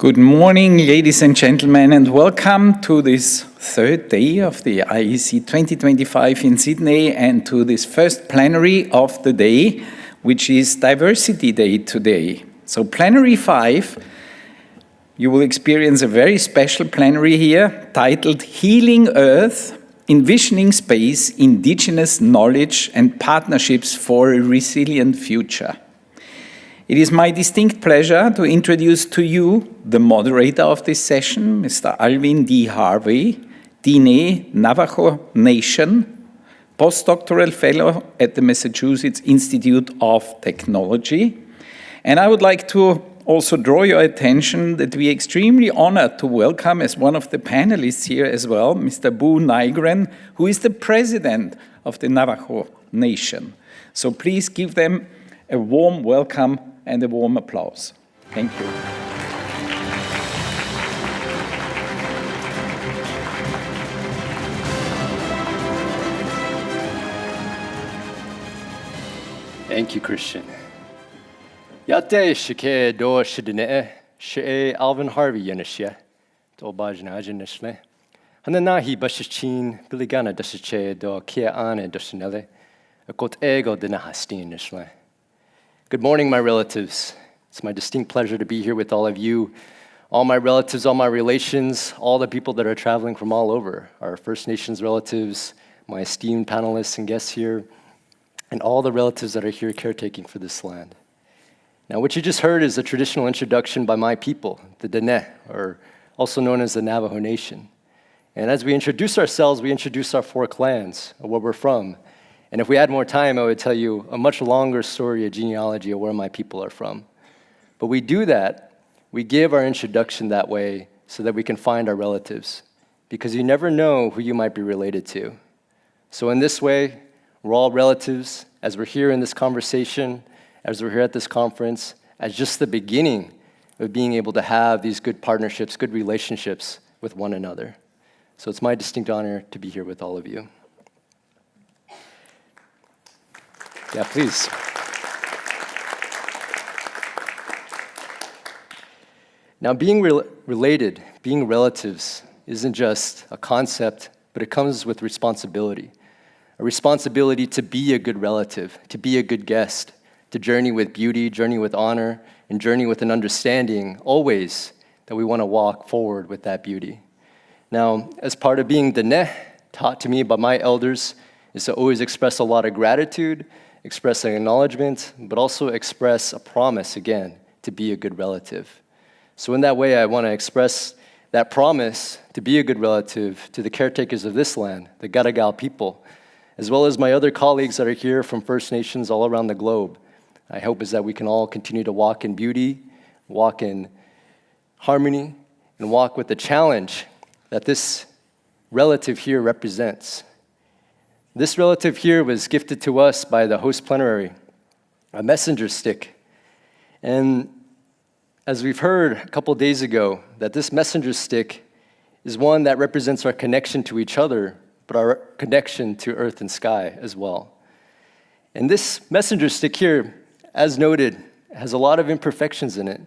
Good morning, ladies and gentlemen, and welcome to this third day of the IAC 2025 in Sydney and to this first plenary of the day, which is Diversity Day today. So plenary 5, you will experience a very special plenary here titled Healing Earth, Envisioning Space, Indigenous Knowledge and Partnerships for a Resilient Future. It is my distinct pleasure to introduce to you the moderator of this session, Mr. Alvin D. Harvey, Diné, Navajo Nation, postdoctoral fellow at the Massachusetts Institute of Technology. And I would like to also draw your attention that we are extremely honored to welcome as one of the panelists here as well, Mr. Bu Nygren, who is the president of the Navajo Nation. So please give them a warm welcome and a warm applause. Thank you. Thank you, Christian. Yate shike do shidine she Alvin Harvey yanishya to bajna janishle. Hananahi bashichin biligana dashiche do kia ane doshinele a kot ego dinahastin nishle. Good morning, my relatives. It's my distinct pleasure to be here with all of you, all my relatives, all my relations, all the people that are traveling from all over, our First Nations relatives, my esteemed panelists and guests here, and all the relatives that are here caretaking for this land. Now, what you just heard is a traditional introduction by my people, the Dene, or also known as the Navajo Nation. And as we introduce ourselves, we introduce our 4 clans, or where we're from. And if we had more time, I would tell you a much longer story, a genealogy of where my people are from. But we do that, we give our introduction that way so that we can find our relatives, because you never know who you might be related to. So in this way, we're all relatives, as we're here in this conversation, as we're here at this conference, as just the beginning of being able to have these good partnerships, good relationships with one another. So it's my distinct honor to be here with all of you. Yeah, please. Now, being related, being relatives, isn't just a concept, but it comes with responsibility. A responsibility to be a good relative, to be a good guest, to journey with beauty, journey with honor, and journey with an understanding, always, that we want to walk forward with that beauty. Now, as part of being Dene, taught to me by my elders, is to always express a lot of gratitude, express an acknowledgement, but also express a promise, again, to be a good relative. So in that way, I want to express that promise to be a good relative to the caretakers of this land, the Gadigal people, as well as my other colleagues that are here from First Nations all around the globe. I hope is that we can all continue to walk in beauty, walk in harmony, and walk with the challenge that this relative here represents. This relative here was gifted to us by the host plenary, a messenger stick. And as we've heard a couple days ago, that this messenger stick is one that represents our connection to each other, but our connection to earth and sky as well. And this messenger stick here, as noted, has a lot of imperfections in it.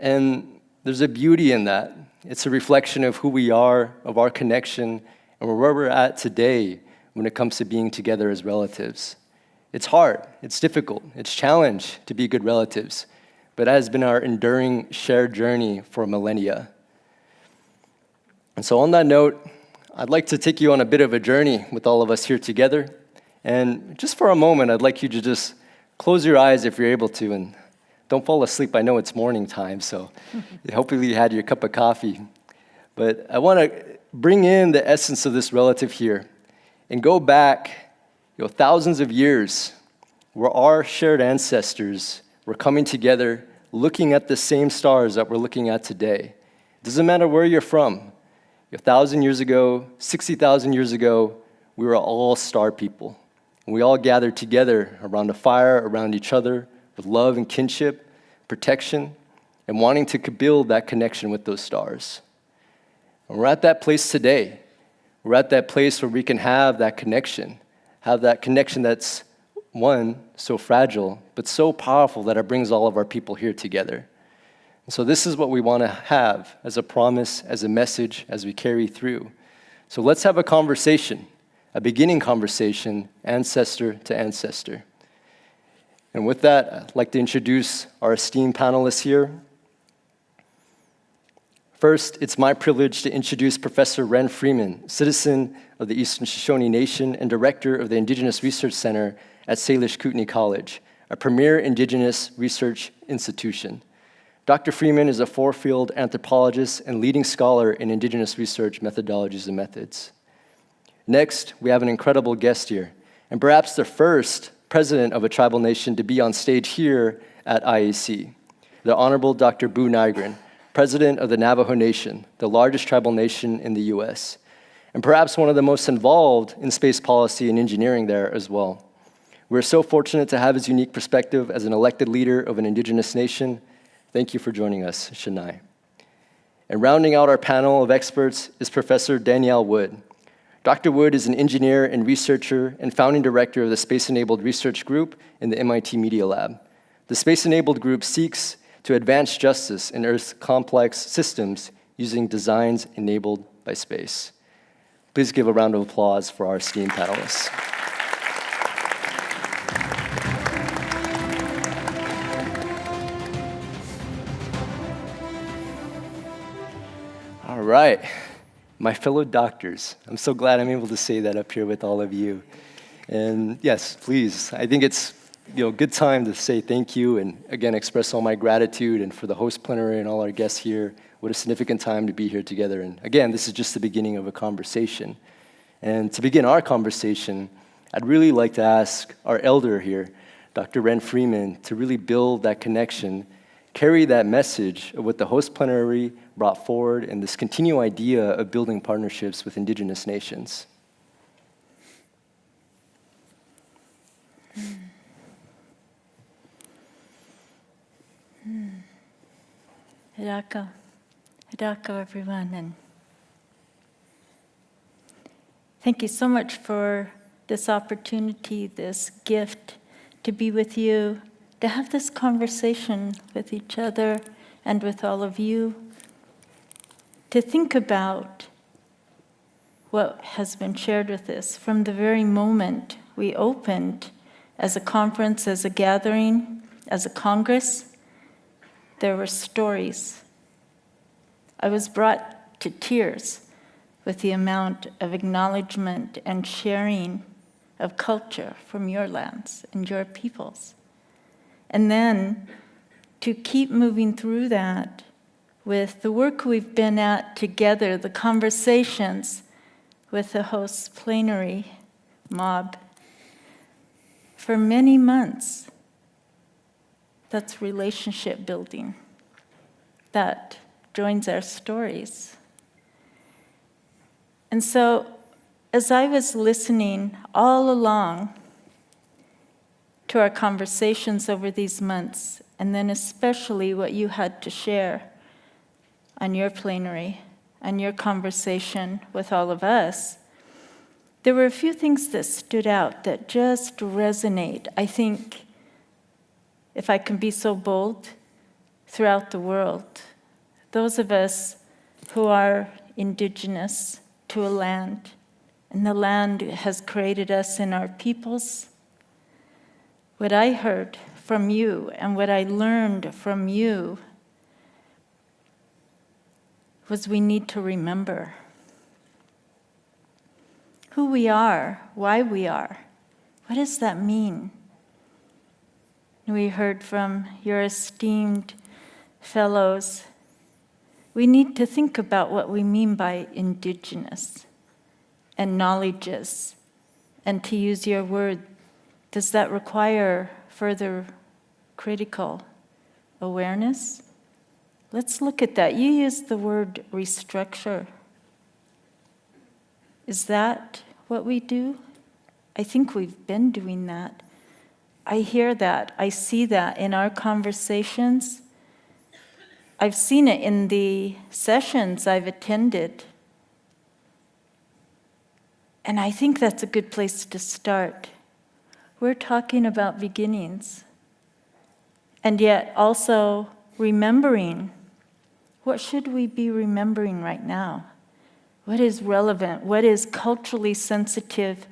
And there's a beauty in that. It's a reflection of who we are, of our connection, and where we're at today when it comes to being together as relatives. It's hard, it's difficult, it's challenging to be good relatives, but it has been our enduring shared journey for millennia. And so on that note, I'd like to take you on a bit of a journey with all of us here together. And just for a moment, I'd like you to just close your eyes if you're able to, and don't fall asleep. I know it's morning time, so hopefully you had your cup of coffee. But I want to bring in the essence of this relative here and go back, thousands of years where our shared ancestors were coming together, looking at the same stars that we're looking at today. Doesn't matter where you're from. 1,000 years ago, 60,000 years ago, we were all star people. And we all gathered together around a fire, around each other, with love and kinship, protection, and wanting to build that connection with those stars. And we're at that place today. We're at that place where we can have that connection that's, one, so fragile, but so powerful that it brings all of our people here together. And so this is what we want to have as a promise, as a message, as we carry through. So let's have a conversation, a beginning conversation, ancestor to ancestor. And with that, I'd like to introduce our esteemed panelists here. First, it's my privilege to introduce Professor Ren Freeman, citizen of the Eastern Shoshone Nation and director of the Indigenous Research Center at Salish Kootenai College, a premier Indigenous research institution. Dr. Freeman is a four-field anthropologist and leading scholar in Indigenous research methodologies and methods. Next, we have an incredible guest here, and perhaps the first president of a tribal nation to be on stage here at IAC, the Honorable Dr. Boo Nygren, president of the Navajo Nation, the largest tribal nation in the US, and perhaps one of the most involved in space policy and engineering there as well. We're so fortunate to have his unique perspective as an elected leader of an Indigenous nation. Thank you for joining us, Shania. And rounding out our panel of experts is Professor Danielle Wood. Dr. Wood is an engineer and researcher and founding director of the Space-Enabled Research Group in the MIT Media Lab. The Space-Enabled Group seeks to advance justice in Earth's complex systems using designs enabled by space. Please give a round of applause for our esteemed panelists. All right. My fellow doctors, I'm so glad I'm able to say that up here with all of you. And yes, please, I think it's good time to say thank you and again express all my gratitude and for the host plenary and all our guests here. What a significant time to be here together. And again, this is just the beginning of a conversation. And to begin our conversation, I'd really like to ask our elder here, Dr. Ren Freeman, to really build that connection, carry that message of what the host plenary brought forward and this continued idea of building partnerships with Indigenous nations. Hidaka, everyone, and thank you so much for this opportunity, this gift to be with you, to have this conversation with each other and with all of you, to think about what has been shared with us from the very moment we opened as a conference, as a gathering, as a congress. There were stories. I was brought to tears with the amount of acknowledgement and sharing of culture from your lands and your peoples. And then to keep moving through that with the work we've been at together, the conversations with the host's plenary mob for many months. That's relationship building. That joins our stories. And so, as I was listening all along to our conversations over these months, and then especially what you had to share on your plenary and your conversation with all of us, there were a few things that stood out that just resonate, I think, if I can be so bold, throughout the world. Those of us who are indigenous to a land, and the land has created us in our peoples. What I heard from you and what I learned from you was we need to remember who we are, why we are. What does that mean? We heard from your esteemed fellows. We need to think about what we mean by indigenous and knowledges. And to use your word, does that require further critical awareness? Let's look at that. You used the word restructure. Is that what we do? I think we've been doing that. I hear that. I see that in our conversations. I've seen it in the sessions I've attended. And I think that's a good place to start. We're talking about beginnings. And yet also remembering. What should we be remembering right now? What is relevant? What is culturally sensitive?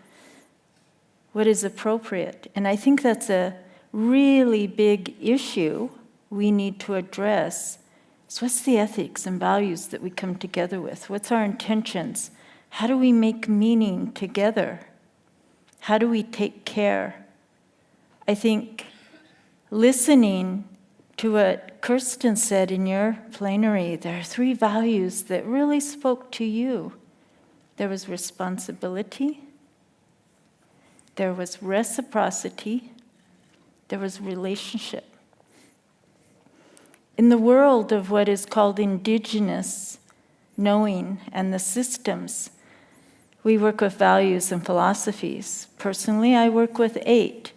What is appropriate? And I think that's a really big issue we need to address. So what's the ethics and values that we come together with? What's our intentions? How do we make meaning together? How do we take care? I think listening to what Kirsten said in your plenary, there are 3 values that really spoke to you. There was responsibility. There was reciprocity. There was relationship. In the world of what is called Indigenous knowing and the systems, we work with values and philosophies. Personally, I work with 8,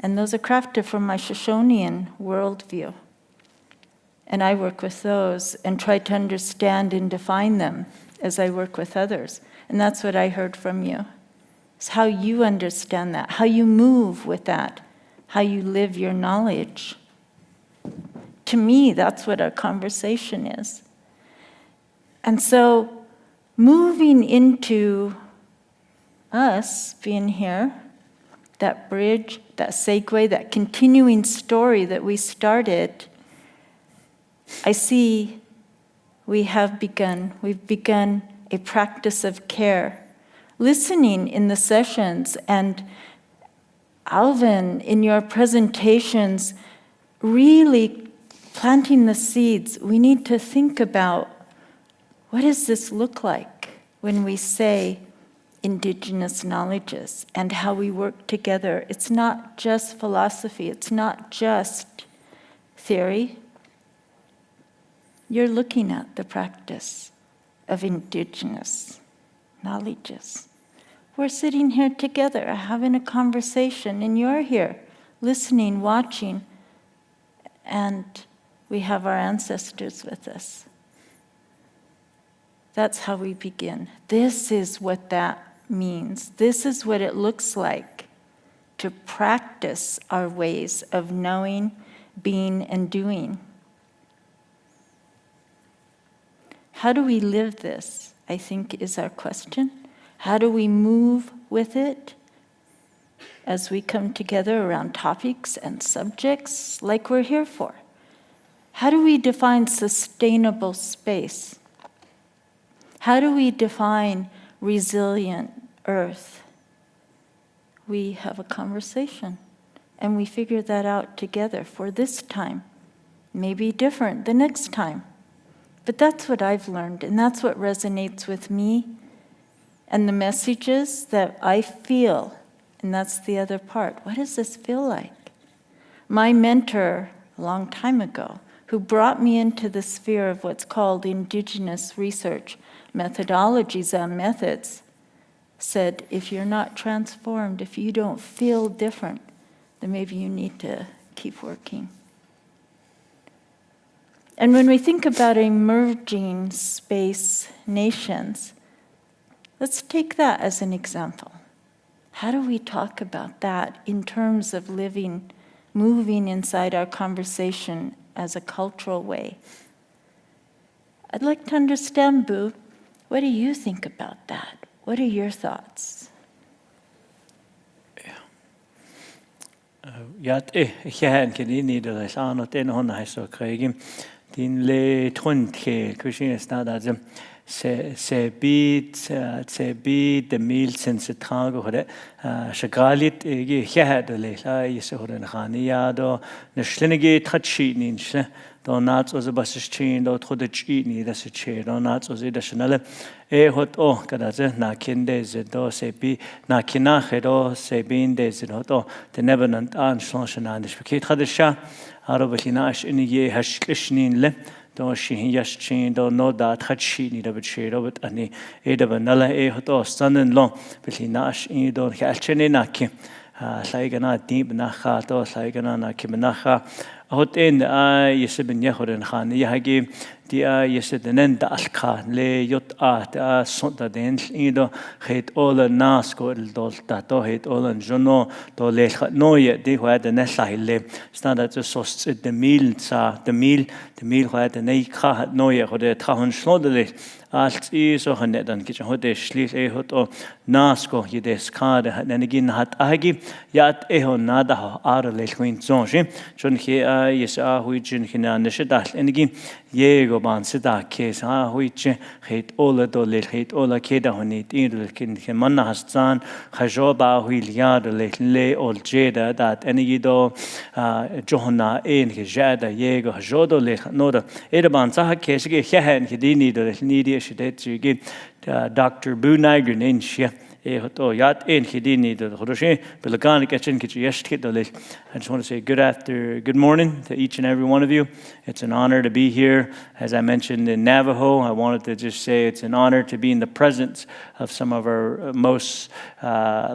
and those are crafted from my Shoshonean worldview. And I work with those and try to understand and define them as I work with others. And that's what I heard from you. It's how you understand that, how you move with that, how you live your knowledge. To me, that's what our conversation is. And so, moving into us being here, that bridge, that segue, that continuing story that we started, I see we've begun a practice of care. Listening in the sessions, and Alvin, in your presentations, really planting the seeds. We need to think about, what does this look like when we say Indigenous knowledges and how we work together? It's not just philosophy, it's not just theory. You're looking at the practice of Indigenous knowledges. We're sitting here together, having a conversation, and you're here, listening, watching, and we have our ancestors with us. That's how we begin. This is what that means. This is what it looks like to practice our ways of knowing, being, and doing. How do we live this, I think, is our question. How do we move with it as we come together around topics and subjects like we're here for? How do we define sustainable space? How do we define resilient earth? We have a conversation, and we figure that out together for this time. Maybe different the next time. But that's what I've learned, and that's what resonates with me, and the messages that I feel, and that's the other part. What does this feel like? My mentor, a long time ago, who brought me into the sphere of what's called Indigenous research methodologies and methods, said, if you're not transformed, if you don't feel different, then maybe you need to keep working. And when we think about emerging space nations, let's take that as an example. How do we talk about that in terms of living, moving inside our conversation as a cultural way? I'd like to understand, Boo, what do you think about that? What are your thoughts? Din le trund ke kushin stada se bit de mil sen se trago hore shagalit ge hehad le la yese hore khania do ne shlenege tratshi ninche do nats os basichin do trodchi ni das che do nats os idational hot o kada ze na kinde ze do se bi na kina do se bin de ze do de nebenant an shonshana nish ke tradisha Arabelinash in ye hashkishnin le, do she yashin, do no that hatchini, the butcher of it, and Edavanella ehoto, son in law, Belinash in do Halchenaki, Saigana deep nachato, Saigana Kiminacha, hot in Yesibin Yahor and Han Yahagi, the Yesidenen Dalka, le yot art, Sonta dens, Ido, hate all a nasco, Doltato, hate all and Jono, do lech no yet, they had the Nessahile, stand at the sauce at the meal, the meal had the Naika had no yet, or the Trahan Schlodele, als so hanet and kitchen hot schlief hot o nasco yides card and again hat agi yat eho nada arle queen zonje John he yes huichin hina nishadal enigi yego ban sida kes huichin het ola dolil het ola keda honit in kin manna hastan khajoba huiliad le oljeda that enigi do johna en jada yego jodo le noda edaban sa kesige hehen hidini do nidi shidet gi Dr. Bu Niger in Shia. Yat in Hidini the Hodoshe, Belagani Kitchen Kitchesh. I just want to say good morning to each and every one of you. It's an honor to be here. As I mentioned in Navajo, I wanted to just say it's an honor to be in the presence of some of our most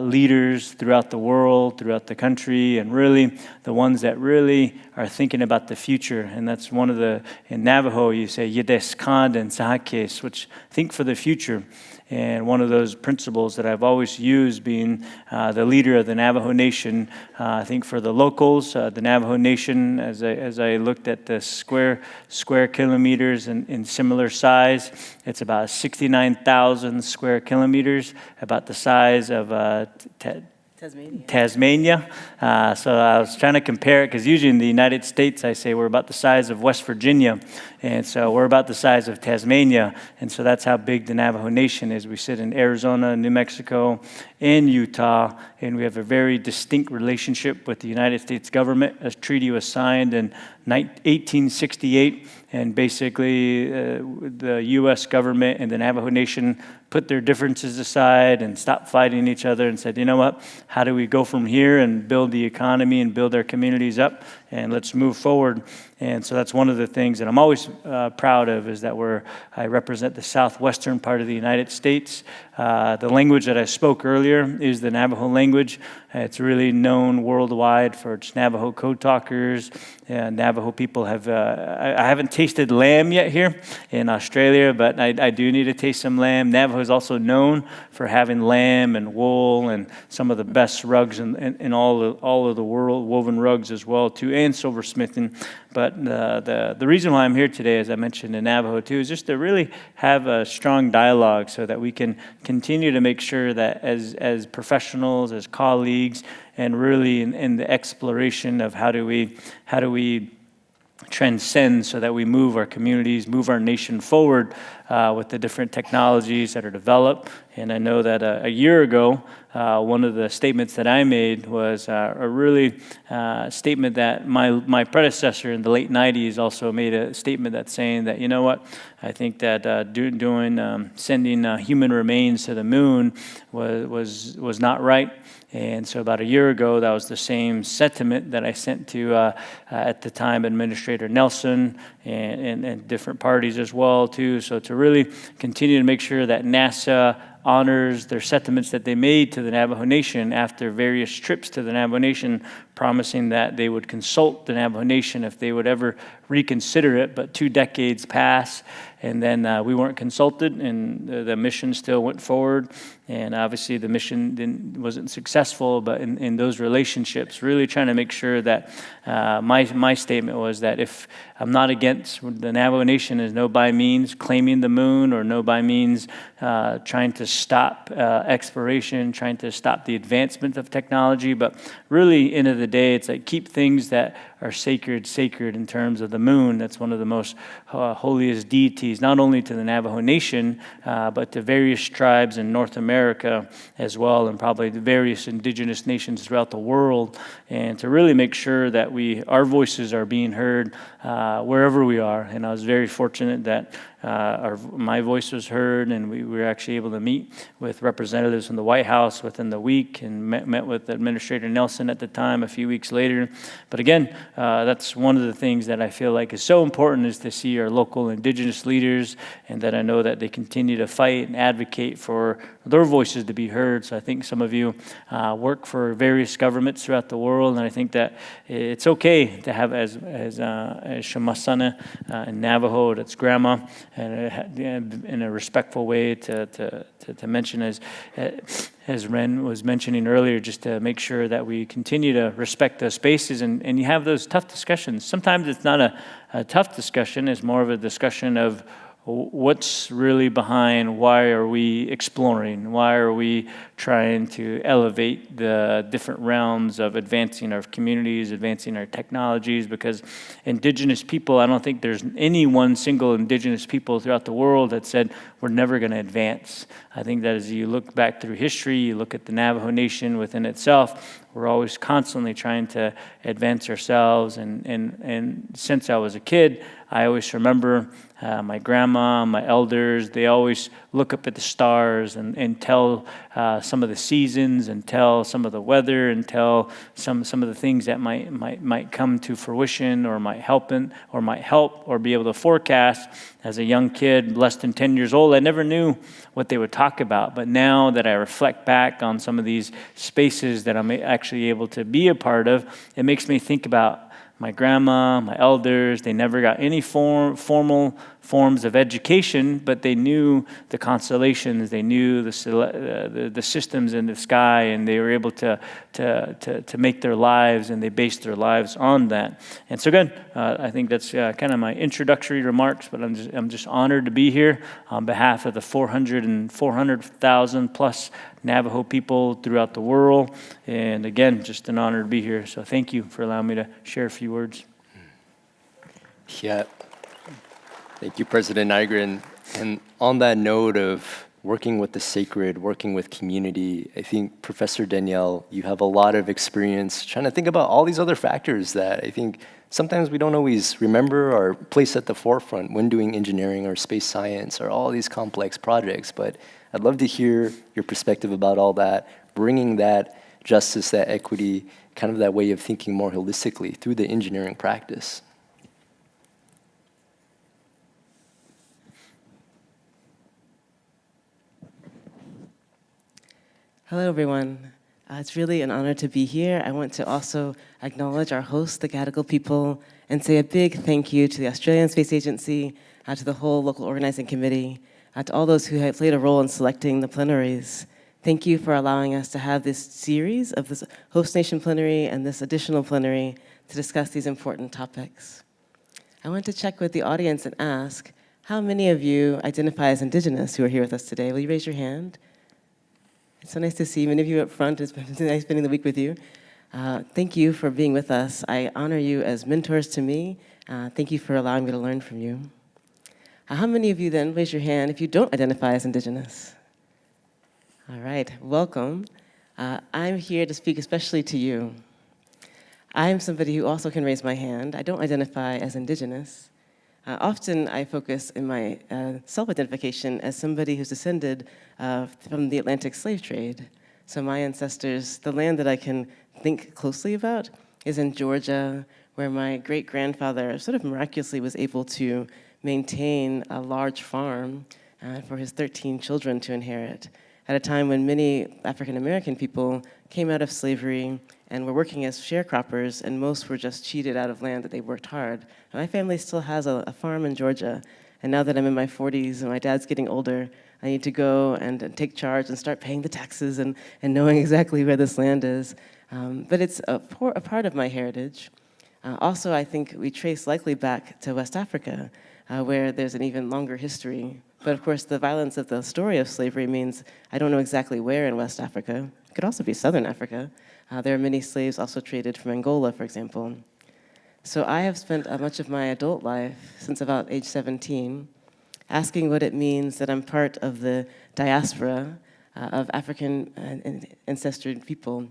leaders throughout the world, throughout the country, and really the ones that really are thinking about the future. And that's one of in Navajo, you say Yedes Kand and Sahakes, which think for the future. And one of those principles that I've always used, being the leader of the Navajo Nation, I think for the locals, the Navajo Nation, as I looked at the square kilometers in similar size, it's about 69,000 square kilometers, about the size of Tasmania. So I was trying to compare it because usually in the United States I say we're about the size of West Virginia, and so we're about the size of Tasmania, and so that's how big the Navajo Nation is. We sit in Arizona, New Mexico, and Utah, and we have a very distinct relationship with the United States government. A treaty was signed in 1868, and basically the U.S. government and the Navajo Nation put their differences aside and stopped fighting each other and said, you know what, how do we go from here and build the economy and build our communities up, and let's move forward. And so that's one of the things that I'm always proud of, is that I represent the southwestern part of the United States. The language that I spoke earlier is the Navajo language. It's really known worldwide for its Navajo code talkers. Navajo people have, I haven't tasted lamb yet here in Australia, but I do need to taste some lamb. Navajo is also known for having lamb and wool and some of the best rugs in all of the world, woven rugs as well too, and silversmithing. But the reason why I'm here today, as I mentioned in Navajo too, is just to really have a strong dialogue so that we can continue to make sure that as professionals, as colleagues, and really in the exploration of how do we transcend so that we move our communities, move our nation forward with the different technologies that are developed. And I know that a year ago, one of the statements that I made was a really statement that my predecessor in the late 90s also made a statement that's saying that, you know what, I think that sending human remains to the moon was not right. And so about a year ago, that was the same sentiment that I sent to, at the time, Administrator Nelson and different parties as well, too. So to really continue to make sure that NASA honors their sentiments that they made to the Navajo Nation after various trips to the Navajo Nation, promising that they would consult the Navajo Nation if they would ever reconsider it. But 2 decades passed, and then we weren't consulted, and the mission still went forward. And obviously the mission wasn't successful, but in those relationships, really trying to make sure that my statement was that if I'm not against the Navajo Nation, is no by means claiming the moon, or no by means trying to stop exploration, trying to stop the advancement of technology, but really, end of the day, it's like keep things that are sacred in terms of the moon. That's one of the most holiest deities, not only to the Navajo Nation, but to various tribes in North America as well, and probably the various indigenous nations throughout the world, and to really make sure that our voices are being heard wherever we are. And I was very fortunate that my voice was heard, and we were actually able to meet with representatives from the White House within the week, and met with Administrator Nelson at the time a few weeks later. But again, that's one of the things that I feel like is so important, is to see our local indigenous leaders, and that I know that they continue to fight and advocate for their voices to be heard. So I think some of you work for various governments throughout the world, and I think that it's okay to have as Shamasana in Navajo, that's grandma, and in a respectful way to mention, as Ren was mentioning earlier, just to make sure that we continue to respect those spaces and you have those tough discussions. Sometimes it's not a tough discussion, it's more of a discussion of what's really behind, why are we exploring, why are we trying to elevate the different realms of advancing our communities, advancing our technologies, because Indigenous people, I don't think there's any one single Indigenous people throughout the world that said, we're never going to advance. I think that as you look back through history, you look at the Navajo Nation within itself, we're always constantly trying to advance ourselves. And since I was a kid, I always remember my grandma, my elders, they always look up at the stars and tell some of the seasons and tell some of the weather and tell some of the things that might come to fruition or might help or be able to forecast. As a young kid, less than 10 years old, I never knew what they would talk about. But now that I reflect back on some of these spaces that I'm actually able to be a part of, it makes me think about my grandma, my elders. They never got any formal forms of education, but they knew the constellations, they knew the systems in the sky, and they were able to make their lives, and they based their lives on that. And so again, I think that's kind of my introductory remarks, but I'm just honored to be here on behalf of the 400,000 plus Navajo people throughout the world. And again, just an honor to be here. So thank you for allowing me to share a few words. Yeah. Thank you, President Nygren. And on that note of working with the sacred, working with community, I think, Professor Danielle, you have a lot of experience trying to think about all these other factors that I think sometimes we don't always remember or place at the forefront when doing engineering or space science or all these complex projects. But I'd love to hear your perspective about all that, bringing that justice, that equity, kind of that way of thinking more holistically through the engineering practice. Hello, everyone. It's really an honor to be here. I want to also acknowledge our hosts, the Gadigal people, and say a big thank you to the Australian Space Agency, to the whole local organizing committee, to all those who have played a role in selecting the plenaries. Thank you for allowing us to have this series of this host nation plenary and this additional plenary to discuss these important topics. I want to check with the audience and ask, how many of you identify as Indigenous who are here with us today? Will you raise your hand? It's so nice to see many of you up front. It's been nice spending the week with you. Thank you for being with us. I honor you as mentors to me. Thank you for allowing me to learn from you. How many of you then, raise your hand if you don't identify as Indigenous? All right, welcome. I'm here to speak especially to you. I'm somebody who also can raise my hand. I don't identify as Indigenous. Often I focus in my self-identification as somebody who's descended from the Atlantic slave trade. So my ancestors, the land that I can think closely about is in Georgia, where my great-grandfather sort of miraculously was able to maintain a large farm for his 13 children to inherit, at a time when many African-American people came out of slavery and were working as sharecroppers, and most were just cheated out of land that they worked hard. And my family still has a farm in Georgia, and now that I'm in my 40s and my dad's getting older, I need to go and take charge and start paying the taxes and knowing exactly where this land is. But it's a part of my heritage. Also, I think we trace likely back to West Africa, where there's an even longer history. But of course, the violence of the story of slavery means I don't know exactly where in West Africa. It could also be Southern Africa. There are many slaves also traded from Angola, for example. So I have spent much of my adult life, since about age 17, asking what it means that I'm part of the diaspora of African ancestry people,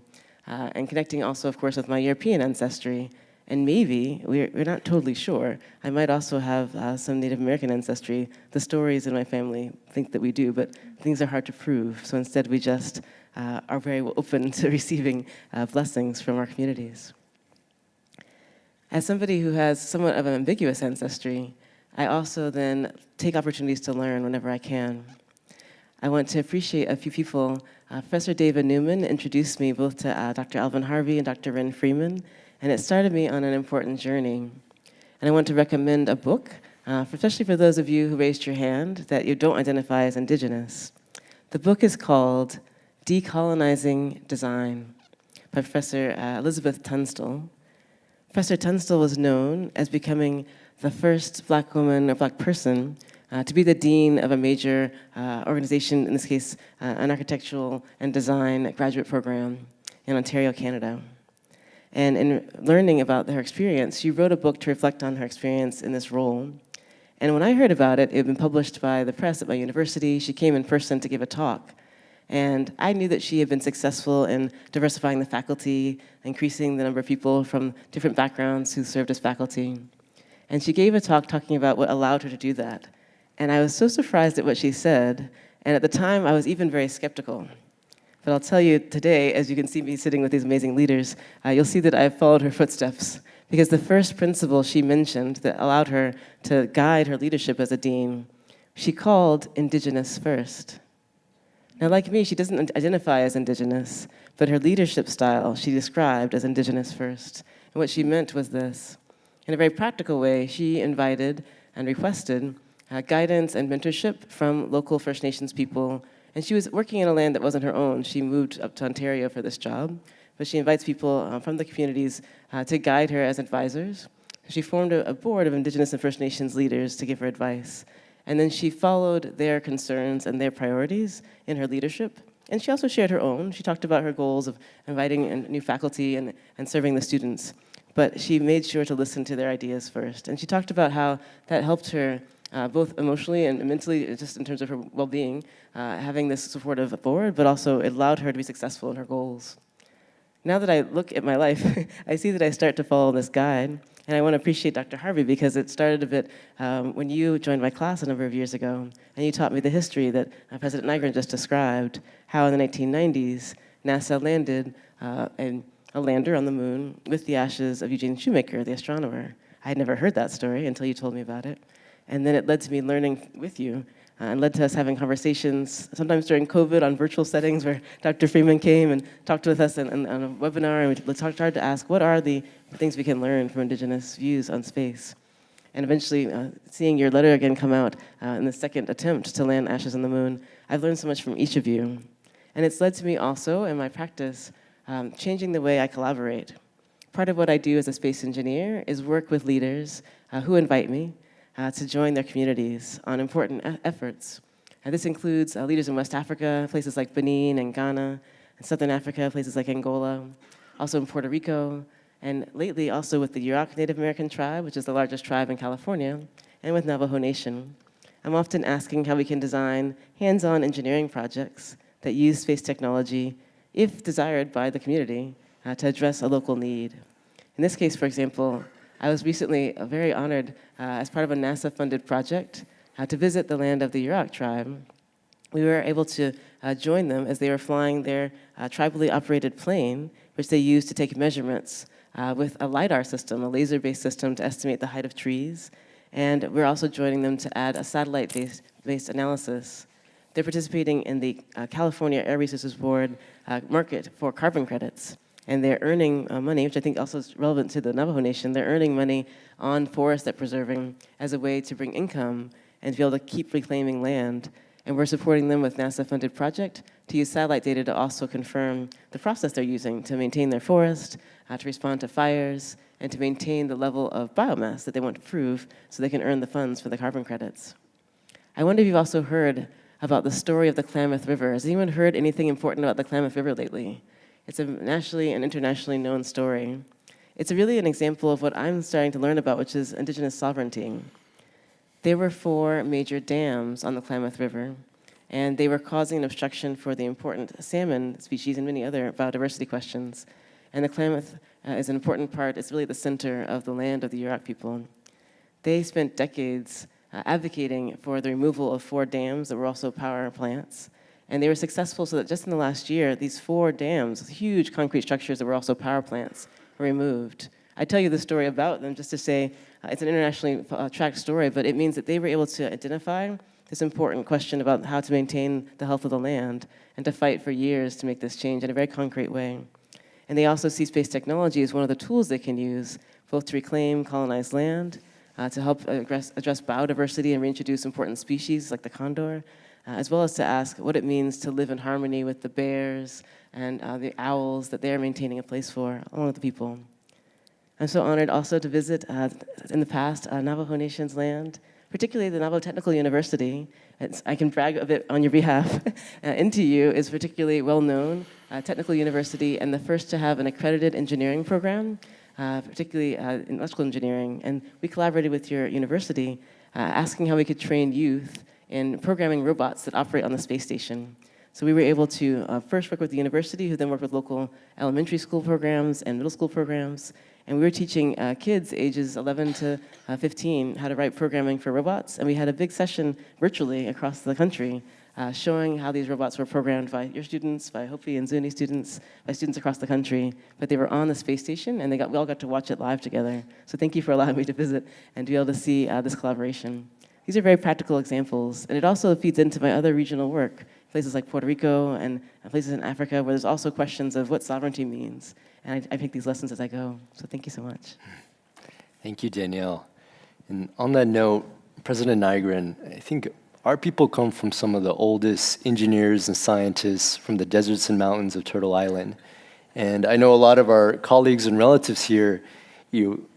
and connecting also, of course, with my European ancestry. And maybe, we're not totally sure, I might also have some Native American ancestry. The stories in my family think that we do, but things are hard to prove. So instead, we just are very open to receiving blessings from our communities. As somebody who has somewhat of an ambiguous ancestry, I also then take opportunities to learn whenever I can. I want to appreciate a few people. Professor David Newman introduced me both to Dr. Alvin Harvey and Dr. Ren Freeman, and it started me on an important journey. And I want to recommend a book, especially for those of you who raised your hand that you don't identify as Indigenous. The book is called Decolonizing Design by Professor Elizabeth Tunstall. Professor Tunstall was known as becoming the first Black woman or Black person to be the dean of a major organization, in this case, an architectural and design graduate program in Ontario, Canada. And in learning about her experience, she wrote a book to reflect on her experience in this role. And when I heard about it, it had been published by the press at my university. She came in person to give a talk. And I knew that she had been successful in diversifying the faculty, increasing the number of people from different backgrounds who served as faculty. And she gave a talk talking about what allowed her to do that. And I was so surprised at what she said. And at the time, I was even very skeptical. But I'll tell you today, as you can see me sitting with these amazing leaders, you'll see that I've followed her footsteps. Because the first principle she mentioned that allowed her to guide her leadership as a dean, she called Indigenous first. Now, like me, she doesn't identify as Indigenous, but her leadership style she described as Indigenous first. And what she meant was this. In a very practical way, she invited and requested guidance and mentorship from local First Nations people. And she was working in a land that wasn't her own. She moved up to Ontario for this job. But she invites people from the communities to guide her as advisors. She formed a board of Indigenous and First Nations leaders to give her advice. And then she followed their concerns and their priorities in her leadership. And she also shared her own. She talked about her goals of inviting new faculty and serving the students. But she made sure to listen to their ideas first. And she talked about how that helped her both emotionally and mentally, just in terms of her well-being, having this supportive board, but also it allowed her to be successful in her goals. Now that I look at my life, I see that I start to follow this guide. And I want to appreciate Dr. Harvey because it started a bit when you joined my class a number of years ago, and you taught me the history that President Nygren just described, how in the 1990s, NASA landed a lander on the moon with the ashes of Eugene Shoemaker, the astronomer. I had never heard that story until you told me about it. And then it led to me learning with you and led to us having conversations, sometimes during COVID on virtual settings where Dr. Freeman came and talked with us on a webinar, and we started to ask, what are the things we can learn from Indigenous views on space? And eventually, seeing your letter again come out in the second attempt to land ashes on the moon, I've learned so much from each of you. And it's led to me also, in my practice, changing the way I collaborate. Part of what I do as a space engineer is work with leaders who invite me to join their communities on important efforts. This includes leaders in West Africa, places like Benin and Ghana, in Southern Africa, places like Angola, also in Puerto Rico, and lately also with the Yurok Native American tribe, which is the largest tribe in California, and with Navajo Nation. I'm often asking how we can design hands-on engineering projects that use space technology, if desired by the community, to address a local need. In this case, for example, I was recently very honored as part of a NASA-funded project to visit the land of the Yurok tribe. We were able to join them as they were flying their tribally operated plane, which they used to take measurements with a LiDAR system, a laser-based system to estimate the height of trees. And we're also joining them to add a satellite-based analysis. They're participating in the California Air Resources Board market for carbon credits. And they're earning money, which I think also is relevant to the Navajo Nation. They're earning money on forest they're preserving as a way to bring income and to be able to keep reclaiming land. And we're supporting them with NASA-funded project to use satellite data to also confirm the process they're using to maintain their forest, to respond to fires, and to maintain the level of biomass that they want to prove so they can earn the funds for the carbon credits. I wonder if you've also heard about the story of the Klamath River. Has anyone heard anything important about the Klamath River lately? It's a nationally and internationally known story. It's really an example of what I'm starting to learn about, which is Indigenous sovereignty. There were 4 major dams on the Klamath River, and they were causing an obstruction for the important salmon species and many other biodiversity questions. And the Klamath is an important part. It's really the center of the land of the Yurok people. They spent decades advocating for the removal of 4 dams that were also power plants. And they were successful so that just in the last year, these 4 dams, huge concrete structures that were also power plants, were removed. I tell you the story about them just to say it's an internationally tracked story, but it means that they were able to identify this important question about how to maintain the health of the land and to fight for years to make this change in a very concrete way. And they also see space technology as one of the tools they can use, both to reclaim colonized land, to help address biodiversity and reintroduce important species like the condor, as well as to ask what it means to live in harmony with the bears and the owls that they're maintaining a place for, along with the people. I'm so honored also to visit, in the past, Navajo Nation's land, particularly the Navajo Technical University. I can brag a bit on your behalf. NTU is particularly well-known technical university and the first to have an accredited engineering program, particularly in electrical engineering. And we collaborated with your university, asking how we could train youth in programming robots that operate on the space station. So we were able to first work with the university, who then worked with local elementary school programs and middle school programs. And we were teaching kids ages 11 to 15 how to write programming for robots. And we had a big session virtually across the country showing how these robots were programmed by your students, by Hopi and Zuni students, by students across the country. But they were on the space station, and we all got to watch it live together. So thank you for allowing me to visit and to be able to see this collaboration. These are very practical examples, and it also feeds into my other regional work, places like Puerto Rico and places in Africa where there's also questions of what sovereignty means. And I take these lessons as I go. So thank you so much. Thank you, Danielle. And on that note, President Nygren, I think our people come from some of the oldest engineers and scientists from the deserts and mountains of Turtle Island. And I know a lot of our colleagues and relatives here,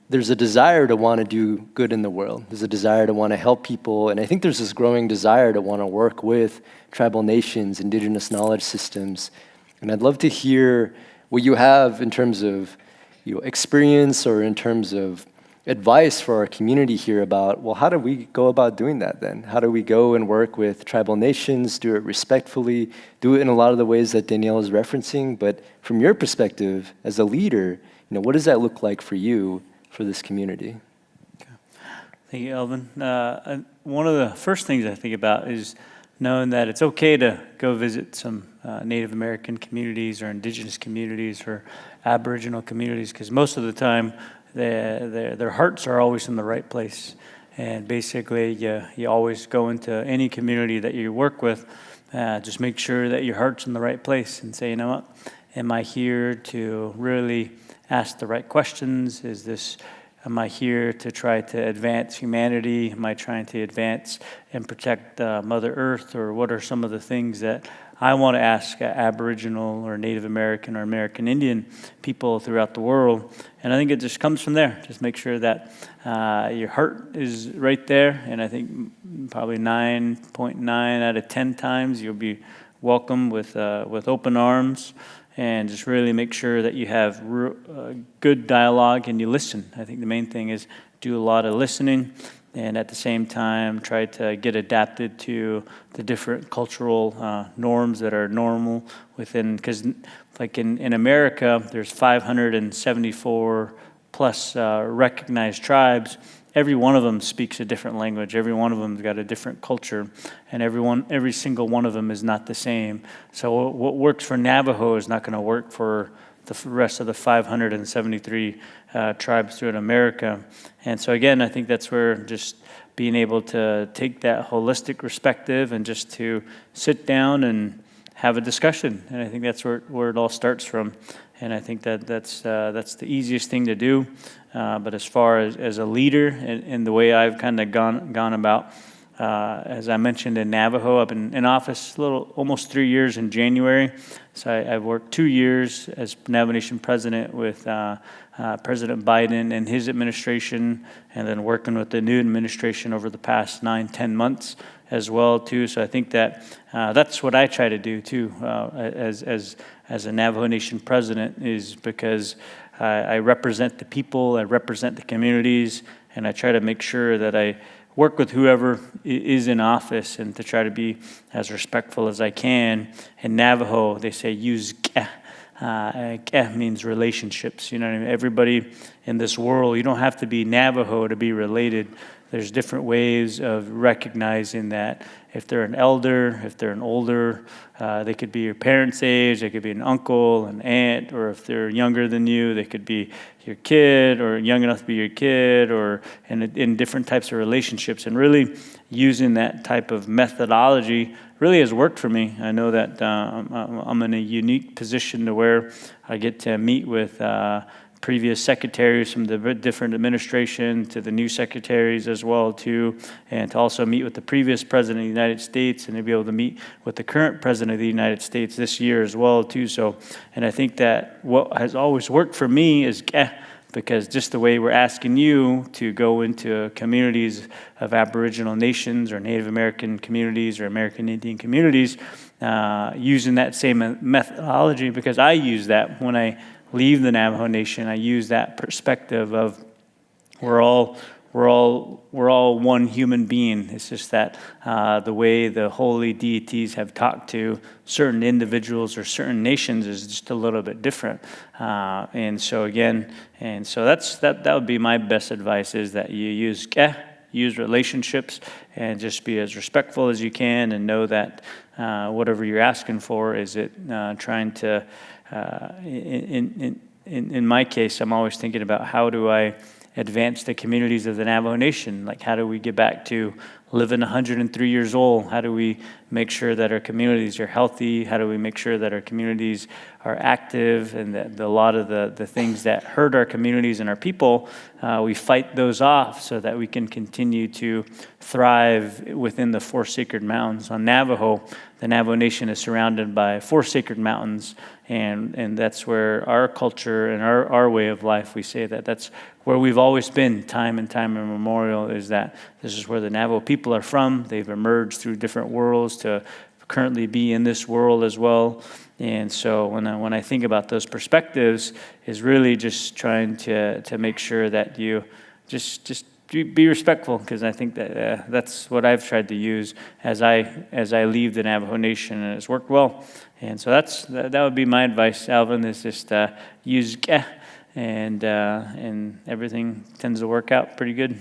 there's a desire to want to do good in the world. There's a desire to want to help people. And I think there's this growing desire to want to work with tribal nations, indigenous knowledge systems. And I'd love to hear what you have in terms of experience or in terms of advice for our community here about, well, how do we go about doing that then? How do we go and work with tribal nations, do it respectfully, do it in a lot of the ways that Danielle is referencing? But from your perspective as a leader, what does that look like for you, for this community? Thank you, Elvin. One of the first things I think about is knowing that it's okay to go visit some Native American communities or Indigenous communities or Aboriginal communities, because most of the time their hearts are always in the right place. And basically, you always go into any community that you work with, just make sure that your heart's in the right place and say, you know what, am I here to really ask the right questions? Am I here to try to advance humanity? Am I trying to advance and protect Mother Earth? Or what are some of the things that I want to ask Aboriginal or Native American or American Indian people throughout the world? And I think it just comes from there. Just make sure that your heart is right there. And I think probably 9.9 out of 10 times you'll be welcomed with open arms. And just really make sure that you have good dialogue and you listen. I think the main thing is do a lot of listening, and at the same time try to get adapted to the different cultural norms that are normal within, because like in America, there's 574 plus recognized tribes. Every one of them speaks a different language. Every one of them's got a different culture, and every single one of them is not the same. So what works for Navajo is not going to work for the rest of the 573 tribes throughout America. And so again, I think that's where just being able to take that holistic perspective and just to sit down and have a discussion. And I think that's where it all starts from. And I think that's the easiest thing to do. But as far as a leader and the way I've kind of gone about, as I mentioned in Navajo, I've been in office almost 3 years in January. So I've worked 2 years as Navajo Nation president with President Biden and his administration, and then working with the new administration over the past 9-10 months as well too. So I think that that's what I try to do too as a Navajo Nation president, is because I represent the people, I represent the communities, and I try to make sure that I work with whoever is in office and to try to be as respectful as I can. In Navajo, they say use keh. Keh means relationships. You know what I mean? Everybody in this world, you don't have to be Navajo to be related. There's different ways of recognizing that. If they're an elder, if they're an older, they could be your parents' age, they could be an uncle, an aunt, or if they're younger than you, they could be your kid or young enough to be your kid, or in different types of relationships. And really using that type of methodology really has worked for me. I know that I'm in a unique position to where I get to meet with previous secretaries from the different administration to the new secretaries as well too, and to also meet with the previous president of the United States, and to be able to meet with the current president of the United States this year as well too. So, and I think that what has always worked for me is because just the way we're asking you to go into communities of Aboriginal nations or Native American communities or American Indian communities, using that same methodology, because I use that when I leave the Navajo Nation. I use that perspective of we're all one human being. It's just that the way the holy deities have talked to certain individuals or certain nations is just a little bit different. And so that would be my best advice, is that you use relationships and just be as respectful as you can, and know that whatever you're asking for, is it trying to, in my case, I'm always thinking about how do I advance the communities of the Navajo Nation? Like, how do we get back to living 103 years old? How do we make sure that our communities are healthy? How do we make sure that our communities are active, and that a lot of the things that hurt our communities and our people, we fight those off so that we can continue to thrive within the 4 sacred mountains. On Navajo, the Navajo Nation is surrounded by 4 sacred mountains, and that's where our culture and our way of life, we say that that's where we've always been, time and time immemorial, is that this is where the Navajo people are from. They've emerged through different worlds to currently be in this world as well. And so when I think about those perspectives, is really just trying to make sure that you just be respectful, because I think that that's what I've tried to use as I leave the Navajo Nation, and it's worked well. And so that would be my advice, Alvin, is just use and everything tends to work out pretty good.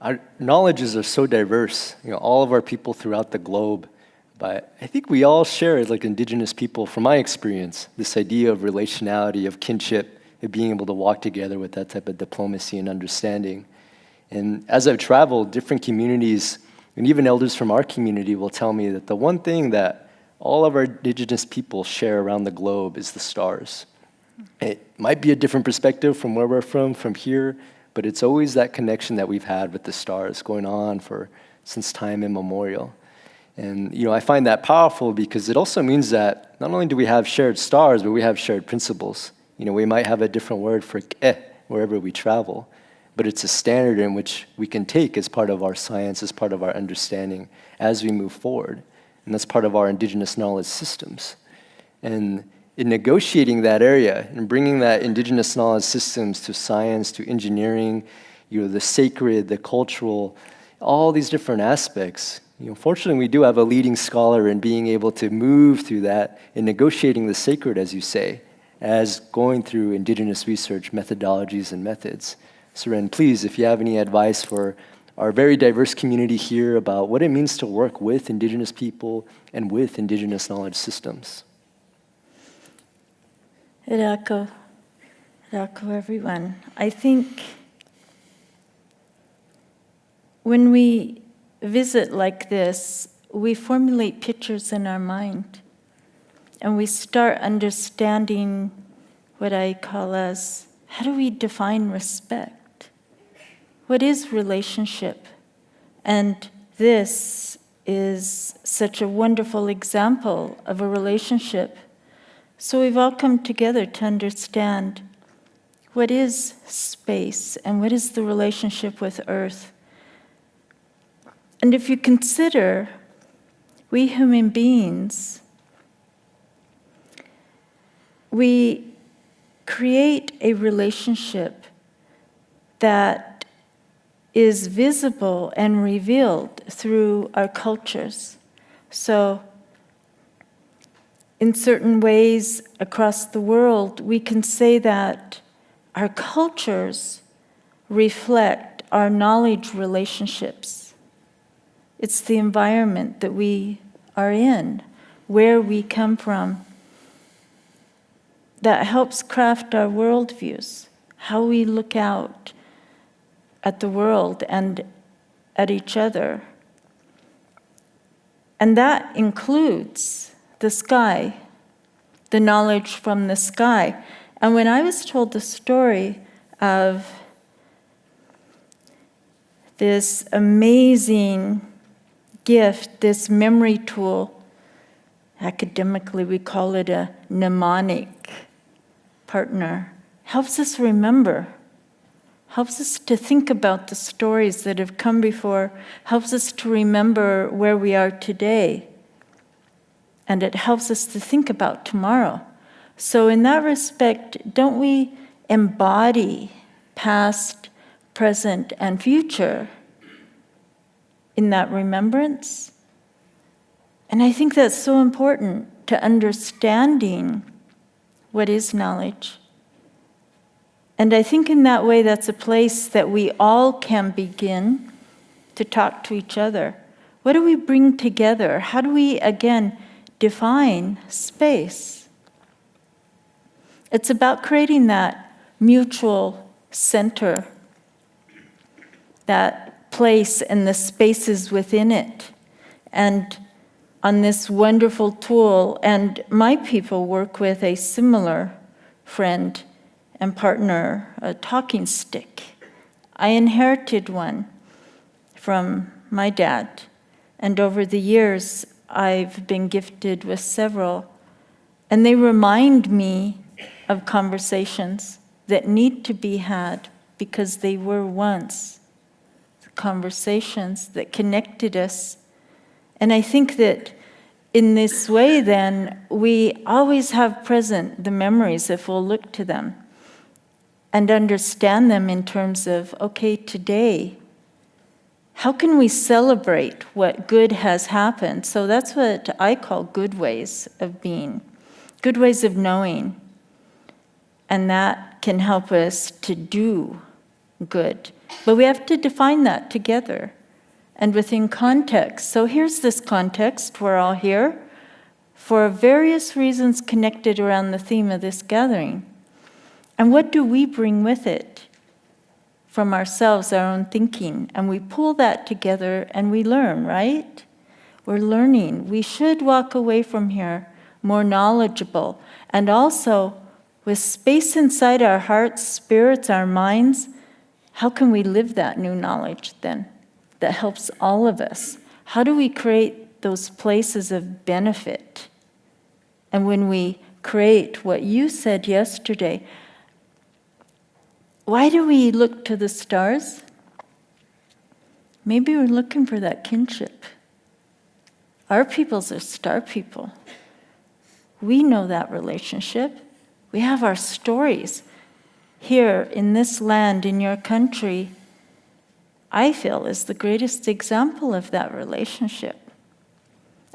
Our knowledges are so diverse, all of our people throughout the globe. But I think we all share, like Indigenous people, from my experience, this idea of relationality, of kinship, of being able to walk together with that type of diplomacy and understanding. And as I've traveled, different communities, and even elders from our community will tell me that the one thing that all of our Indigenous people share around the globe is the stars. It might be a different perspective from where we're from here, but it's always that connection that we've had with the stars going on since time immemorial. And I find that powerful, because it also means that not only do we have shared stars, but we have shared principles. We might have a different word for wherever we travel, but it's a standard in which we can take as part of our science, as part of our understanding as we move forward. And that's part of our Indigenous knowledge systems. And in negotiating that area and bringing that Indigenous knowledge systems to science, to engineering, the sacred, the cultural, all these different aspects, fortunately we do have a leading scholar in being able to move through that in negotiating the sacred, as you say, as going through Indigenous research methodologies and methods. Seren, please, if you have any advice for our very diverse community here about what it means to work with Indigenous people and with Indigenous knowledge systems. Rako, everyone. I think when we visit like this, we formulate pictures in our mind, and we start understanding what I call as, how do we define respect? What is relationship? And this is such a wonderful example of a relationship. So we've all come together to understand what is space and what is the relationship with Earth. And if you consider, we human beings, we create a relationship that is visible and revealed through our cultures. So, in certain ways across the world, we can say that our cultures reflect our knowledge relationships. It's the environment that we are in, where we come from, that helps craft our worldviews, how we look out at the world and at each other. And that includes the sky, the knowledge from the sky. And when I was told the story of this amazing gift, this memory tool, academically we call it a mnemonic, partner helps us remember, helps us to think about the stories that have come before, helps us to remember where we are today, and it helps us to think about tomorrow. So in that respect, don't we embody past, present, and future in that remembrance? And I think that's so important to understanding what is knowledge. And I think in that way, that's a place that we all can begin to talk to each other. What do we bring together? How do we, again, define space? It's about creating that mutual center, that place and the spaces within it. And on this wonderful tool, and my people work with a similar friend and partner, a talking stick. I inherited one from my dad, and over the years I've been gifted with several, and they remind me of conversations that need to be had because they were once conversations that connected us. And I think that in this way then, we always have present the memories if we'll look to them and understand them in terms of, okay, today, how can we celebrate what good has happened? So that's what I call good ways of being, good ways of knowing. And that can help us to do good. But we have to define that together and within context. So here's this context. We're all here for various reasons connected around the theme of this gathering. And what do we bring with it from ourselves, our own thinking? And we pull that together and we learn, right? We're learning. We should walk away from here more knowledgeable and also with space inside our hearts, spirits, our minds. How can we live that new knowledge then that helps all of us? How do we create those places of benefit? And when we create what you said yesterday, why do we look to the stars? Maybe we're looking for that kinship. Our peoples are star people. We know that relationship. We have our stories. Here in this land, in your country, I feel is the greatest example of that relationship.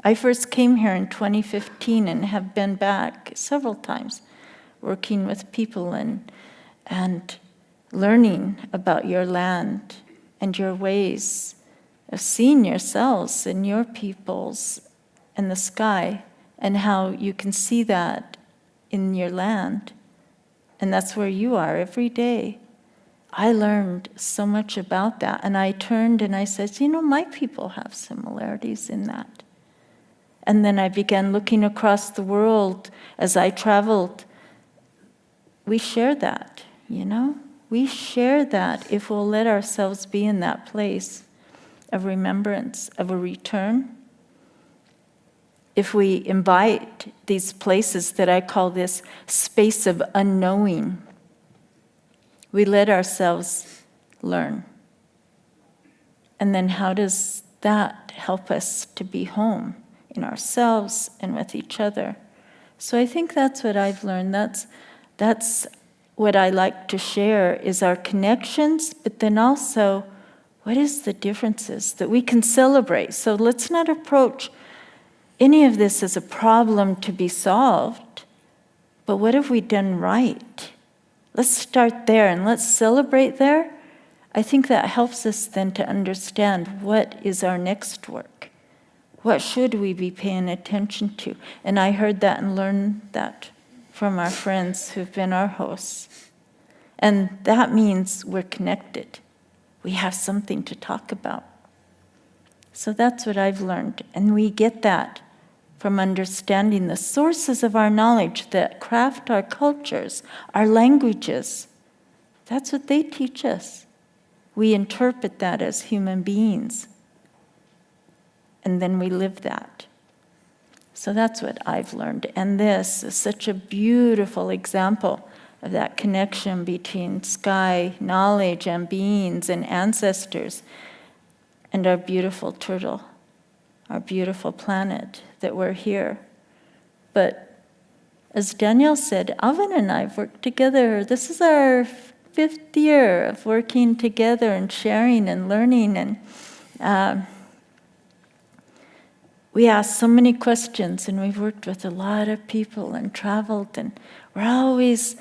I first came here in 2015 and have been back several times working with people and learning about your land and your ways of seeing yourselves and your peoples and the sky and how you can see that in your land. And that's where you are every day. I learned so much about that. And I turned and I said, my people have similarities in that. And then I began looking across the world as I traveled. We share that, We share that if we'll let ourselves be in that place of remembrance, of a return. If we invite these places that I call this space of unknowing, we let ourselves learn. And then how does that help us to be home in ourselves and with each other? So I think that's what I've learned. That's what I like to share is our connections, but then also what is the differences that we can celebrate. So let's not approach any of this as a problem to be solved, but what have we done right? Let's start there and let's celebrate there. I think that helps us then to understand what is our next work. What should we be paying attention to? And I heard that and learned that from our friends who've been our hosts. And that means we're connected. We have something to talk about. So that's what I've learned. And we get that from understanding the sources of our knowledge that craft our cultures, our languages. That's what they teach us. We interpret that as human beings. And then we live that. So that's what I've learned. And this is such a beautiful example of that connection between sky, knowledge, and beings and ancestors, and our beautiful turtle, our beautiful planet that we're here. But as Danielle said, Alvin and I have worked together. This is our 5th year of working together and sharing and learning. And we ask so many questions, and we've worked with a lot of people and traveled, and we're always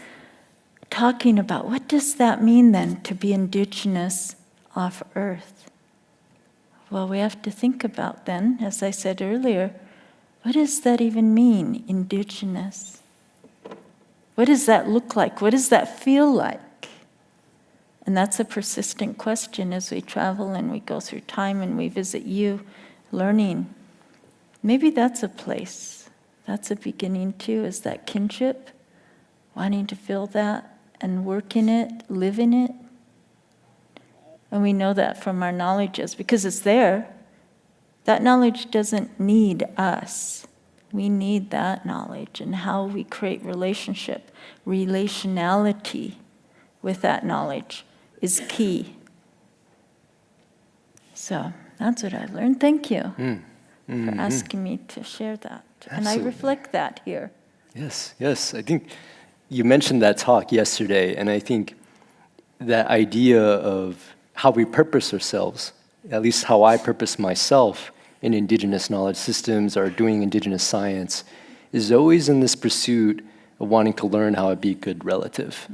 talking about what does that mean then to be Indigenous off Earth? Well, we have to think about then, as I said earlier, what does that even mean, Indigenous? What does that look like? What does that feel like? And that's a persistent question as we travel and we go through time and we visit you, learning. Maybe that's a place. That's a beginning too, is that kinship, wanting to feel that and work in it, live in it. And we know that from our knowledges, because it's there. That knowledge doesn't need us. We need that knowledge and how we create relationship. Relationality with that knowledge is key. So that's what I learned. Thank you for asking me to share that. Absolutely. And I reflect that here. Yes, yes. I think you mentioned that talk yesterday, and I think that idea of how we purpose ourselves, at least how I purpose myself in Indigenous knowledge systems or doing Indigenous science, is always in this pursuit of wanting to learn how to be a good relative.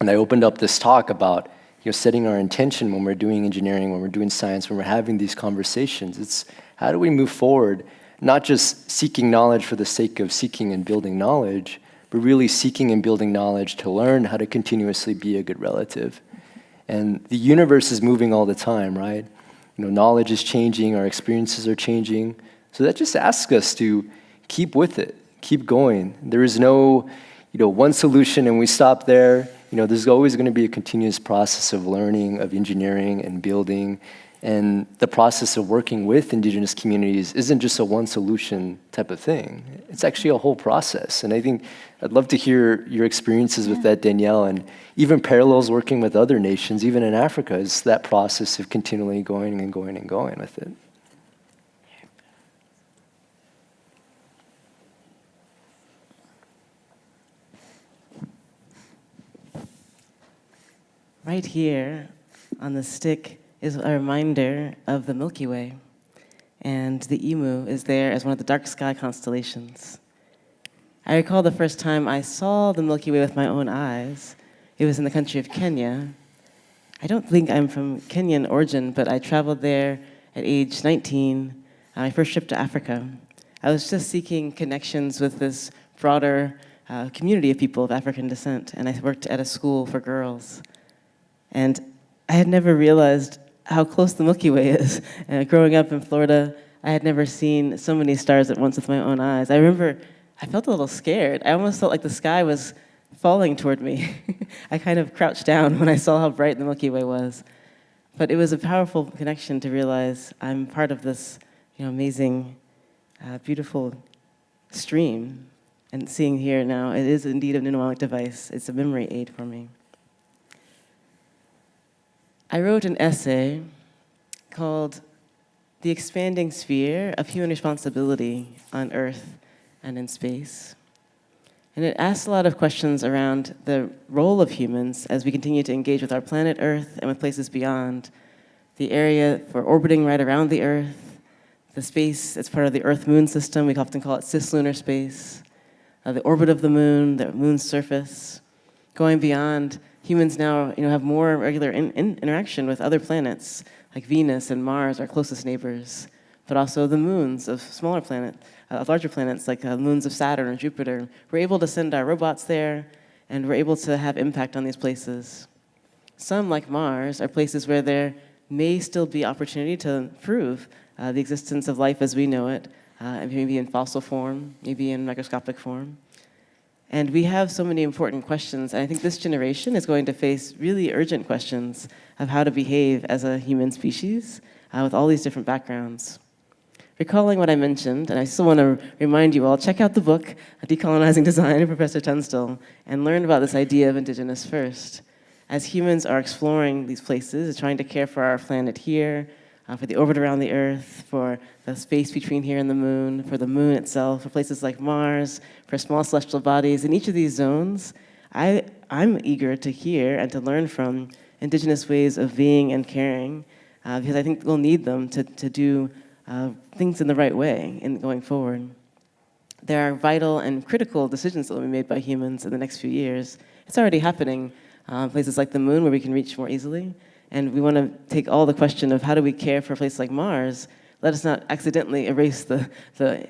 And I opened up this talk about setting our intention when we're doing engineering, when we're doing science, when we're having these conversations. It's how do we move forward, not just seeking knowledge for the sake of seeking and building knowledge, but really seeking and building knowledge to learn how to continuously be a good relative. And the universe is moving all the time, right? Knowledge is changing, our experiences are changing. So that just asks us to keep with it, keep going. There is no, one solution and we stop there. There's always going to be a continuous process of learning, of engineering and building. And the process of working with Indigenous communities isn't just a one solution type of thing. It's actually a whole process. And I think I'd love to hear your experiences with that, Danielle, and even parallels working with other nations, even in Africa, is that process of continually going and going and going with it. Right here on the stick is a reminder of the Milky Way. And the Emu is there as one of the dark sky constellations. I recall the first time I saw the Milky Way with my own eyes. It was in the country of Kenya. I don't think I'm from Kenyan origin, but I traveled there at age 19, my first trip to Africa. I was just seeking connections with this broader community of people of African descent, and I worked at a school for girls. And I had never realized how close the Milky Way is. Growing up in Florida, I had never seen so many stars at once with my own eyes. I remember I felt a little scared. I almost felt like the sky was falling toward me. I kind of crouched down when I saw how bright the Milky Way was. But it was a powerful connection to realize I'm part of this amazing, beautiful stream. And seeing here now, it is indeed a mnemonic device. It's a memory aid for me. I wrote an essay called The Expanding Sphere of Human Responsibility on Earth and in Space. And it asks a lot of questions around the role of humans as we continue to engage with our planet Earth and with places beyond, the area for orbiting right around the Earth, the space that's part of the Earth-Moon system, we often call it cislunar space, the orbit of the moon's surface, going beyond. Humans now have more regular interaction with other planets, like Venus and Mars, our closest neighbors, but also the moons of smaller planets, larger planets like the moons of Saturn or Jupiter. We're able to send our robots there, and we're able to have impact on these places. Some, like Mars, are places where there may still be opportunity to prove the existence of life as we know it, maybe in fossil form, maybe in microscopic form. And we have so many important questions, and I think this generation is going to face really urgent questions of how to behave as a human species with all these different backgrounds. Recalling what I mentioned, and I still want to remind you all, check out the book, Decolonizing Design of Professor Tunstall, and learn about this idea of Indigenous first. As humans are exploring these places, trying to care for our planet here, for the orbit around the Earth, for the space between here and the moon, for the moon itself, for places like Mars, for small celestial bodies, in each of these zones, I'm eager to hear and to learn from Indigenous ways of being and caring, because I think we'll need them to do things in the right way in going forward. There are vital and critical decisions that will be made by humans in the next few years. It's already happening. Places like the moon where we can reach more easily. And we want to take all the question of how do we care for a place like Mars. Let us not accidentally erase the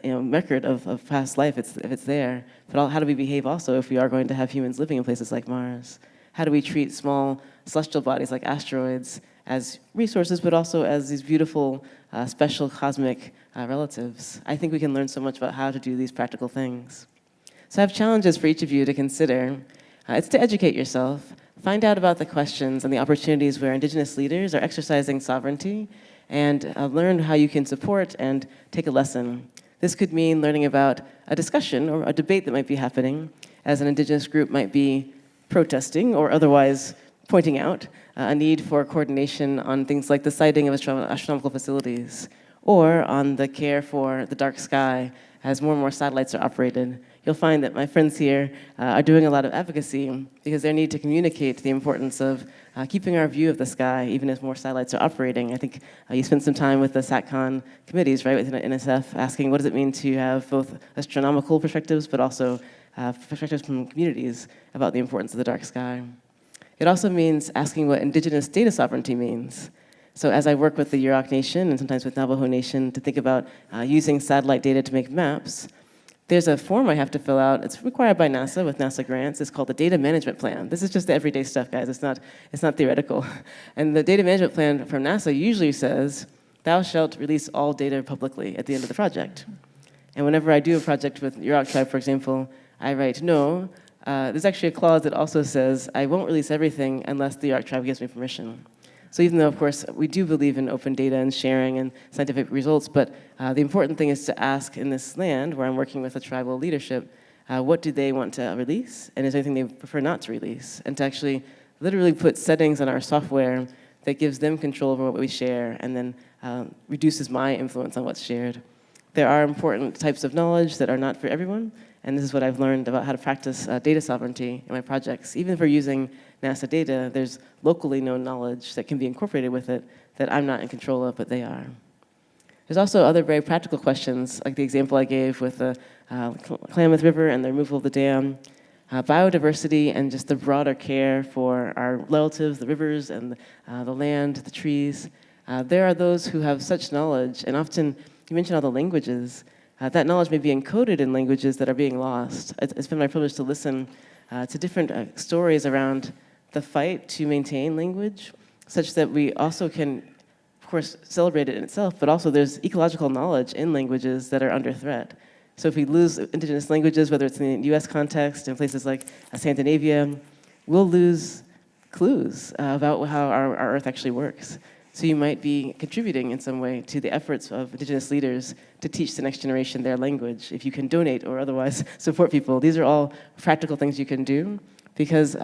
record of past life if it's there. But how do we behave also if we are going to have humans living in places like Mars? How do we treat small celestial bodies like asteroids as resources, but also as these beautiful, special cosmic relatives? I think we can learn so much about how to do these practical things. So I have challenges for each of you to consider. It's to educate yourself, find out about the questions and the opportunities where Indigenous leaders are exercising sovereignty, and learn how you can support and take a lesson. This could mean learning about a discussion or a debate that might be happening, as an Indigenous group might be protesting or otherwise pointing out a need for coordination on things like the siting of astronomical facilities, or on the care for the dark sky as more and more satellites are operated. You'll find that my friends here are doing a lot of advocacy because they need to communicate the importance of keeping our view of the sky even as more satellites are operating. I think you spent some time with the SATCON committees, right, with NSF, asking what does it mean to have both astronomical perspectives but also perspectives from communities about the importance of the dark sky. It also means asking what Indigenous data sovereignty means. So as I work with the Yurok Nation and sometimes with Navajo Nation to think about using satellite data to make maps, there's a form I have to fill out. It's required by NASA with NASA grants. It's called the Data Management Plan. This is just the everyday stuff, guys. It's not theoretical. And the Data Management Plan from NASA usually says, thou shalt release all data publicly at the end of the project. And whenever I do a project with Yurok Tribe, for example, I write, no. There's actually a clause that also says, I won't release everything unless the Yurok Tribe gives me permission. So even though, of course, we do believe in open data and sharing and scientific results, but the important thing is to ask in this land where I'm working with a tribal leadership, what do they want to release? And is there anything they prefer not to release? And to actually literally put settings on our software that gives them control over what we share and then reduces my influence on what's shared. There are important types of knowledge that are not for everyone, and this is what I've learned about how to practice data sovereignty in my projects. Even if we're using NASA data, there's locally known knowledge that can be incorporated with it that I'm not in control of, but they are. There's also other very practical questions, like the example I gave with the Klamath River and the removal of the dam, biodiversity and just the broader care for our relatives, the rivers and the land, the trees. There are those who have such knowledge, and often, you mentioned all the languages, that knowledge may be encoded in languages that are being lost. It's been my privilege to listen to different stories around the fight to maintain language, such that we also can, of course, celebrate it in itself, but also there's ecological knowledge in languages that are under threat. So if we lose Indigenous languages, whether it's in the US context, in places like Scandinavia, we'll lose clues about how our Earth actually works. So you might be contributing in some way to the efforts of Indigenous leaders to teach the next generation their language, if you can donate or otherwise support people. These are all practical things you can do because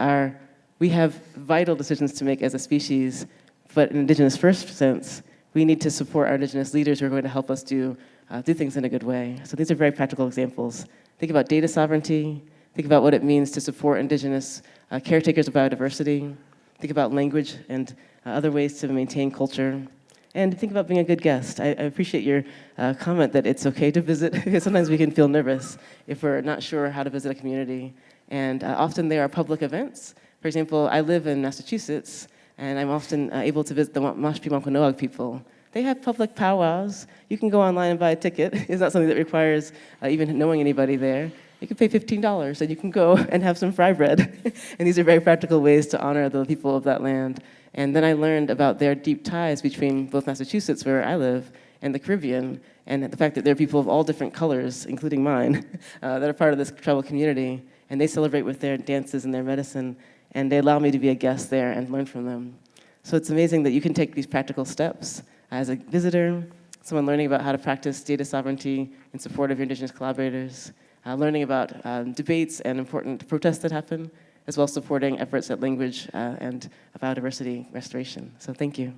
we have vital decisions to make as a species, but in Indigenous first sense, we need to support our Indigenous leaders who are going to help us do things in a good way. So these are very practical examples. Think about data sovereignty. Think about what it means to support Indigenous caretakers of biodiversity. Think about language and other ways to maintain culture. And think about being a good guest. I appreciate your comment that it's okay to visit, because sometimes we can feel nervous if we're not sure how to visit a community. And often there are public events. For example, I live in Massachusetts, and I'm often able to visit the Mashpee Wampanoag people. They have public powwows. You can go online and buy a ticket. It's not something that requires even knowing anybody there. You can pay $15 and you can go and have some fry bread. And these are very practical ways to honor the people of that land. And then I learned about their deep ties between both Massachusetts, where I live, and the Caribbean, and the fact that there are people of all different colors, including mine, that are part of this tribal community. And they celebrate with their dances and their medicine, and they allow me to be a guest there and learn from them. So it's amazing that you can take these practical steps as a visitor, someone learning about how to practice data sovereignty in support of your Indigenous collaborators, learning about debates and important protests that happen, as well as supporting efforts at language and biodiversity restoration. So thank you.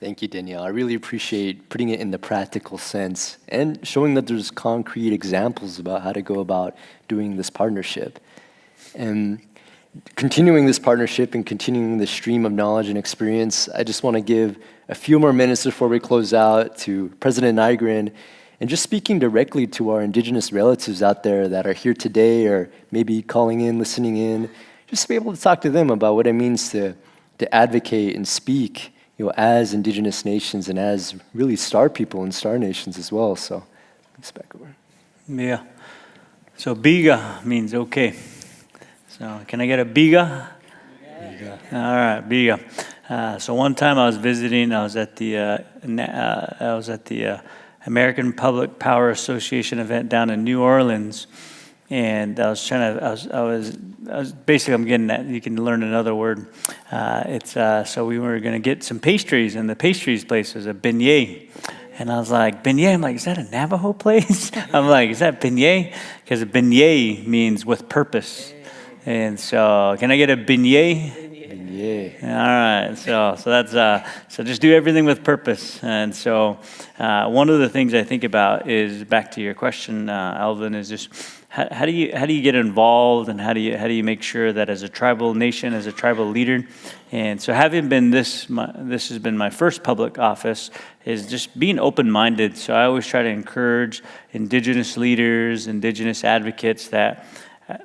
Thank you, Danielle. I really appreciate putting it in the practical sense and showing that there's concrete examples about how to go about doing this partnership. And continuing this partnership and continuing the stream of knowledge and experience, I just want to give a few more minutes before we close out to President Nygren, and just speaking directly to our Indigenous relatives out there that are here today or maybe calling in, listening in, just to be able to talk to them about what it means to advocate and speak, as Indigenous nations and as really star people and star nations as well. So, let's back over. Yeah. So biga means okay. So can I get a biga? Yeah. All right, biga. So one time I was visiting. I was at the American Public Power Association event down in New Orleans, and I was basically, I'm getting that. You can learn another word. So we were going to get some pastries, and the pastries place was a beignet. And I was like, beignet? I'm like, is that a Navajo place? I'm like, is that beignet? Because beignet means with purpose. And so, can I get a beignet? Beignet. All right. So that's so just do everything with purpose. And so, one of the things I think about is back to your question, Alvin, is just how do you get involved, and how do you make sure that as a tribal nation, as a tribal leader, and so having been this has been my first public office, is just being open-minded. So I always try to encourage Indigenous leaders, Indigenous advocates that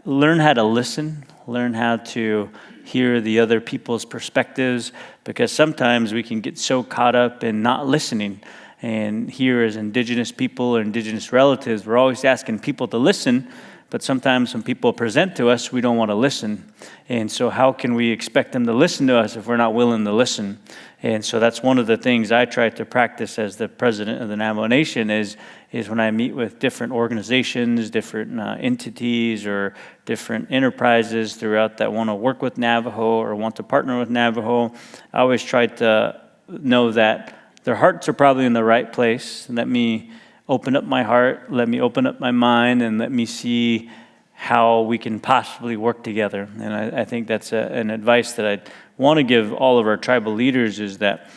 learn how to listen, learn how to hear the other people's perspectives, because sometimes we can get so caught up in not listening. And here as Indigenous people or Indigenous relatives, we're always asking people to listen, but sometimes when people present to us, we don't want to listen. And so how can we expect them to listen to us if we're not willing to listen? And so that's one of the things I try to practice as the president of the Navajo Nation is when I meet with different organizations, different entities, or different enterprises throughout that want to work with Navajo or want to partner with Navajo, I always try to know that their hearts are probably in the right place. Let me open up my heart, let me open up my mind, and let me see how we can possibly work together. And I think that's an advice that I want to give all of our tribal leaders, is that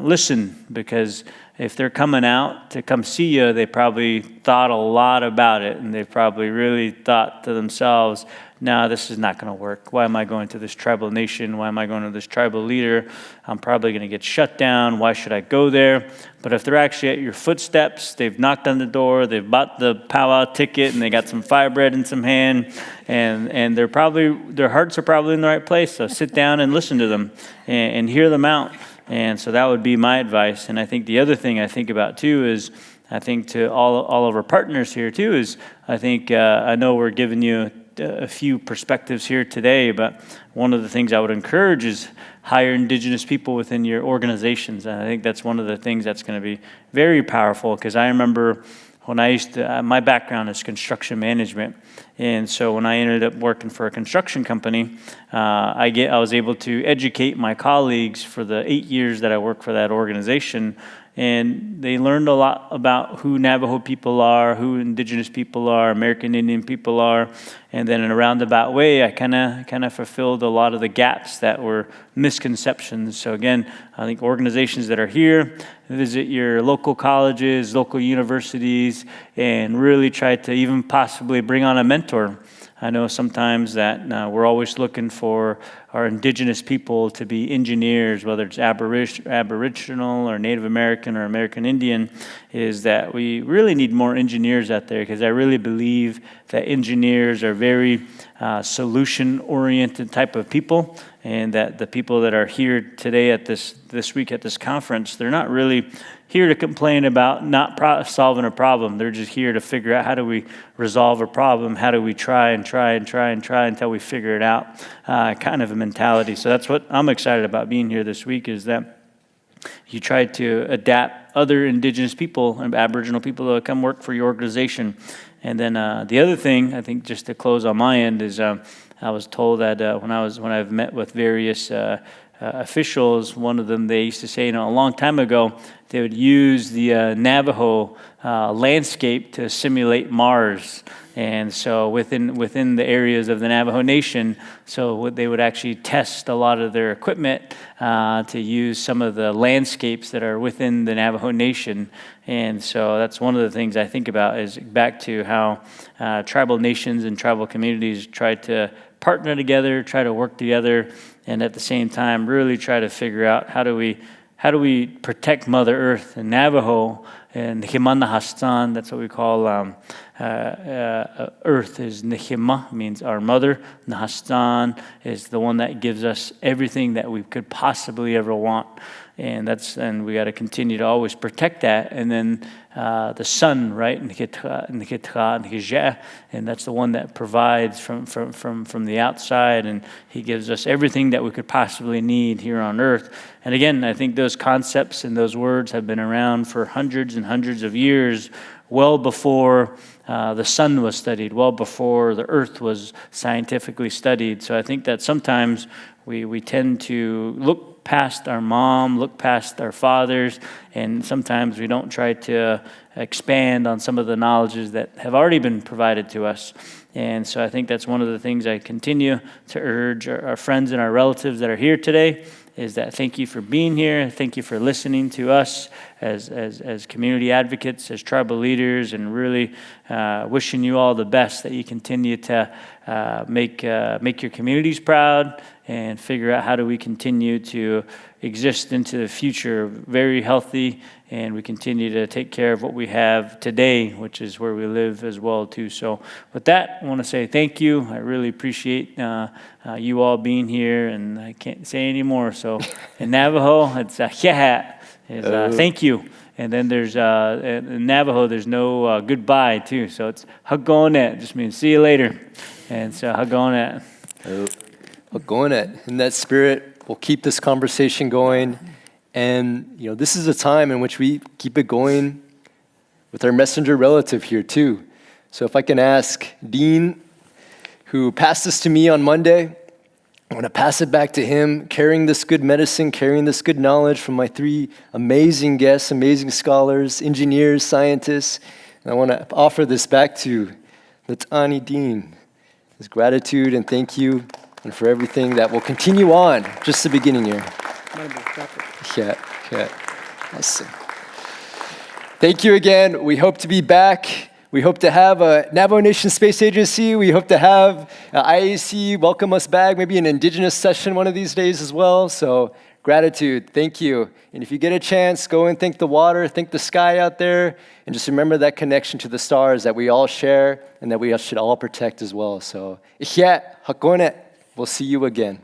listen, because if they're coming out to come see you, they probably thought a lot about it, and they probably really thought to themselves, no, this is not going to work. Why am I going to this tribal nation? Why am I going to this tribal leader? I'm probably going to get shut down. Why should I go there? But if they're actually at your footsteps, they've knocked on the door, they've bought the powwow ticket, and they got some fire bread in some hand, and their hearts are probably in the right place. So sit down and listen to them and hear them out. And so that would be my advice. And I think the other thing I think about too is, I think to all of our partners here too is, I think I know we're giving you a few perspectives here today, but one of the things I would encourage is hire Indigenous people within your organizations. And I think that's one of the things that's going to be very powerful, because I remember when I used to, my background is construction management. And so when I ended up working for a construction company, I was able to educate my colleagues for the 8 years that I worked for that organization. And they learned a lot about who Navajo people are, who Indigenous people are, American Indian people are. And then in a roundabout way, I kind of fulfilled a lot of the gaps that were misconceptions. So again, I think organizations that are here, visit your local colleges, local universities, and really try to even possibly bring on a mentor. I know sometimes that we're always looking for our Indigenous people to be engineers, whether it's Aboriginal or Native American or American Indian, is that we really need more engineers out there, because I really believe that engineers are very solution-oriented type of people, and that the people that are here today at this week at this conference, they're not really here to complain about not solving a problem. They're just here to figure out, how do we resolve a problem? How do we try until we figure it out? Kind of a mentality. So that's what I'm excited about being here this week, is that you try to adapt other Indigenous people and Aboriginal people to come work for your organization. And then the other thing, I think, just to close on my end, is I was told that when I've met with various officials, one of them, they used to say, a long time ago, they would use the Navajo landscape to simulate Mars. And so within the areas of the Navajo Nation, so they would actually test a lot of their equipment to use some of the landscapes that are within the Navajo Nation. And so that's one of the things I think about, is back to how tribal nations and tribal communities try to partner together, try to work together, and at the same time really try to figure out how do we protect Mother Earth. And Navajo and Nihimannahastan, that's what we call Earth, is Nihima, means our mother. Nahastan is the one that gives us everything that we could possibly ever want. And we got to continue to always protect that. And then the sun, right? And that's the one that provides from the outside, and he gives us everything that we could possibly need here on earth. And again, I think those concepts and those words have been around for hundreds and hundreds of years, well before the sun was studied, well before the earth was scientifically studied. So I think that sometimes we tend to look past our mom, look past our fathers, and sometimes we don't try to expand on some of the knowledges that have already been provided to us. And so I think that's one of the things I continue to urge our friends and our relatives that are here today, is that thank you for being here. Thank you for listening to us as community advocates, as tribal leaders, and really wishing you all the best, that you continue to make your communities proud and figure out how do we continue to exist into the future very healthy, and we continue to take care of what we have today, which is where we live as well too. So with that, I want to say thank you. I really appreciate you all being here, and I can't say any more. So in Navajo, it's thank you. And then there's in Navajo, there's no goodbye too. So it's hagonet, just means see you later. And so hagonet. Hagonet. In that spirit, we'll keep this conversation going. And this is a time in which we keep it going with our messenger relative here too. So if I can ask Dean, who passed this to me on Monday, I want to pass it back to him, carrying this good medicine, carrying this good knowledge from my three amazing guests, amazing scholars, engineers, scientists. And I want to offer this back to Latani Dean. His gratitude and thank you, and for everything that will continue on, just the beginning here. Yeah. Awesome. Thank you again. We hope to be back. We hope to have a Navajo Nation Space Agency. We hope to have IAC welcome us back, maybe an Indigenous session one of these days as well. So gratitude, thank you. And if you get a chance, go and thank the water, thank the sky out there, and just remember that connection to the stars that we all share and that we should all protect as well. So, hakonet. We'll see you again.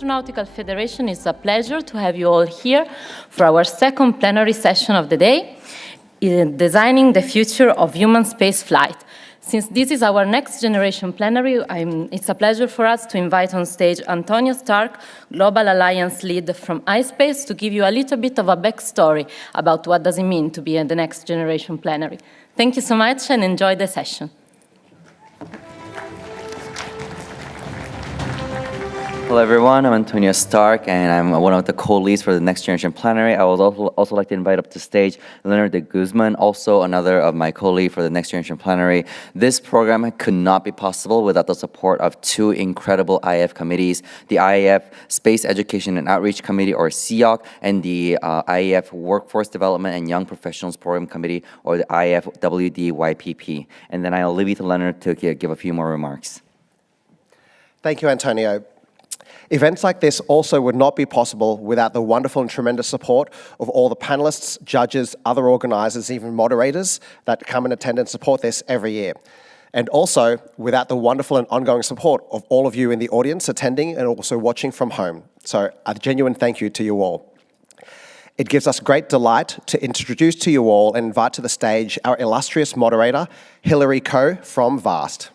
Astronautical Federation, it's a pleasure to have you all here for our second plenary session of the day, in Designing the Future of Human Space Flight. Since this is our next generation plenary, it's a pleasure for us to invite on stage Antonio Stark, Global Alliance Lead from iSpace, to give you a little bit of a backstory about what does it mean to be in the next generation plenary. Thank you so much and enjoy the session. Hello everyone, I'm Antonio Stark and I'm one of the co-leads for the Next Generation Plenary. I would also like to invite up to stage Leonard de Guzman, also another of my co-lead for the Next Generation Plenary. This program could not be possible without the support of two incredible IAF committees, the IAF Space Education and Outreach Committee, or SIAC, and the IAF Workforce Development and Young Professionals Program Committee, or the IAF WDYPP. And then I'll leave you to Leonard to give a few more remarks. Thank you, Antonio. Events like this also would not be possible without the wonderful and tremendous support of all the panelists, judges, other organisers, even moderators that come and attend and support this every year. And also without the wonderful and ongoing support of all of you in the audience attending and also watching from home. So a genuine thank you to you all. It gives us great delight to introduce to you all and invite to the stage our illustrious moderator, Hilary Coe from VAST.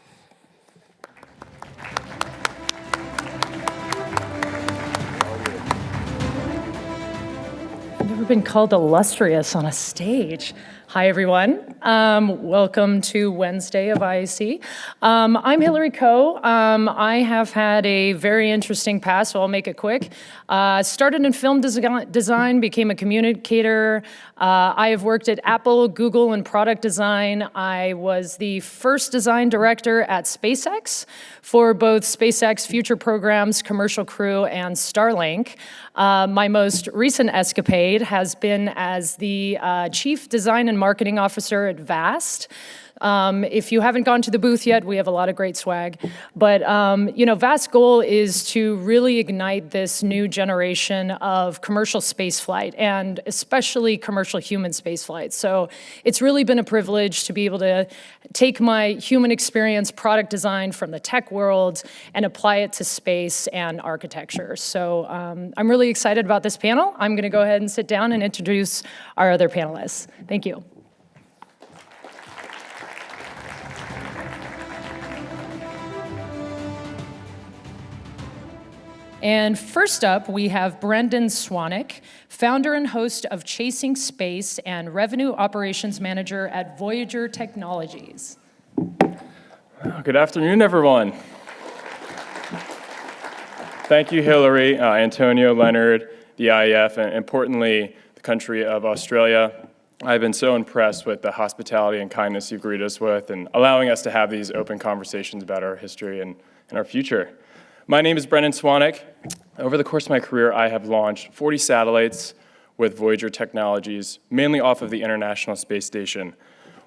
Never been called illustrious on a stage. Hi, everyone. Welcome to Wednesday of IAC. I'm Hilary Coe. I have had a very interesting past, so I'll make it quick. Started in film design, became a communicator. I have worked at Apple, Google, and product design. I was the first design director at SpaceX for both SpaceX future programs, Commercial Crew, and Starlink. My most recent escapade has been as the Chief Design and Marketing Officer at VAST. If you haven't gone to the booth yet, we have a lot of great swag. But, VAST's goal is to really ignite this new generation of commercial spaceflight, and especially commercial human spaceflight. So it's really been a privilege to be able to take my human experience, product design from the tech world, and apply it to space and architecture. So I'm really excited about this panel. I'm going to go ahead and sit down and introduce our other panelists. Thank you. And first up, we have Brendan Swanick, founder and host of Chasing Space and Revenue Operations Manager at Voyager Technologies. Good afternoon, everyone. Thank you, Hilary, Antonio, Leonard, the IAF, and importantly, the country of Australia. I've been so impressed with the hospitality and kindness you greet us with and allowing us to have these open conversations about our history and our future. My name is Brendan Swanick. Over the course of my career, I have launched 40 satellites with Voyager Technologies, mainly off of the International Space Station.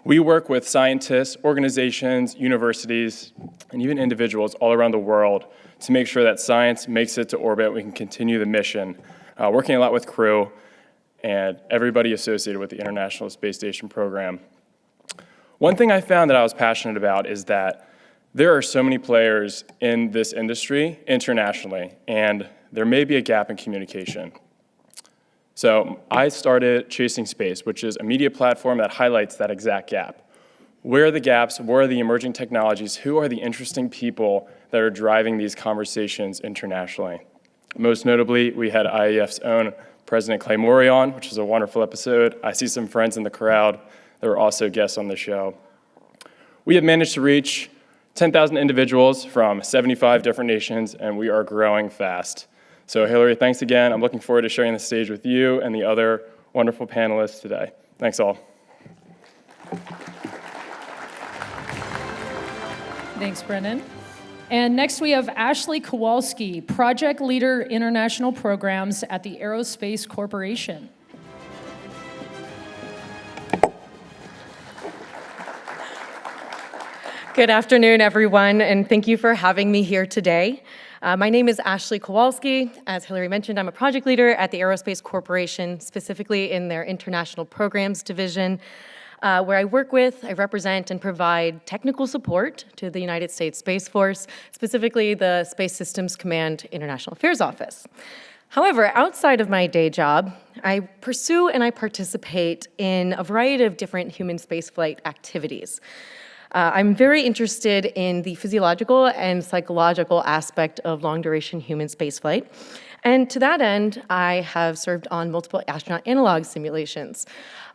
We work with scientists, organizations, universities, and even individuals all around the world to make sure that science makes it to orbit. We can continue the mission, working a lot with crew and everybody associated with the International Space Station program. One thing I found that I was passionate about is that there are so many players in this industry internationally, and there may be a gap in communication. So I started Chasing Space, which is a media platform that highlights that exact gap. Where are the gaps? Where are the emerging technologies? Who are the interesting people that are driving these conversations internationally? Most notably, we had IAF's own President Clay Morey on, which was a wonderful episode. I see some friends in the crowd that were also guests on the show. We have managed to reach 10,000 individuals from 75 different nations, and we are growing fast. So Hilary, thanks again. I'm looking forward to sharing the stage with you and the other wonderful panelists today. Thanks all. Thanks, Brendan. And next we have Ashley Kowalski, Project Leader International Programs at the Aerospace Corporation. Good afternoon, everyone, and thank you for having me here today. My name is Ashley Kowalski. As Hilary mentioned, I'm a project leader at the Aerospace Corporation, specifically in their International Programs Division. where I work with, I represent, and provide technical support to the United States Space Force, specifically the Space Systems Command International Affairs Office. However, outside of my day job, I pursue and I participate in a variety of different human spaceflight activities. I'm very interested in the physiological and psychological aspect of long-duration human spaceflight. And to that end, I have served on multiple astronaut analog simulations.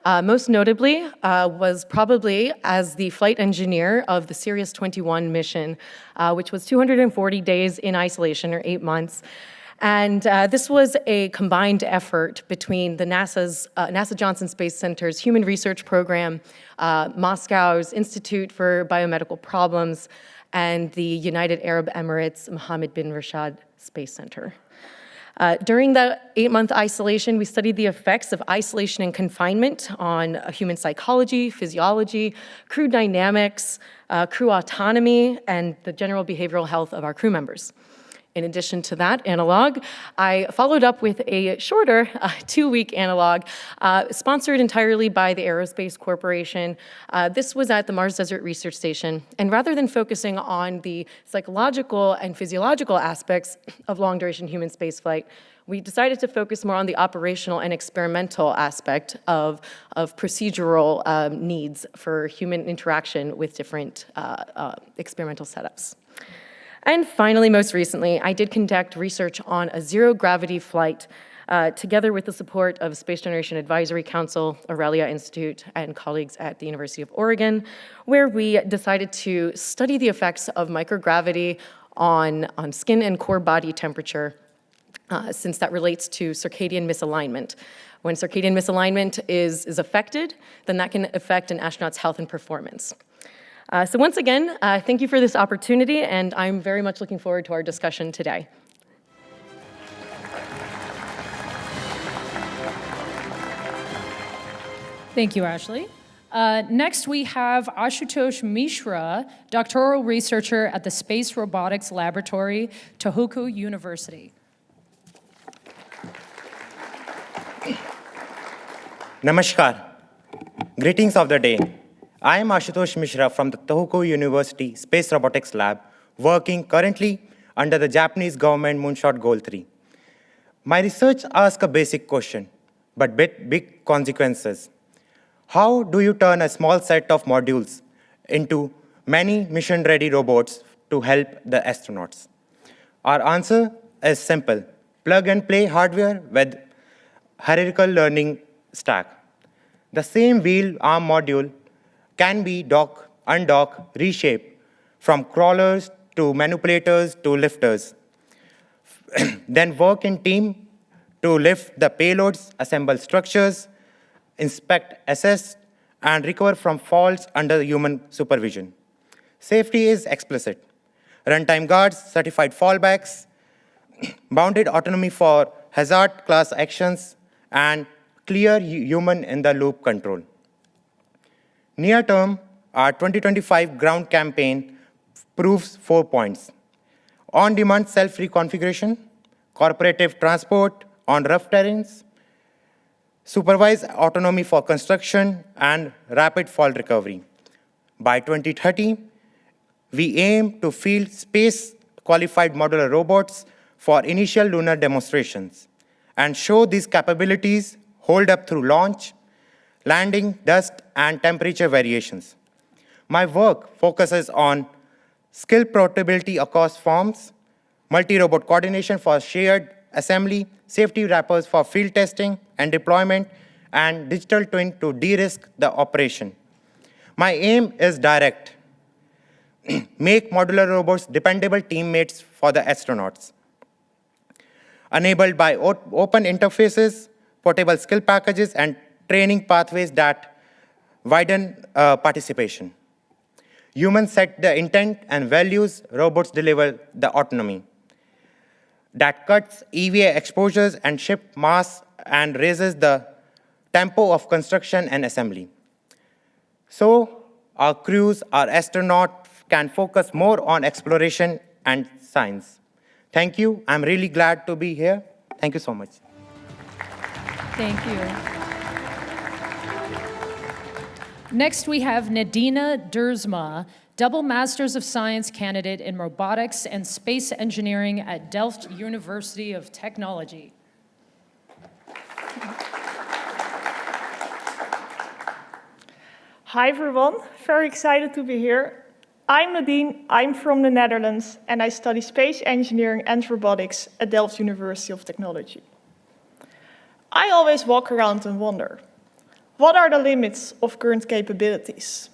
Most notably was probably as the flight engineer of the Sirius 21 mission, which was 240 days in isolation, or 8 months. And this was a combined effort between the NASA Johnson Space Center's Human Research Program, Moscow's Institute for Biomedical Problems, and the United Arab Emirates Mohammed bin Rashid Space Center. During the 8-month isolation, we studied the effects of isolation and confinement on human psychology, physiology, crew dynamics, crew autonomy, and the general behavioral health of our crew members. In addition to that analog, I followed up with a shorter 2-week analog sponsored entirely by the Aerospace Corporation. This was at the Mars Desert Research Station. And rather than focusing on the psychological and physiological aspects of long-duration human spaceflight, we decided to focus more on the operational and experimental aspect of procedural needs for human interaction with different experimental setups. And finally, most recently, I did conduct research on a zero-gravity flight together with the support of Space Generation Advisory Council, Aurelia Institute, and colleagues at the University of Oregon, where we decided to study the effects of microgravity on skin and core body temperature, since that relates to circadian misalignment. When circadian misalignment is affected, then that can affect an astronaut's health and performance. So once again, thank you for this opportunity, and I'm very much looking forward to our discussion today. Thank you, Ashley. Next, we have Ashutosh Mishra, doctoral researcher at the Space Robotics Laboratory, Tohoku University. Namaskar. Greetings of the day. I am Ashutosh Mishra from the Tohoku University Space Robotics Lab, working currently under the Japanese government Moonshot Goal 3. My research asks a basic question, but big consequences. How do you turn a small set of modules into many mission-ready robots to help the astronauts? Our answer is simple: plug-and-play hardware with hierarchical learning stack. The same wheel arm module can be dock, undock, reshape from crawlers to manipulators to lifters. Then work in team to lift the payloads, assemble structures, inspect, assess, and recover from faults under human supervision. Safety is explicit. Runtime guards, certified fallbacks, bounded autonomy for hazard class actions, and clear human-in-the-loop control. Near term, our 2025 ground campaign proves 4 points: on-demand self-reconfiguration, corporative transport on rough terrains, supervised autonomy for construction, and rapid fall recovery. By 2030, we aim to field space-qualified modular robots for initial lunar demonstrations and show these capabilities hold up through launch, landing, dust, and temperature variations. My work focuses on skill portability across forms, multi-robot coordination for shared assembly, safety wrappers for field testing and deployment, and digital twin to de-risk the operation. My aim is direct: make modular robots dependable teammates for the astronauts. Enabled by open interfaces, portable skill packages, and training pathways that widen participation. Humans set the intent and values, robots deliver the autonomy. That cuts EVA exposures and ship mass and raises the tempo of construction and assembly. So our crews, our astronauts can focus more on exploration and science. Thank you. I'm really glad to be here. Thank you so much. Thank you. Next, we have Nadina Duursma, double Masters of Science candidate in Robotics and Space Engineering at Delft University of Technology. Hi everyone, very excited to be here. I'm Nadine, I'm from the Netherlands, and I study space engineering and robotics at Delft University of Technology. I always walk around and wonder, what are the limits of current capabilities?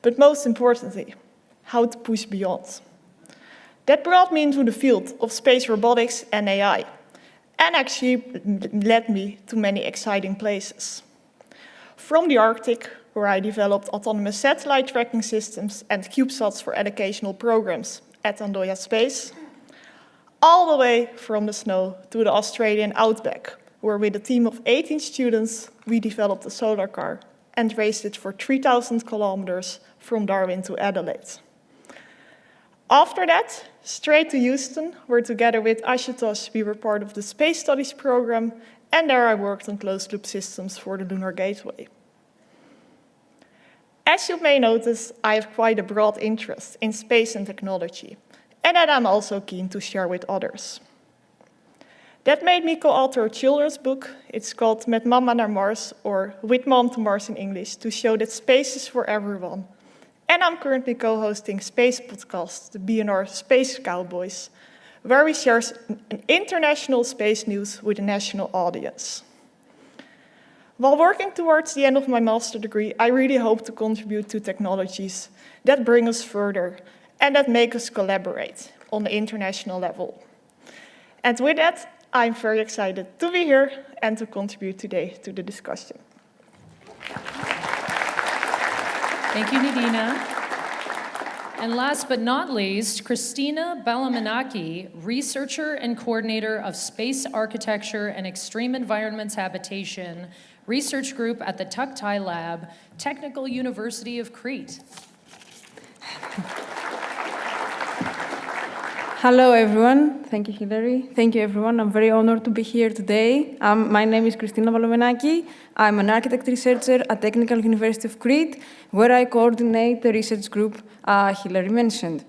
But most importantly, how to push beyond. That brought me into the field of space robotics and AI, and actually led me to many exciting places. From the Arctic, where I developed autonomous satellite tracking systems and CubeSats for educational programs at Andoya Space, all the way from the snow to the Australian outback, where with a team of 18 students, we developed a solar car and raced it for 3,000 kilometers from Darwin to Adelaide. After that, straight to Houston, where together with Ashutosh, we were part of the Space Studies program, and there I worked on closed-loop systems for the Lunar Gateway. As you may notice, I have quite a broad interest in space and technology, and that I'm also keen to share with others. That made me co-author a children's book. It's called Met Mama naar Mars, or With Mom to Mars in English, to show that space is for everyone. And I'm currently co-hosting Space Podcast, the BNR Space Cowboys, where we share an international space news with a national audience. While working towards the end of my master's degree, I really hope to contribute to technologies that bring us further and that make us collaborate on the international level. And with that, I'm very excited to be here and to contribute today to the discussion. Thank you, Nadina. And last but not least, Christina Balamanaki, researcher and coordinator of Space Architecture and Extreme Environments Habitation Research Group at the Tuktai Lab, Technical University of Crete. Hello, everyone. Thank you, Hilary. Thank you, everyone. I'm very honored to be here today. My name is Christina Balomenaki. I'm an architect researcher at Technical University of Crete, where I coordinate the research group Hilary mentioned.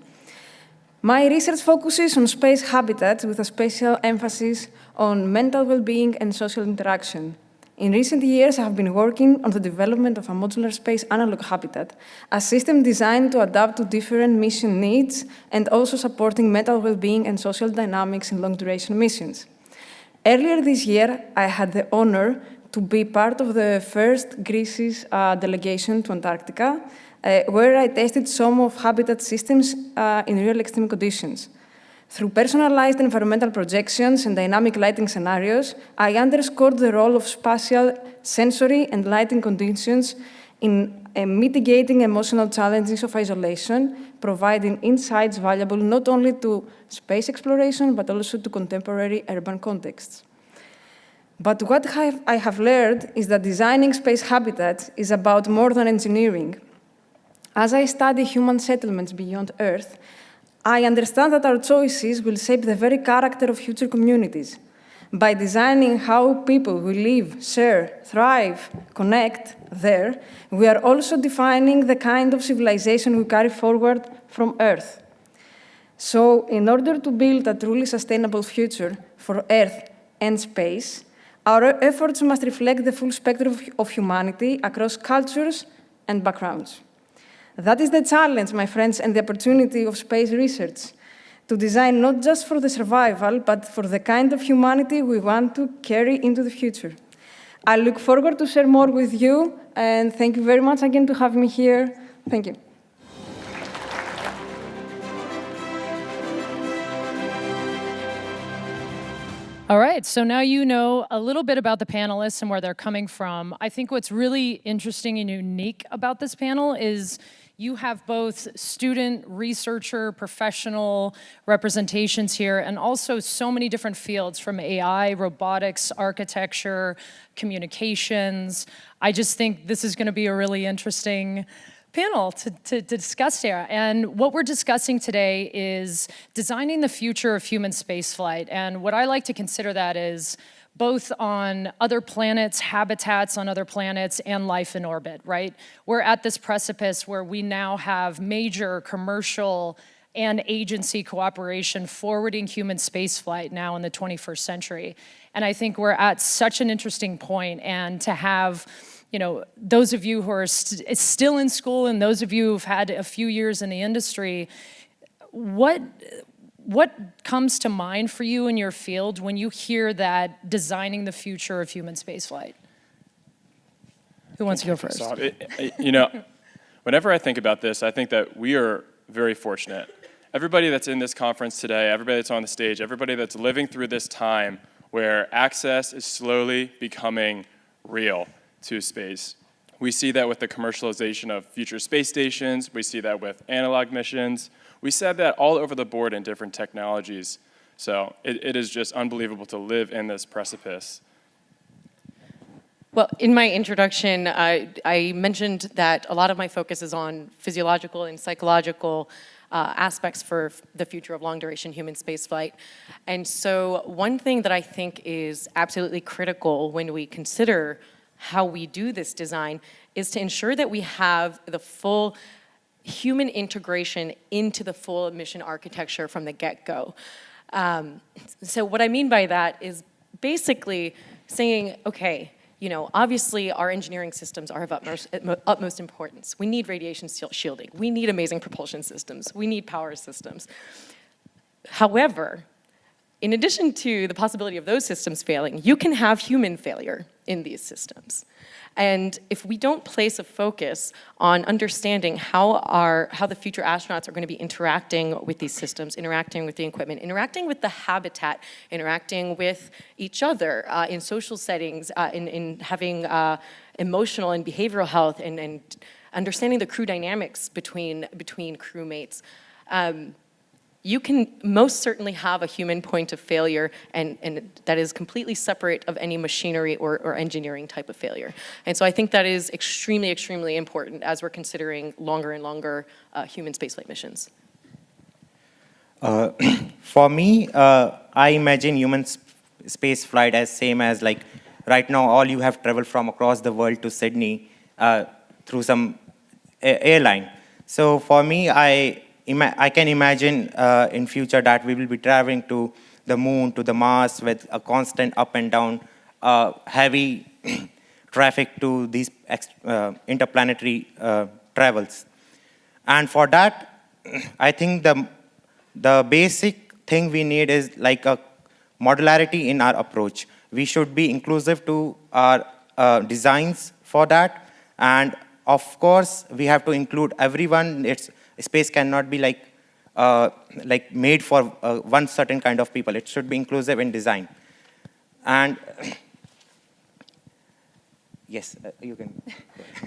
My research focuses on space habitats with a special emphasis on mental well-being and social interaction. In recent years, I have been working on the development of a modular space analog habitat, a system designed to adapt to different mission needs and also supporting mental well-being and social dynamics in long-duration missions. Earlier this year, I had the honor to be part of the first Greece's delegation to Antarctica, where I tested some of habitat systems in real extreme conditions. Through personalized environmental projections and dynamic lighting scenarios, I underscored the role of spatial, sensory, and lighting conditions in mitigating emotional challenges of isolation, providing insights valuable not only to space exploration, but also to contemporary urban contexts. But what I have learned is that designing space habitats is about more than engineering. As I study human settlements beyond Earth, I understand that our choices will shape the very character of future communities. By designing how people will live, share, thrive, connect there, we are also defining the kind of civilization we carry forward from Earth. So, in order to build a truly sustainable future for Earth and space, our efforts must reflect the full spectrum of humanity across cultures and backgrounds. That is the challenge, my friends, and the opportunity of space research, to design not just for the survival, but for the kind of humanity we want to carry into the future. I look forward to share more with you, and thank you very much again to have me here. Thank you. All right, so now you know a little bit about the panelists and where they're coming from. I think what's really interesting and unique about this panel is you have both student, researcher, professional representations here, and also so many different fields from AI, robotics, architecture, communications. I just think this is going to be a really interesting panel to discuss here. And what we're discussing today is designing the future of human spaceflight. And what I like to consider that is both on other planets, habitats on other planets, and life in orbit, right? We're at this precipice where we now have major commercial and agency cooperation forwarding human spaceflight now in the 21st century. And I think we're at such an interesting point, and to have, you know, those of you who are still in school and those of you who've had a few years in the industry, what comes to mind for you in your field when you hear that designing the future of human spaceflight? Who wants to go first? You know, whenever I think about this, I think that we are very fortunate. Everybody that's in this conference today, everybody that's on the stage, everybody that's living through this time where access is slowly becoming real to space. We see that with the commercialization of future space stations. We see that with analog missions. We see that all over the board in different technologies. So it is just unbelievable to live in this precipice. Well, in my introduction, I mentioned that a lot of my focus is on physiological and psychological aspects for the future of long-duration human spaceflight. And so one thing that I think is absolutely critical when we consider how we do this design is to ensure that we have the full human integration into the full mission architecture from the get-go. So what I mean by that is basically saying, okay, you know, obviously our engineering systems are of utmost importance. We need radiation shielding. We need amazing propulsion systems. We need power systems. However, in addition to the possibility of those systems failing, you can have human failure in these systems. And if we don't place a focus on understanding how the future astronauts are going to be interacting with these systems, interacting with the equipment, interacting with the habitat, interacting with each other in social settings, in having emotional and behavioral health, and understanding the crew dynamics between crewmates, you can most certainly have a human point of failure, and that is completely separate of any machinery or engineering type of failure. And so I think that is extremely, extremely important as we're considering longer and longer human spaceflight missions. For me, I imagine human spaceflight as same as, like, right now all you have traveled from across the world to Sydney through some airline. So for me, I can imagine in future that we will be traveling to the moon, to the Mars, with a constant up and down, heavy traffic to these interplanetary travels. And for that, I think the basic thing we need is like a modularity in our approach. We should be inclusive to our designs for that. And of course, we have to include everyone. Space cannot be like made for one certain kind of people. It should be inclusive in design. And yes, you can.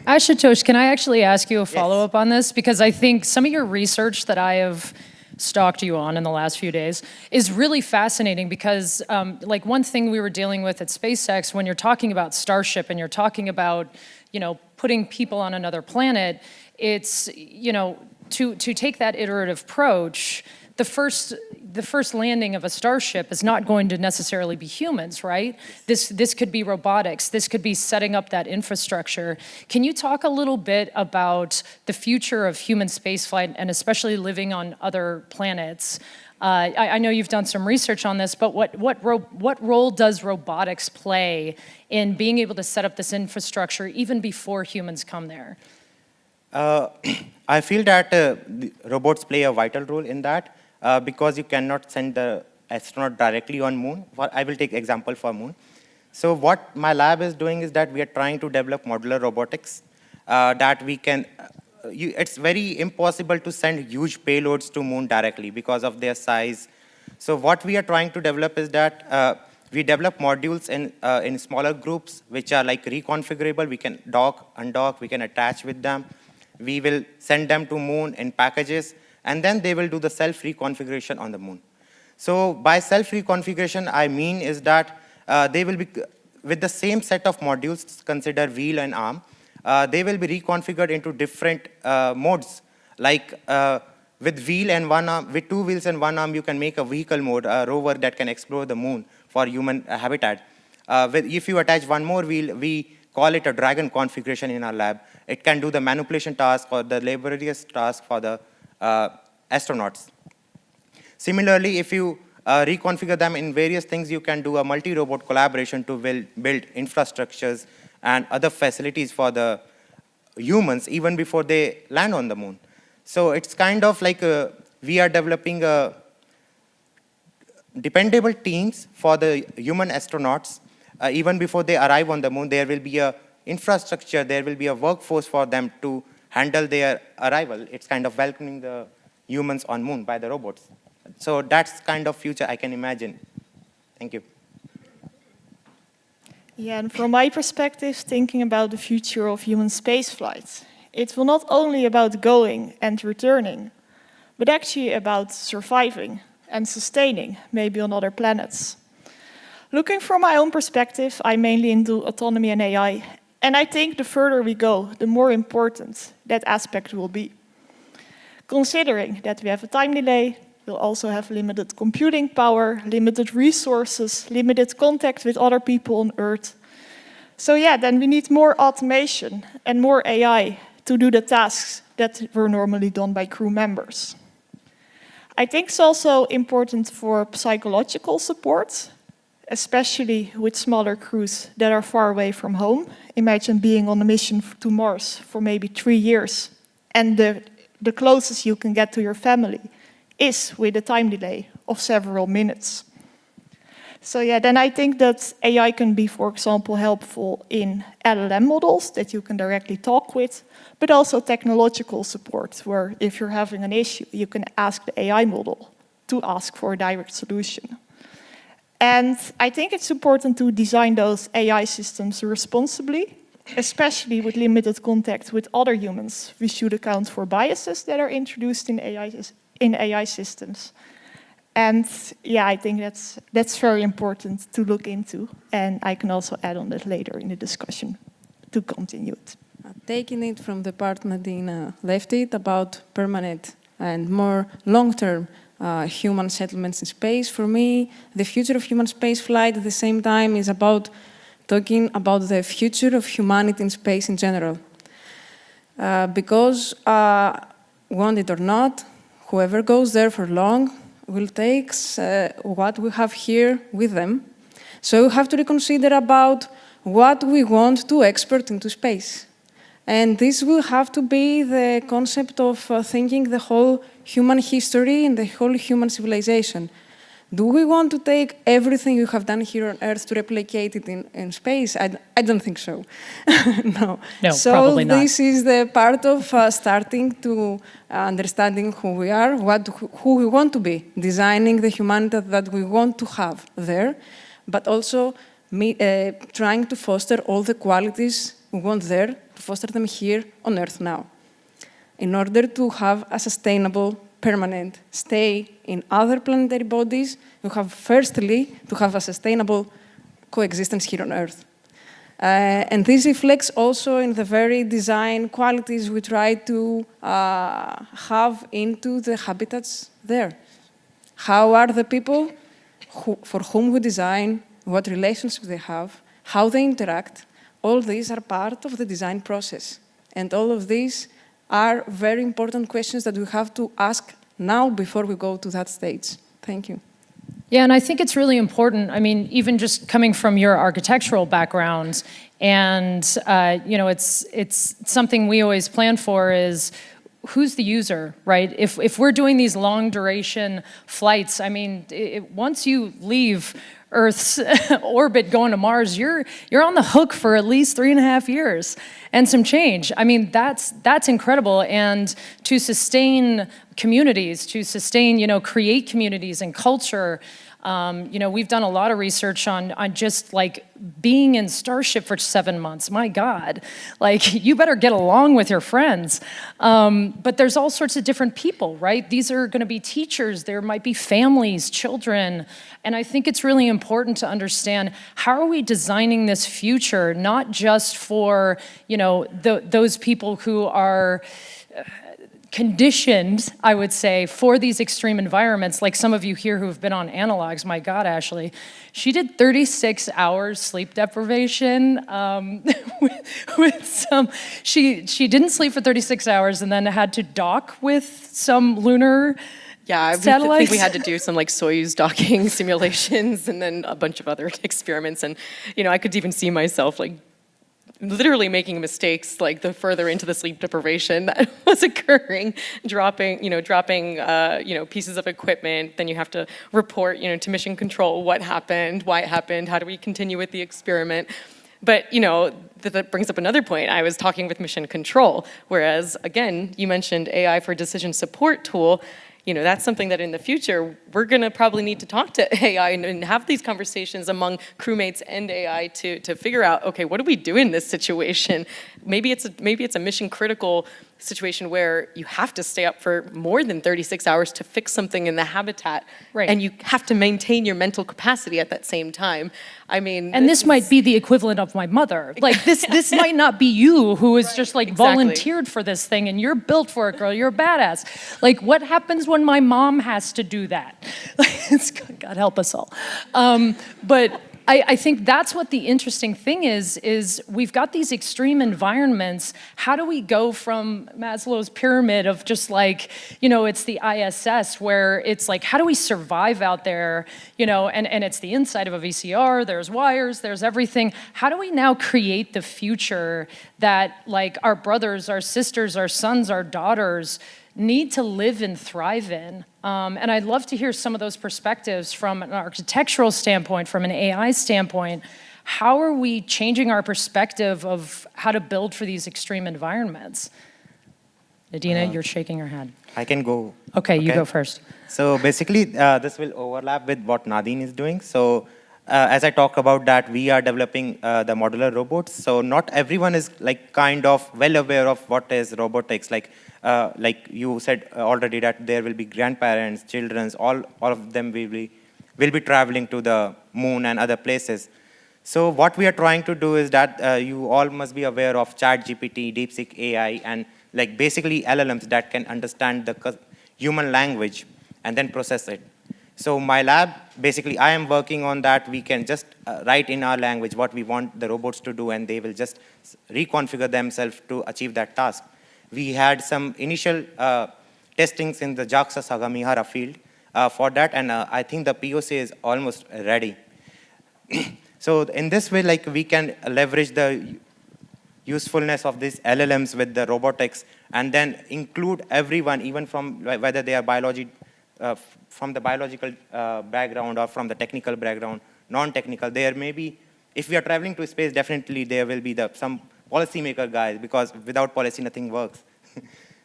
Ashutosh, can I actually ask you a follow-up on this? Because I think some of your research that I have stalked you on in the last few days is really fascinating, because like one thing we were dealing with at SpaceX, when you're talking about Starship and you're talking about, you know, putting people on another planet, it's, you know, to take that iterative approach, the first landing of a Starship is not going to necessarily be humans, right? This could be robotics. This could be setting up that infrastructure. Can you talk a little bit about the future of human spaceflight, and especially living on other planets? I know you've done some research on this, but what role does robotics play in being able to set up this infrastructure even before humans come there? I feel that robots play a vital role in that because you cannot send the astronaut directly on moon. I will take example for moon. So what my lab is doing is that we are trying to develop modular robotics that we can, it's very impossible to send huge payloads to moon directly because of their size. So what we are trying to develop is that we develop modules in smaller groups which are like reconfigurable. We can dock, undock, we can attach with them. We will send them to moon in packages, and then they will do the self-reconfiguration on the moon. So by self-reconfiguration, I mean is that they will be, with the same set of modules, consider wheel and arm, they will be reconfigured into different modes. Like with wheel and one arm, with 2 wheels and 1 arm, you can make a vehicle mode, a rover that can explore the moon for human habitat. If you attach one more wheel, we call it a dragon configuration in our lab. It can do the manipulation task or the laborious task for the astronauts. Similarly, if you reconfigure them in various things, you can do a multi-robot collaboration to build infrastructures and other facilities for the humans even before they land on the moon. So it's kind of like we are developing dependable teams for the human astronauts. Even before they arrive on the moon, there will be a infrastructure, there will be a workforce for them to handle their arrival. It's kind of welcoming the humans on moon by the robots. So that's kind of future I can imagine. Thank you. Yeah, and from my perspective, thinking about the future of human spaceflight, it will not only about going and returning, but actually about surviving and sustaining, maybe on other planets. Looking from my own perspective, I'm mainly into autonomy and AI, and I think the further we go, the more important that aspect will be. Considering that we have a time delay, we'll also have limited computing power, limited resources, limited contact with other people on Earth. So yeah, then we need more automation and more AI to do the tasks that were normally done by crew members. I think it's also important for psychological support, especially with smaller crews that are far away from home. Imagine being on a mission to Mars for maybe 3 years, and the closest you can get to your family is with a time delay of several minutes. So yeah, then I think that AI can be, for example, helpful in LLM models that you can directly talk with, but also technological support, where if you're having an issue, you can ask the AI model to ask for a direct solution. And I think it's important to design those AI systems responsibly, especially with limited contact with other humans. We should account for biases that are introduced in AI systems. And yeah, I think that's very important to look into. And I can also add on that later in the discussion to continue it. Taking it from the part Nadine left it about permanent and more long-term human settlements in space, for me, the future of human space flight at the same time is about talking about the future of humanity in space in general. Because, want it or not, whoever goes there for long will take what we have here with them. So we have to reconsider about what we want to export into space. And this will have to be the concept of thinking the whole human history and the whole human civilization. Do we want to take everything you have done here on Earth to replicate it in space? I don't think so. No, so probably not. This is the part of starting to understanding who we are, who we want to be, designing the humanity that we want to have there, but also trying to foster all the qualities we want there, to foster them here on Earth now, in order to have a sustainable, permanent stay in other planetary bodies. You have, firstly, to have a sustainable coexistence here on Earth. And this reflects also in the very design qualities we try to have into the habitats there. How are the people for whom we design, what relationships they have, how they interact? All these are part of the design process. And all of these are very important questions that we have to ask now before we go to that stage. Thank you. Yeah, and I think it's really important. I mean, even just coming from your architectural background, and you know, it's something we always plan for is who's the user, right? If we're doing these long duration flights, I mean, once you leave Earth's orbit going to Mars, you're on the hook for at least 3.5 years and some change. I mean, that's incredible. And to sustain communities, to sustain, you know, create communities and culture, you know, we've done a lot of research on just like being in Starship for 7 months. My God, like you better get along with your friends. But there's all sorts of different people, right? These are going to be teachers. There might be families, children. And I think it's really important to understand how are we designing this future, not just for, you know, those people who are conditioned, I would say, for these extreme environments, like some of you here who've been on analogs. My God, Ashley, she did 36 hours sleep deprivation with some, she didn't sleep for 36 hours and then had to dock with some lunar satellites. I think we had to do some like Soyuz docking simulations and then a bunch of other experiments. And, I could even see myself like literally making mistakes like the further into the sleep deprivation that was occurring, dropping pieces of equipment. Then you have to report, to mission control what happened, why it happened, how do we continue with the experiment. But, that brings up another point. I was talking with mission control, whereas, again, you mentioned AI for decision support tool. That's something that in the future, we're going to probably need to talk to AI and have these conversations among crewmates and AI to figure out, okay, what do we do in this situation? Maybe it's a mission critical situation where you have to stay up for more than 36 hours to fix something in the habitat. Right. And you have to maintain your mental capacity at that same time. I mean, and this might be the equivalent of my mother. Like this might not be you who is just like volunteered for this thing and you're built for it, girl, you're a badass. Like what happens when my mom has to do that? God help us all. But I think that's what the interesting thing is we've got these extreme environments. How do we go from Maslow's pyramid of just like, it's the ISS where it's like, how do we survive out there, and it's the inside of a VCR, there's wires, there's everything. How do we now create the future that like our brothers, our sisters, our sons, our daughters need to live and thrive in? And I'd love to hear some of those perspectives from an architectural standpoint, from an AI standpoint. How are we changing our perspective of how to build for these extreme environments? Adina, you're shaking your head. I can go. Okay, you go first. So basically, this will overlap with what Nadine is doing. So as I talk about that, we are developing the modular robots. So not everyone is like kind of well aware of what is robotics. Like you said already that there will be grandparents, children, all of them will be traveling to the moon and other places. So what we are trying to do is that you all must be aware of ChatGPT, DeepSeek AI, and like basically LLMs that can understand the human language and then process it. So my lab, basically I am working on that. We can just write in our language what we want the robots to do and they will just reconfigure themselves to achieve that task. We had some initial testings in the JAXA Sagamihara field for that, and I think the POC is almost ready. So in this way, like we can leverage the usefulness of these LLMs with the robotics, and then include everyone, even from whether they are from the biological background or from the technical background, non-technical. There may be, if we are traveling to space, definitely there will be some policymaker guys, because without policy, nothing works.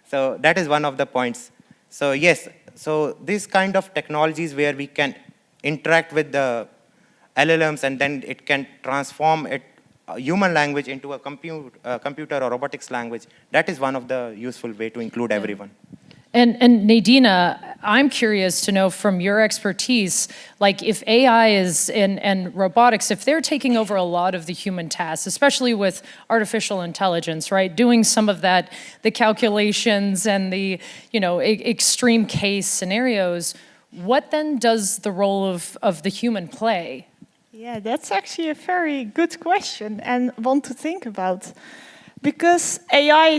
So that is one of the points. So yes, so these kind of technologies where we can interact with the LLMs and then it can transform it, human language into a computer or robotics language, that is one of the useful way to include everyone. And Nadina, I'm curious to know from your expertise, like if AI is and robotics, if they're taking over a lot of the human tasks, especially with artificial intelligence, right? Doing some of that, the calculations and the, extreme case scenarios, what then does the role of the human play? Yeah, that's actually a very good question and one to think about. Because AI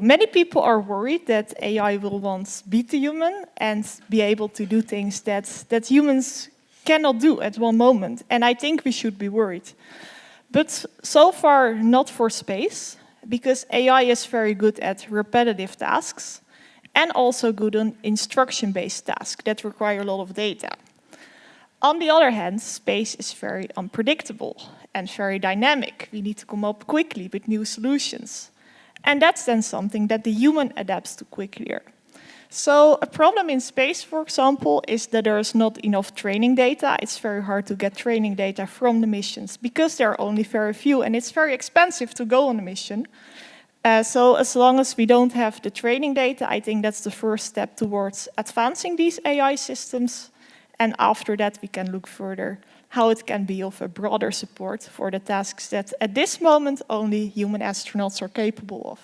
many people are worried that AI will once beat the human and be able to do things that humans cannot do at one moment. And I think we should be worried. But so far, not for space, because AI is very good at repetitive tasks and also good on instruction-based tasks that require a lot of data. On the other hand, space is very unpredictable and very dynamic. We need to come up quickly with new solutions. And that's then something that the human adapts to quickly. So a problem in space, for example, is that there is not enough training data. It's very hard to get training data from the missions because there are only very few, and it's very expensive to go on a mission. So as long as we don't have the training data, I think that's the first step towards advancing these AI systems. And after that, we can look further how it can be of a broader support for the tasks that at this moment only human astronauts are capable of.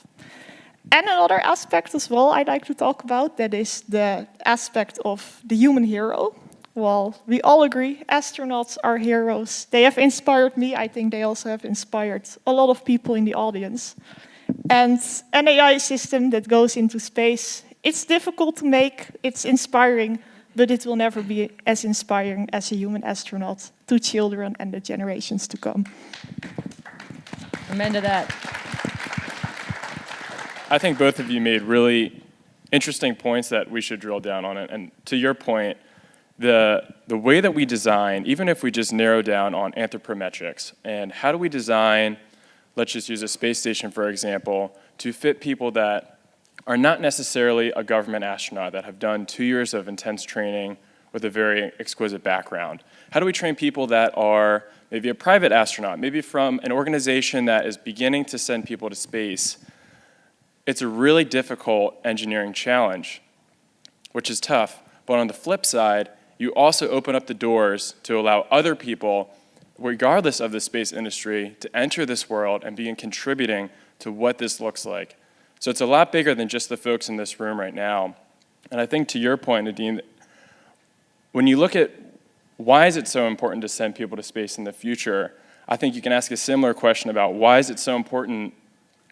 And another aspect as well I'd like to talk about, that is the aspect of the human hero. Well, we all agree, astronauts are heroes. They have inspired me. I think they also have inspired a lot of people in the audience. And an AI system that goes into space, it's difficult to make, it's inspiring, but it will never be as inspiring as a human astronaut to children and the generations to come. Amen to that. I think both of you made really interesting points that we should drill down on it. And to your point, the way that we design, even if we just narrow down on anthropometrics, and how do we design, let's just use a space station, for example, to fit people that are not necessarily a government astronaut, that have done 2 years of intense training with a very exquisite background. How do we train people that are maybe a private astronaut, maybe from an organization that is beginning to send people to space? It's a really difficult engineering challenge, which is tough. But on the flip side, you also open up the doors to allow other people, regardless of the space industry, to enter this world and begin contributing to what this looks like. So it's a lot bigger than just the folks in this room right now. And I think to your point, Nadine, when you look at why is it so important to send people to space in the future, I think you can ask a similar question about why is it so important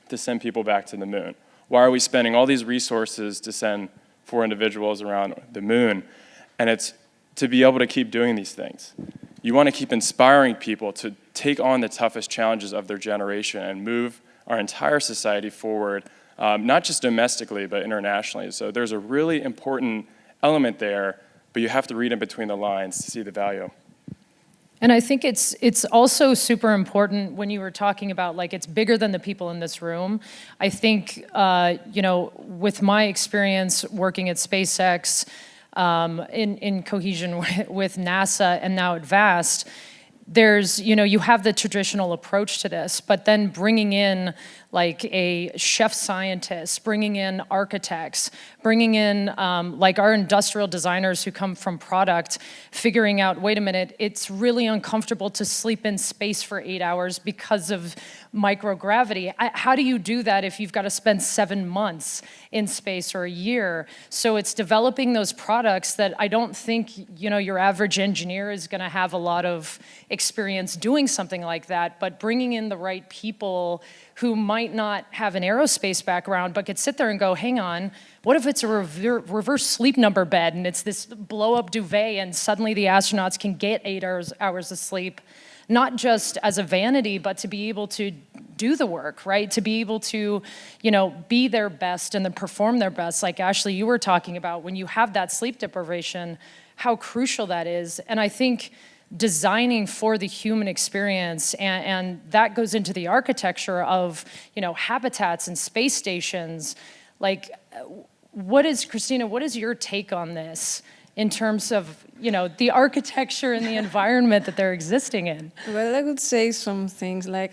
to send people back to the moon? Why are we spending all these resources to send 4 individuals around the moon? And it's to be able to keep doing these things. You want to keep inspiring people to take on the toughest challenges of their generation and move our entire society forward, not just domestically, but internationally. So there's a really important element there, but you have to read in between the lines to see the value. And I think it's also super important when you were talking about, like, it's bigger than the people in this room. I think, with my experience working at SpaceX, in cohesion with NASA and now at VAST, there's, you have the traditional approach to this, but then bringing in like a chef scientist, bringing in architects, bringing in like our industrial designers who come from product, figuring out, wait a minute, it's really uncomfortable to sleep in space for 8 hours because of microgravity. How do you do that if you've got to spend 7 months in space or a year? So it's developing those products that I don't think, your average engineer is going to have a lot of experience doing something like that, but bringing in the right people who might not have an aerospace background, but could sit there and go, hang on, what if it's a reverse sleep number bed and it's this blow-up duvet and suddenly the astronauts can get 8 hours of sleep, not just as a vanity, but to be able to do the work, right? To be able to, be their best and then perform their best. Like Ashley, you were talking about when you have that sleep deprivation, how crucial that is. And I think designing for the human experience, and that goes into the architecture of, habitats and space stations. Like, Christina, what is your take on this in terms of, the architecture and the environment that they're existing in? Well, I would say some things like,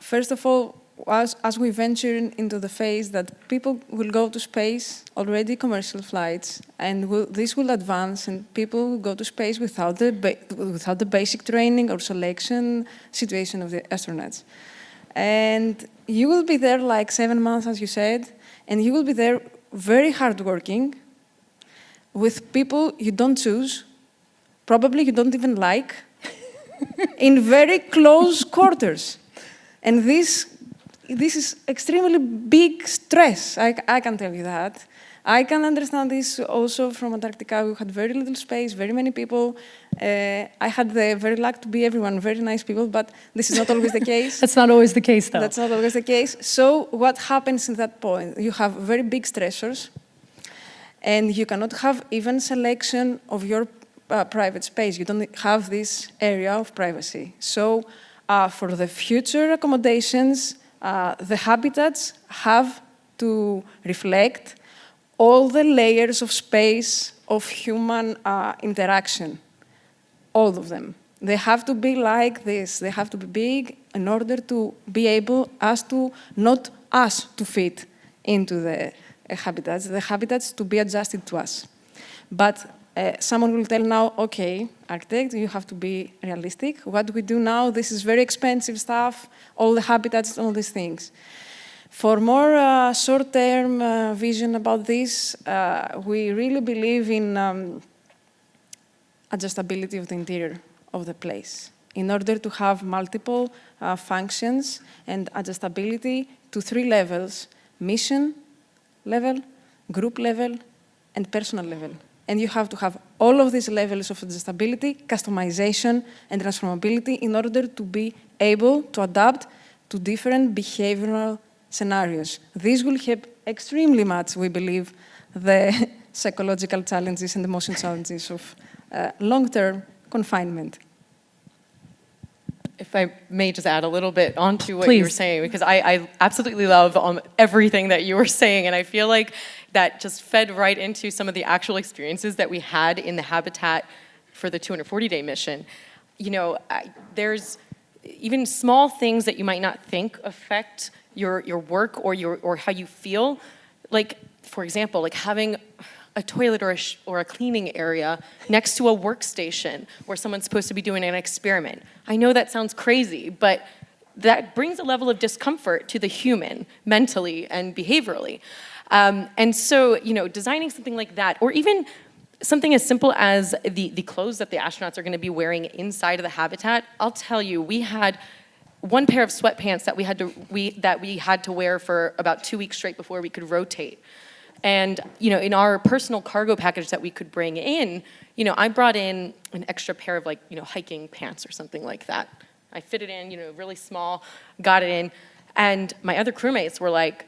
first of all, as we venture into the phase that people will go to space, already commercial flights, and this will advance, and people will go to space without the basic training or selection situation of the astronauts. And you will be there like 7 months, as you said, and you will be there very hardworking with people you don't choose, probably you don't even like, in very close quarters. And this is extremely big stress, I can tell you that. I can understand this also from Antarctica. We had very little space, very many people. I had the very luck to be everyone, very nice people, but this is not always the case. That's not always the case, though. That's not always the case. So what happens at that point? You have very big stressors, and you cannot have even selection of your private space. You don't have this area of privacy. So for the future accommodations, the habitats have to reflect all the layers of space of human interaction, all of them. They have to be like this. They have to be big in order to be able not us to fit into the habitats to be adjusted to us. But someone will tell now, okay, architect, you have to be realistic. What do we do now? This is very expensive stuff, all the habitats, all these things. For more short-term vision about this, we really believe in adjustability of the interior of the place in order to have multiple functions and adjustability to 3 levels: mission level, group level, and personal level. And you have to have all of these levels of adjustability, customization, and transformability in order to be able to adapt to different behavioral scenarios. This will help extremely much, we believe, the psychological challenges and emotional challenges of long-term confinement. If I may just add a little bit onto what Please. you were saying, because I absolutely love everything that you were saying, and I feel like that just fed right into some of the actual experiences that we had in the habitat for the 240-day mission. You know, there's even small things that you might not think affect your work or how you feel. Like, for example, like having a toilet or a cleaning area next to a workstation where someone's supposed to be doing an experiment. I know that sounds crazy, but that brings a level of discomfort to the human, mentally and behaviorally. And so, you know, designing something like that, or even something as simple as the clothes that the astronauts are going to be wearing inside of the habitat. I'll tell you, we had one pair of sweatpants that we had to wear for about 2 weeks straight before we could rotate. And, you know, in our personal cargo package that we could bring in, you know, I brought in an extra pair of, like, you know, hiking pants or something like that. I fit it in, you know, really small, got it in. And my other crewmates were like,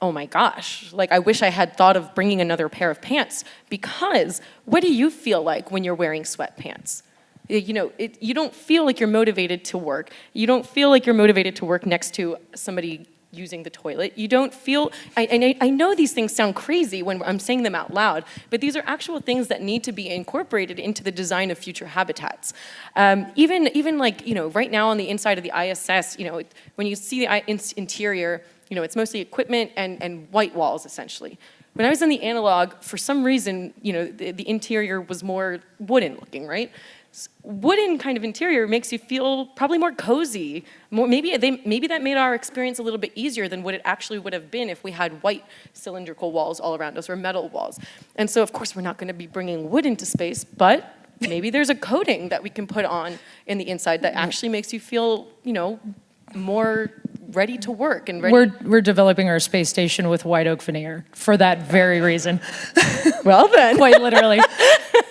oh my gosh, like, I wish I had thought of bringing another pair of pants, because what do you feel like when you're wearing sweatpants? You know, you don't feel like you're motivated to work. You don't feel like you're motivated to work next to somebody using the toilet. You don't feel, I know these things sound crazy when I'm saying them out loud, but these are actual things that need to be incorporated into the design of future habitats. Even like, you know, right now on the inside of the ISS, you know, when you see the interior, you know, it's mostly equipment and white walls, essentially. When I was in the analog, for some reason, you know, the interior was more wooden looking, right? Wooden kind of interior makes you feel probably more cozy. Maybe that made our experience a little bit easier than what it actually would have been if we had white cylindrical walls all around us or metal walls. And so, of course, we're not going to be bringing wood into space, but maybe there's a coating that we can put on in the inside that actually makes you feel, you know, more ready to work and ready. We're developing our space station with white oak veneer for that very reason. Well then. Quite literally.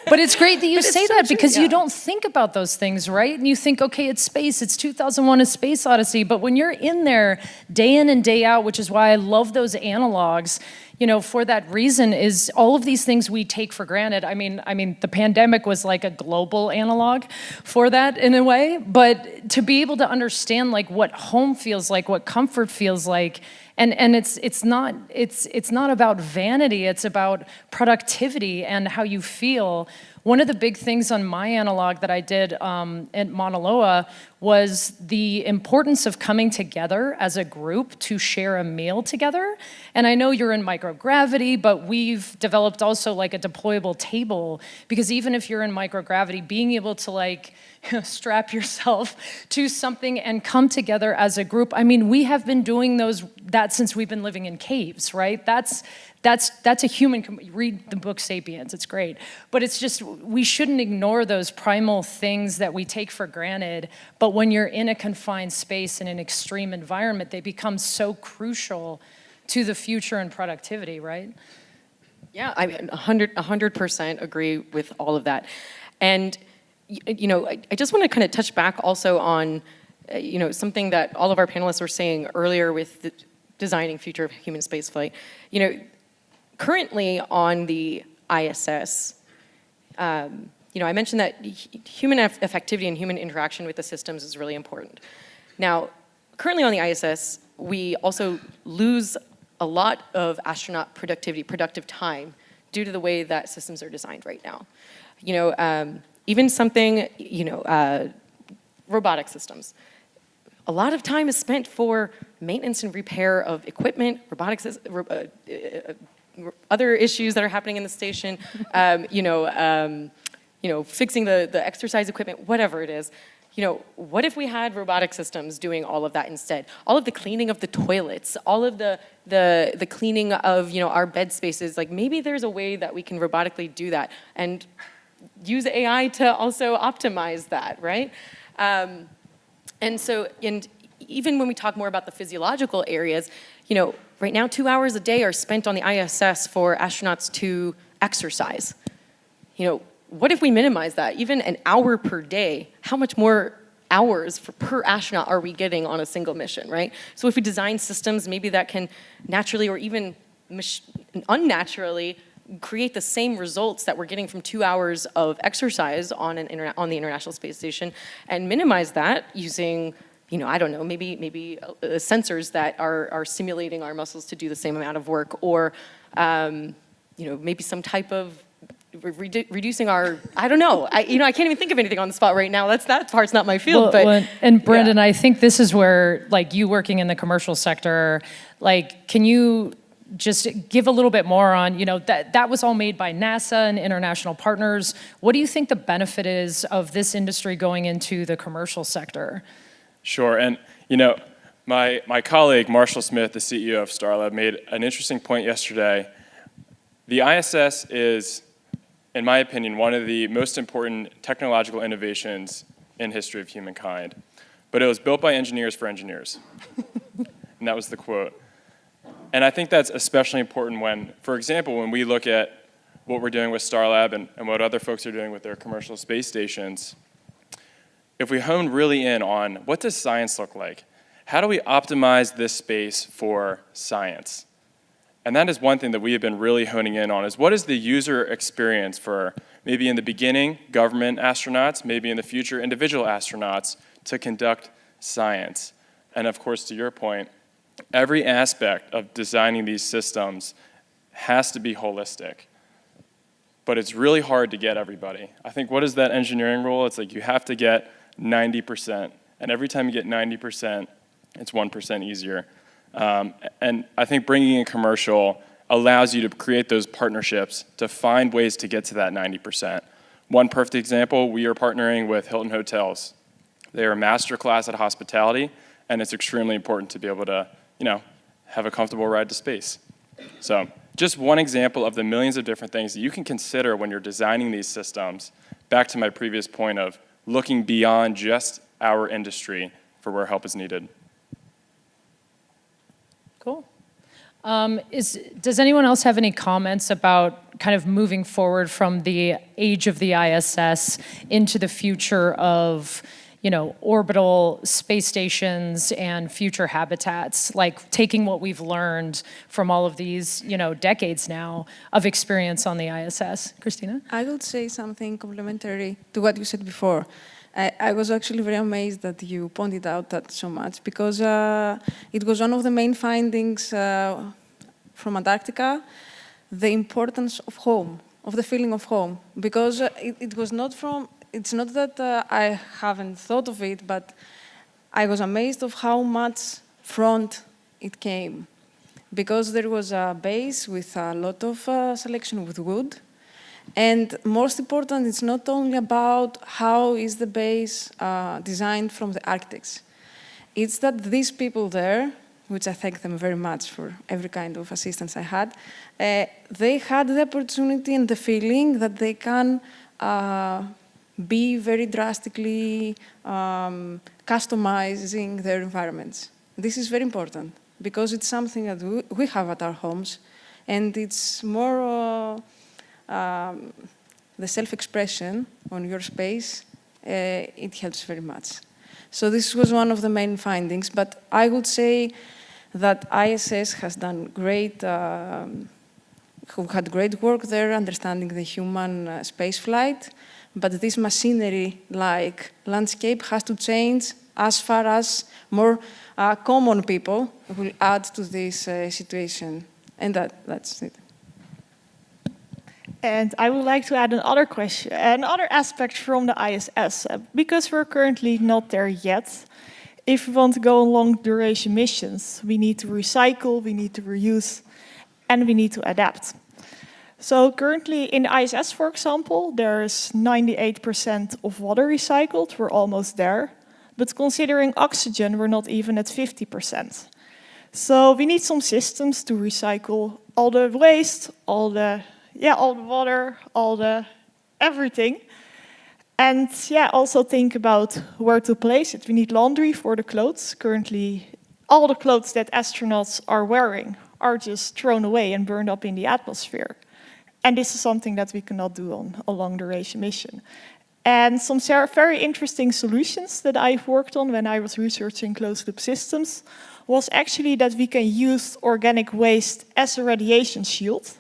But it's great that you say so that, true, because yeah. you don't think about those things, right? And you think, okay, it's space, it's 2001, A Space Odyssey. But when you're in there day in and day out, which is why I love those analogs, you know, for that reason, is all of these things we take for granted. I mean, the pandemic was like a global analog for that in a way. But to be able to understand like what home feels like, what comfort feels like, and it's not about vanity, it's about productivity and how you feel. One of the big things on my analog that I did at Mauna Loa was the importance of coming together as a group to share a meal together. And I know you're in microgravity, but we've developed also like a deployable table, because even if you're in microgravity, being able to like strap yourself to something and come together as a group. I mean, we have been doing that since we've been living in caves, right? That's a human, read the book Sapiens, it's great. But it's just, we shouldn't ignore those primal things that we take for granted, but when you're in a confined space in an extreme environment, they become so crucial to the future and productivity, right? Yeah, I mean, 100% agree with all of that. And, you know, I just want to kind of touch back also on, you know, something that all of our panelists were saying earlier with designing future of human spaceflight. You know, currently on the ISS, you know, I mentioned that human effectivity and human interaction with the systems is really important. Now, currently on the ISS, we also lose a lot of astronaut productive time, due to the way that systems are designed right now. You know, even something, you know, robotic systems. A lot of time is spent for maintenance and repair of equipment, robotics, other issues that are happening in the station, you know, fixing the exercise equipment, whatever it is. what if we had robotic systems doing all of that instead? All of the cleaning of the toilets, all of the cleaning of, our bed spaces, like maybe there's a way that we can robotically do that and use AI to also optimize that, right? And even when we talk more about the physiological areas, right now 2 hours a day are spent on the ISS for astronauts to exercise. What if we minimize that? Even an hour per day, how much more hours per astronaut are we getting on a single mission, right? So if we design systems, maybe that can naturally or even unnaturally create the same results that we're getting from 2 hours of exercise on the International Space Station and minimize that using, I don't know, maybe sensors that are simulating our muscles to do the same amount of work, or maybe some type of reducing our, I don't know. I can't even think of anything on the spot right now. That part's not my field. And Brendan, I think this is where, you working in the commercial sector, can you just give a little bit more on, that was all made by NASA and international partners. What do you think the benefit is of this industry going into the commercial sector? Sure, and my colleague, Marshall Smith, the CEO of Starlab, made an interesting point yesterday. The ISS is, in my opinion, one of the most important technological innovations in history of humankind. But it was built by engineers for engineers. And that was the quote. And I think that's especially important when, for example, when we look at what we're doing with Starlab and what other folks are doing with their commercial space stations, if we hone really in on what does science look like? How do we optimize this space for science? And that is one thing that we have been really honing in on, is what is the user experience for maybe in the beginning, government astronauts, maybe in the future, individual astronauts to conduct science. And of course, to your point, every aspect of designing these systems has to be holistic. But it's really hard to get everybody. I think, what is that engineering rule? It's like you have to get 90%. And every time you get 90%, it's 1% easier. And I think bringing in commercial allows you to create those partnerships to find ways to get to that 90%. One perfect example, we are partnering with Hilton Hotels. They are a master class at hospitality, and it's extremely important to be able to, have a comfortable ride to space. So just one example of the millions of different things that you can consider when you're designing these systems, back to my previous point of looking beyond just our industry for where help is needed. Cool. Does anyone else have any comments about kind of moving forward from the age of the ISS into the future of, orbital space stations and future habitats, like taking what we've learned from all of these, decades now of experience on the ISS? Christina? I would say something complementary to what you said before. I was actually very amazed that you pointed out that so much, because it was one of the main findings from Antarctica, the importance of home, of the feeling of home, because it's not that I haven't thought of it, but I was amazed of how much front it came, because there was a base with a lot of selection with wood. And most important, it's not only about how is the base designed from the architects. It's that these people there, which I thank them very much for every kind of assistance I had, they had the opportunity and the feeling that they can be very drastically customizing their environments. This is very important, because it's something that we have at our homes, and it's more the self-expression on your space, it helps very much. So this was one of the main findings, but I would say that ISS has done great, who had great work there, understanding the human space flight, but this machinery-like landscape has to change as far as more common people will add to this situation, and that's it. And I would like to add another question, another aspect from the ISS, because we're currently not there yet. If we want to go on long-duration missions, we need to recycle, we need to reuse, and we need to adapt. So currently in the ISS, for example, there's 98% of water recycled. We're almost there. But considering oxygen, we're not even at 50%. So we need some systems to recycle all the waste, all the water, all the everything. And also think about where to place it. We need laundry for the clothes. Currently, all the clothes that astronauts are wearing are just thrown away and burned up in the atmosphere. And this is something that we cannot do on a long-duration mission. And some very interesting solutions that I've worked on when I was researching closed-loop systems was actually that we can use organic waste as a radiation shield.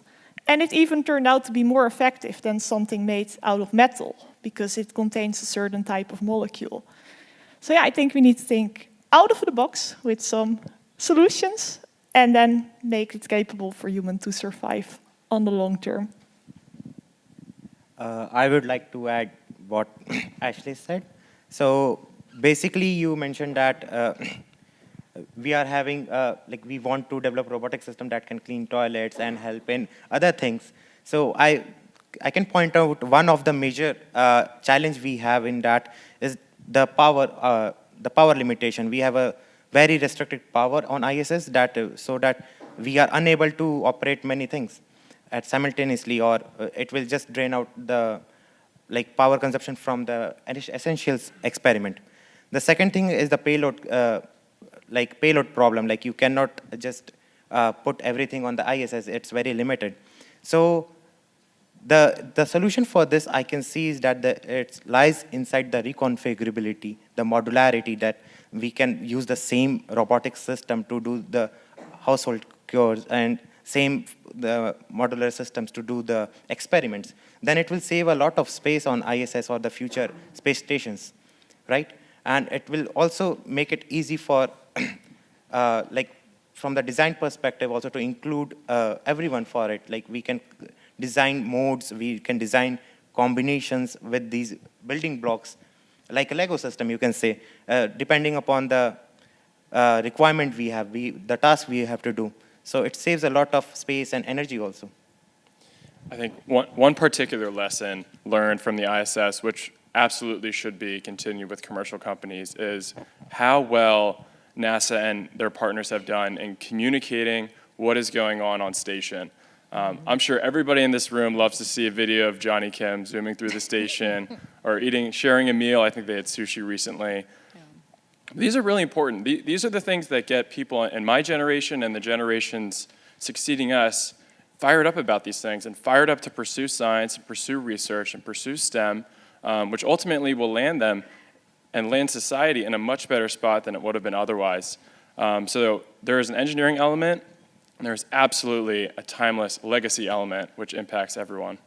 And it even turned out to be more effective than something made out of metal, because it contains a certain type of molecule. So I think we need to think out of the box with some solutions and then make it capable for humans to survive on the long term. I would like to add what Ashley said. So basically you mentioned that we are having, we want to develop robotic system that can clean toilets and help in other things. So I can point out one of the major challenge we have in that is the power limitation. We have a very restricted power on ISS so that we are unable to operate many things simultaneously, or it will just drain out the power consumption from the essentials experiment. The second thing is the payload, payload problem. You cannot just put everything on the ISS. It's very limited. So the solution for this I can see is that it lies inside the reconfigurability, the modularity, that we can use the same robotic system to do the household chores and the modular systems to do the experiments. Then it will save a lot of space on ISS or the future space stations, right? And it will also make it easy for, from the design perspective, also to include everyone for it. We can design modes, we can design combinations with these building blocks, like a Lego system, you can say, depending upon the requirement we have, the task we have to do. So it saves a lot of space and energy also. I think one particular lesson learned from the ISS, which absolutely should be continued with commercial companies, is how well NASA and their partners have done in communicating what is going on station. I'm sure everybody in this room loves to see a video of Johnny Kim zooming through the station or sharing a meal. I think they had sushi recently. These are really important. These are the things that get people in my generation and the generations succeeding us fired up about these things and fired up to pursue science and pursue research and pursue STEM, which ultimately will land them and land society in a much better spot than it would have been otherwise. So there is an engineering element, and there's absolutely a timeless legacy element which impacts everyone.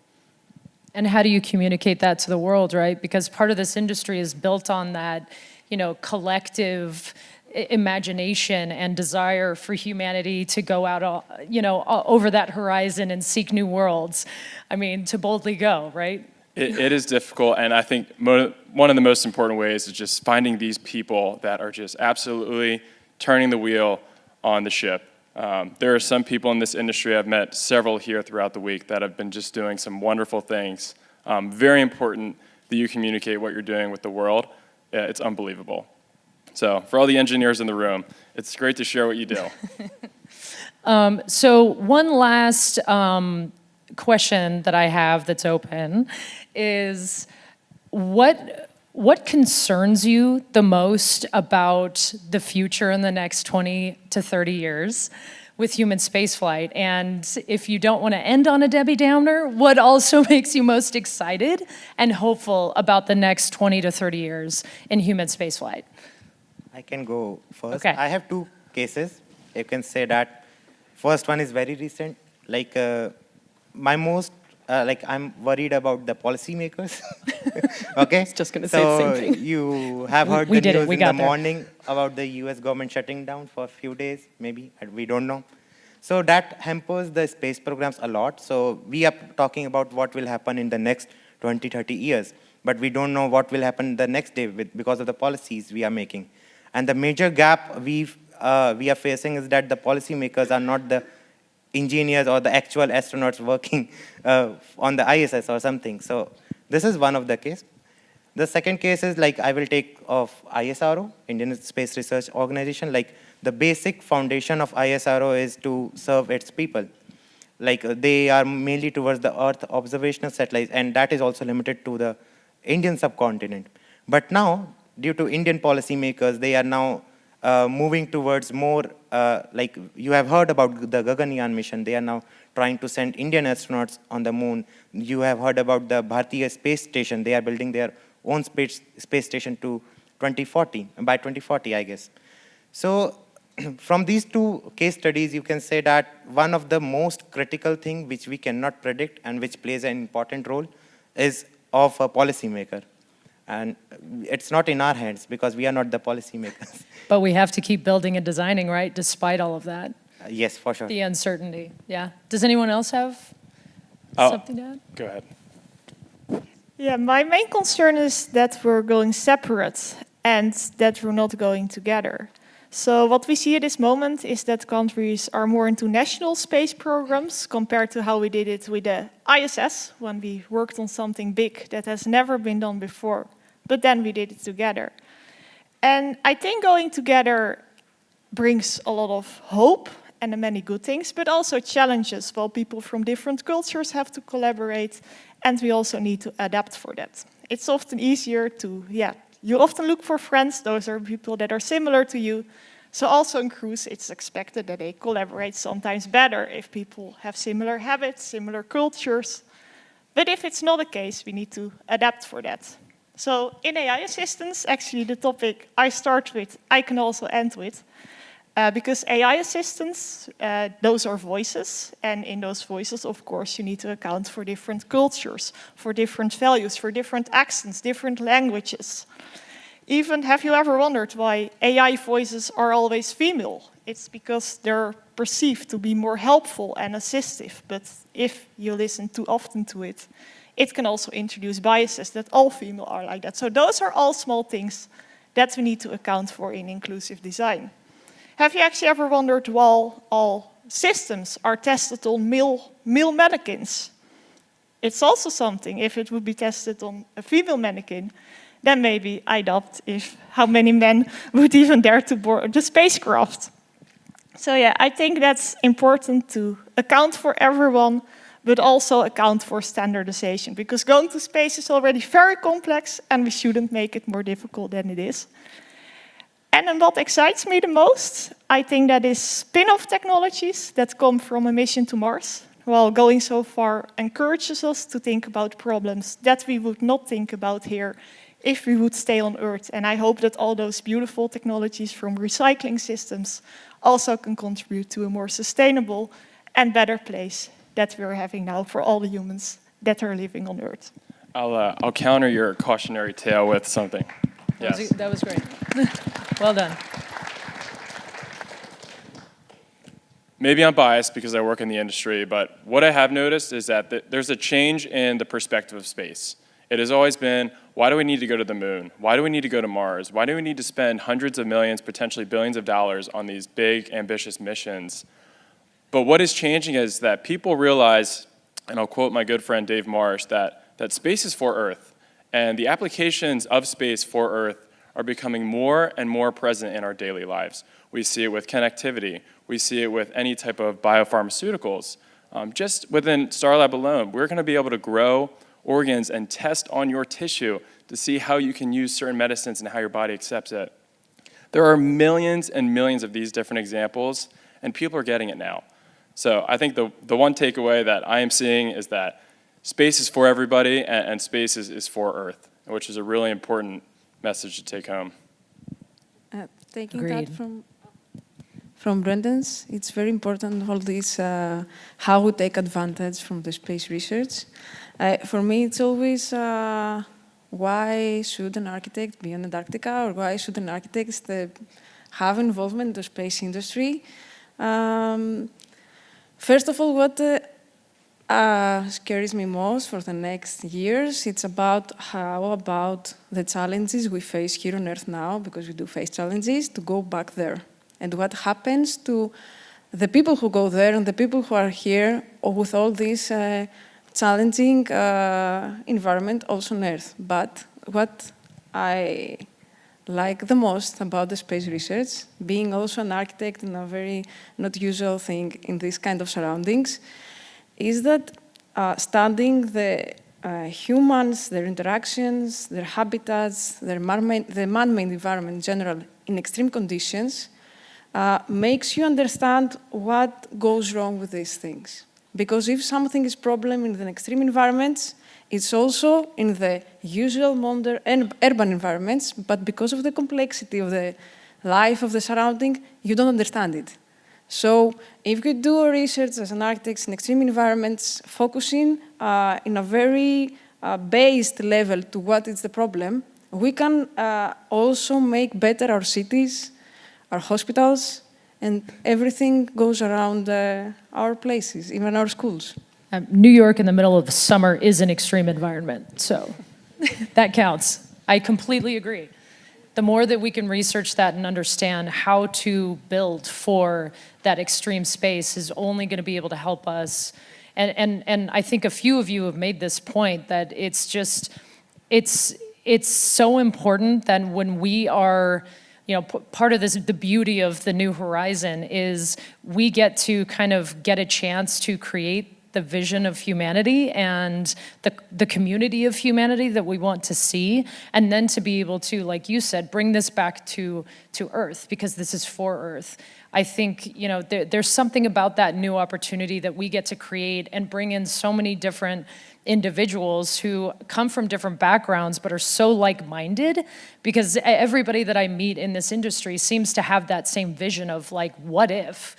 And how do you communicate that to the world, right? Because part of this industry is built on that, collective imagination and desire for humanity to go out, over that horizon and seek new worlds. I mean, to boldly go, right? It is difficult, and I think one of the most important ways is just finding these people that are just absolutely turning the wheel on the ship. There are some people in this industry, I've met several here throughout the week, that have been just doing some wonderful things. Very important that you communicate what you're doing with the world. It's unbelievable. So for all the engineers in the room, it's great to share what you do. So one last question that I have that's open is, what concerns you the most about the future in the next 20 to 30 years with human spaceflight? And if you don't want to end on a Debbie Downer, what also makes you most excited and hopeful about the next 20 to 30 years in human spaceflight? I can go first. Okay. I have two cases. You can say that first one is very recent. I'm worried about the policymakers. Okay? I was just going to say the same thing. You have heard the news in the morning about the US government shutting down for a few days, maybe, we don't know. So that hampers the space programs a lot. So we are talking about what will happen in the next 20, 30 years, but we don't know what will happen the next day because of the policies we are making. And the major gap we are facing is that the policymakers are not the engineers or the actual astronauts working on the ISS or something. So this is one of the case. The second case is like I will take of ISRO, Indian Space Research Organization. Like the basic foundation of ISRO is to serve its people. Like they are mainly towards the Earth observational satellites, and that is also limited to the Indian subcontinent. But now, due to Indian policymakers, they are now moving towards more, like you have heard about the Gaganyaan mission. They are now trying to send Indian astronauts on the moon. You have heard about the Bharatiya Space Station. They are building their own space station to 2040, by 2040, I guess. So from these two case studies, you can say that one of the most critical thing which we cannot predict and which plays an important role is of a policymaker. And it's not in our hands because we are not the policymakers. But we have to keep building and designing, right, despite all of that? Yes, for sure. The uncertainty, yeah. Does anyone else have something to add? Go ahead. Yeah, my main concern is that we're going separate and that we're not going together. So what we see at this moment is that countries are more into national space programs compared to how we did it with the ISS, when we worked on something big that has never been done before, but then we did it together. And I think going together brings a lot of hope and many good things, but also challenges. Well, people from different cultures have to collaborate, and we also need to adapt for that. It's often easier to, you often look for friends. Those are people that are similar to you. So also in cruise, it's expected that they collaborate sometimes better if people have similar habits, similar cultures. But if it's not the case, we need to adapt for that. So in AI assistance, actually the topic I start with, I can also end with. Because AI assistants, those are voices. And in those voices, of course, you need to account for different cultures, for different values, for different accents, different languages. Even, have you ever wondered why AI voices are always female? It's because they're perceived to be more helpful and assistive. But if you listen too often to it, it can also introduce biases that all female are like that. So those are all small things that we need to account for in inclusive design. Have you actually ever wondered why all systems are tested on male mannequins? It's also something. If it would be tested on a female mannequin, then maybe I doubt if how many men would even dare to board the spacecraft. So yeah, I think that's important to account for everyone, but also account for standardization, because going to space is already very complex and we shouldn't make it more difficult than it is. And then what excites me the most, I think that is spin-off technologies that come from a mission to Mars. Well, going so far encourages us to think about problems that we would not think about here if we would stay on Earth. And I hope that all those beautiful technologies from recycling systems also can contribute to a more sustainable and better place that we're having now for all the humans that are living on Earth. I'll counter your cautionary tale with something. Yes. That was great. Well done. Maybe I'm biased because I work in the industry, but what I have noticed is that there's a change in the perspective of space. It has always been, why do we need to go to the moon? Why do we need to go to Mars? Why do we need to spend hundreds of millions, potentially billions of dollars on these big, ambitious missions? But what is changing is that people realize, and I'll quote my good friend Dave Marsh, that space is for Earth, and the applications of space for Earth are becoming more and more present in our daily lives. We see it with connectivity. We see it with any type of biopharmaceuticals. Just within Starlab alone, we're going to be able to grow organs and test on your tissue to see how you can use certain medicines and how your body accepts it. There are millions and millions of these different examples, and people are getting it now. So I think the one takeaway that I am seeing is that space is for everybody, and space is for Earth, which is a really important message to take home. Taking Agreed. that from Brendan's, it's very important all this, how we take advantage from the space research. For me, it's always why should an architect be in Antarctica, or why should an architect have involvement in the space industry? First of all, what scares me most for the next years, it's about the challenges we face here on Earth now, because we do face challenges, to go back there. And what happens to the people who go there and the people who are here with all this challenging environment also on Earth. But what I like the most about the space research, being also an architect and a very not usual thing in this kind of surroundings, is that studying the humans, their interactions, their habitats, the man-made environment in general in extreme conditions, makes you understand what goes wrong with these things. Because if something is a problem in the extreme environments, it's also in the usual modern and urban environments, but because of the complexity of the life of the surrounding, you don't understand it. So if you do research as an architect in extreme environments, focusing in a very based level to what is the problem, we can also make better our cities, our hospitals, and everything goes around our places, even our schools. New York in the middle of the summer is an extreme environment, so that counts. I completely agree. The more that we can research that and understand how to build for that extreme space is only going to be able to help us. And I think a few of you have made this point that it's so important that when we are, part of this, the beauty of the New Horizon is we get to kind of get a chance to create the vision of humanity and the community of humanity that we want to see, and then to be able to, like you said, bring this back to Earth, because this is for Earth. I think, there's something about that new opportunity that we get to create and bring in so many different individuals who come from different backgrounds but are so like-minded, because everybody that I meet in this industry seems to have that same vision of what if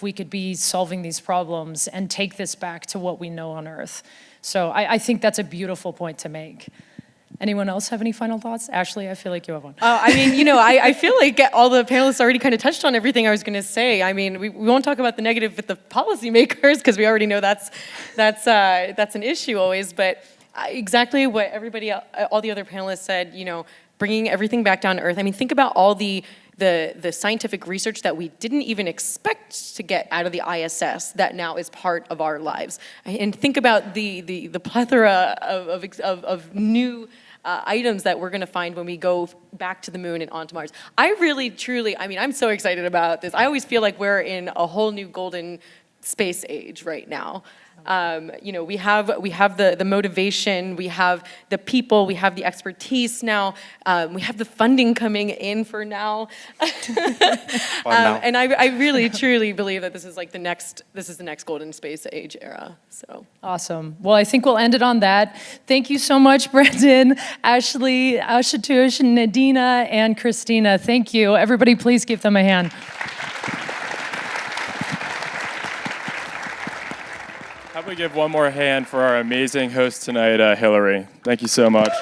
we could be solving these problems and take this back to what we know on Earth? So I think that's a beautiful point to make. Anyone else have any final thoughts? Ashley, I feel like you have one. I feel like all the panelists already kind of touched on everything I was going to say. I mean, we won't talk about the negative with the policymakers because we already know that's an issue always. But exactly what all the other panelists said, bringing everything back down to Earth. I mean, think about all the scientific research that we didn't even expect to get out of the ISS that now is part of our lives. And think about the plethora of new items that we're going to find when we go back to the moon and onto Mars. I really, truly, I'm so excited about this. I always feel like we're in a whole new golden space age right now. We have the motivation, we have the people, we have the expertise now, we have the funding coming in for now. And I really truly believe that this is the next golden space age era. So awesome. Well, I think we'll end it on that. Thank you so much, Brendan, Ashley, Ashutosh, Nadina, and Christina. Thank you. Everybody, please give them a hand. How about we give one more hand for our amazing host tonight, Hillary. Thank you so much.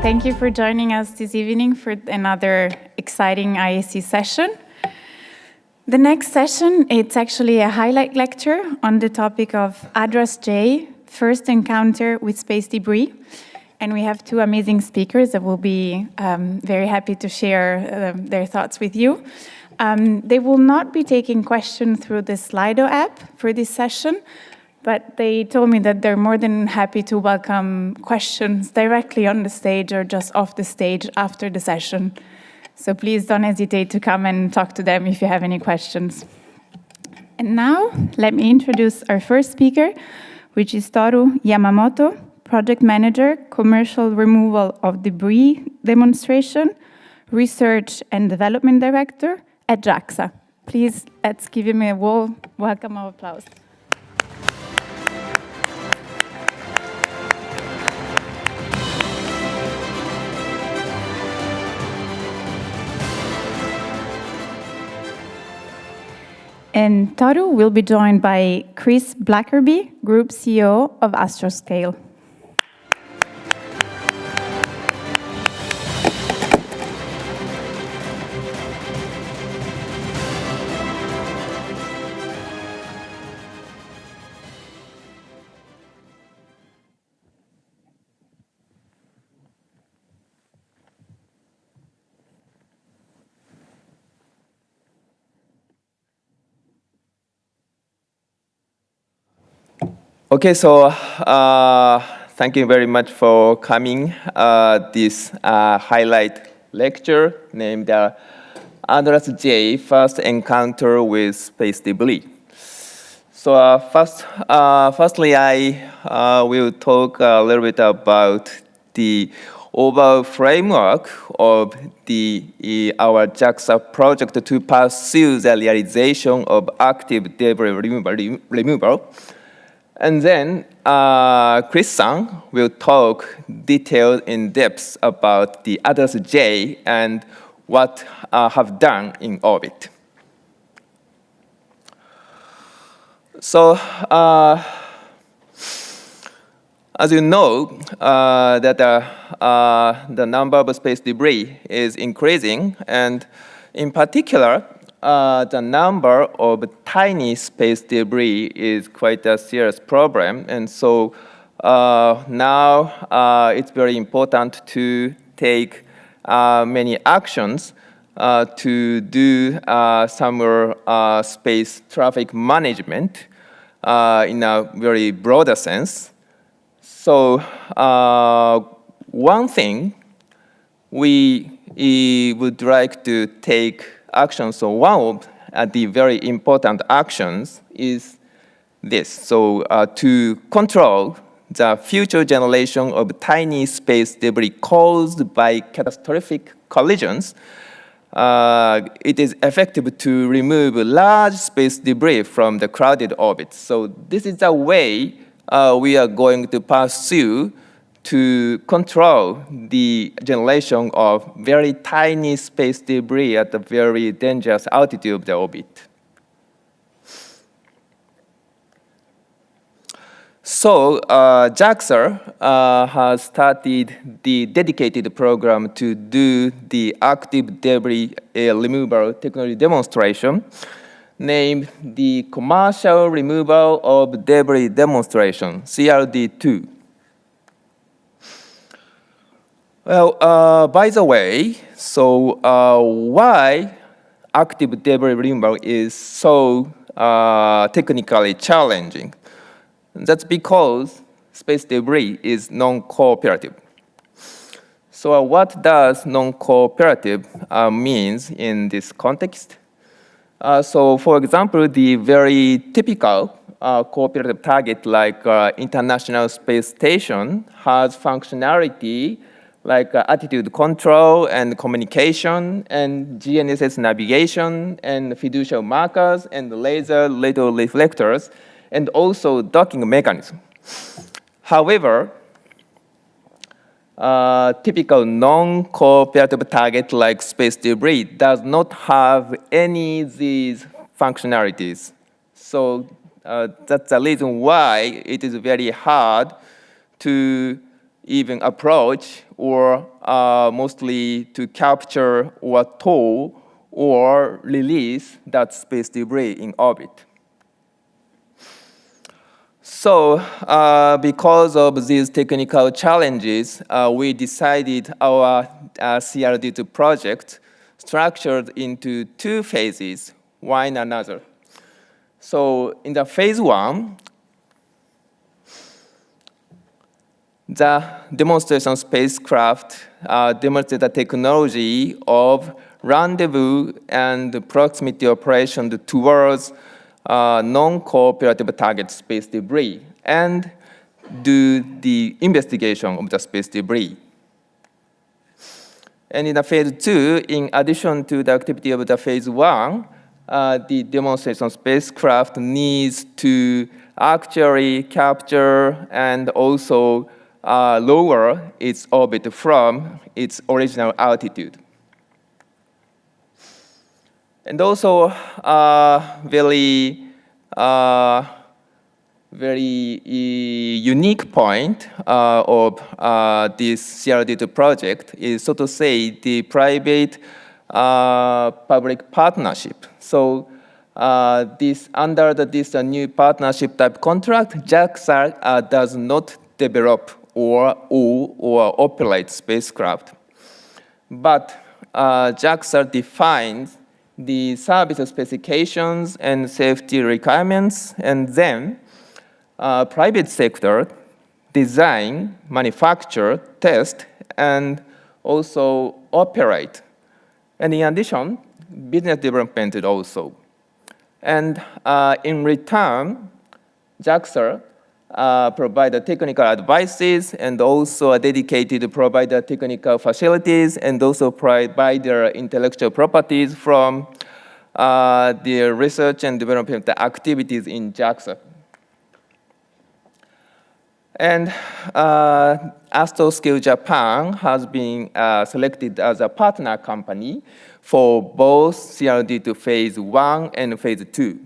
Thank you for joining us this evening for another exciting IAC session. The next session, it's actually a highlight lecture on the topic of ADRAS-J, First Encounter with Space Debris. And we have two amazing speakers that will be very happy to share their thoughts with you. They will not be taking questions through the Slido app for this session, but they told me that they're more than happy to welcome questions directly on the stage or just off the stage after the session. So please don't hesitate to come and talk to them if you have any questions. And now, let me introduce our first speaker, which is Toru Yamamoto, Project Manager, Commercial Removal of Debris Demonstration, Research and Development Director at JAXA. Please, let's give him a welcome of applause. And Toru will be joined by Chris Blackerby, Group CEO of Astroscale. Okay, so thank you very much for coming this highlight lecture named ADRAS-J, First Encounter with Space Debris. So firstly, I will talk a little bit about the overall framework of our JAXA project to pursue the realization of active debris removal. And then Chris-san will talk detailed in depth about the ADRAS-J and what have done in orbit. So as you know, that the number of space debris is increasing, and in particular, the number of tiny space debris is quite a serious problem. And so now it's very important to take many actions to do some space traffic management in a very broader sense. So one thing we would like to take action. So one of the very important actions is this. So to control the future generation of tiny space debris caused by catastrophic collisions, it is effective to remove large space debris from the crowded orbit. So this is the way we are going to pursue to control the generation of very tiny space debris at a very dangerous altitude of the orbit. So JAXA has started the dedicated program to do the active debris removal technology demonstration, named the Commercial Removal of Debris Demonstration, CRD2. Well, by the way, so why active debris removal is so technically challenging? That's because space debris is non-cooperative. So what does non-cooperative means in this context? So for example, the very typical cooperative target like International Space Station has functionality like attitude control and communication and GNSS navigation and fiducial markers and laser radar reflectors and also docking mechanism. However, typical non-cooperative target like space debris does not have any of these functionalities. So that's the reason why it is very hard to even approach or mostly to capture or tow or release that space debris in orbit. So because of these technical challenges, we decided our CRD2 project structured into two phases, one another. So in the phase one, the demonstration spacecraft demonstrated the technology of rendezvous and proximity operation towards non-cooperative target space debris and do the investigation of the space debris. And in the phase two, in addition to the activity of the phase one, the demonstration spacecraft needs to actually capture and also lower its orbit from its original altitude. And also, very unique point of this CRD2 project is, so to say, the private public partnership. So under this new partnership type contract, JAXA does not develop or operate spacecraft. But JAXA defines the service specifications and safety requirements, and then private sector design, manufacture, test, and also operate. And in addition, business development also. And in return, JAXA provide technical advices and also dedicated provider technical facilities and also provide their intellectual properties from the research and development activities in JAXA. And Astroscale Japan has been selected as a partner company for both CRD2 phase 1 and phase 2.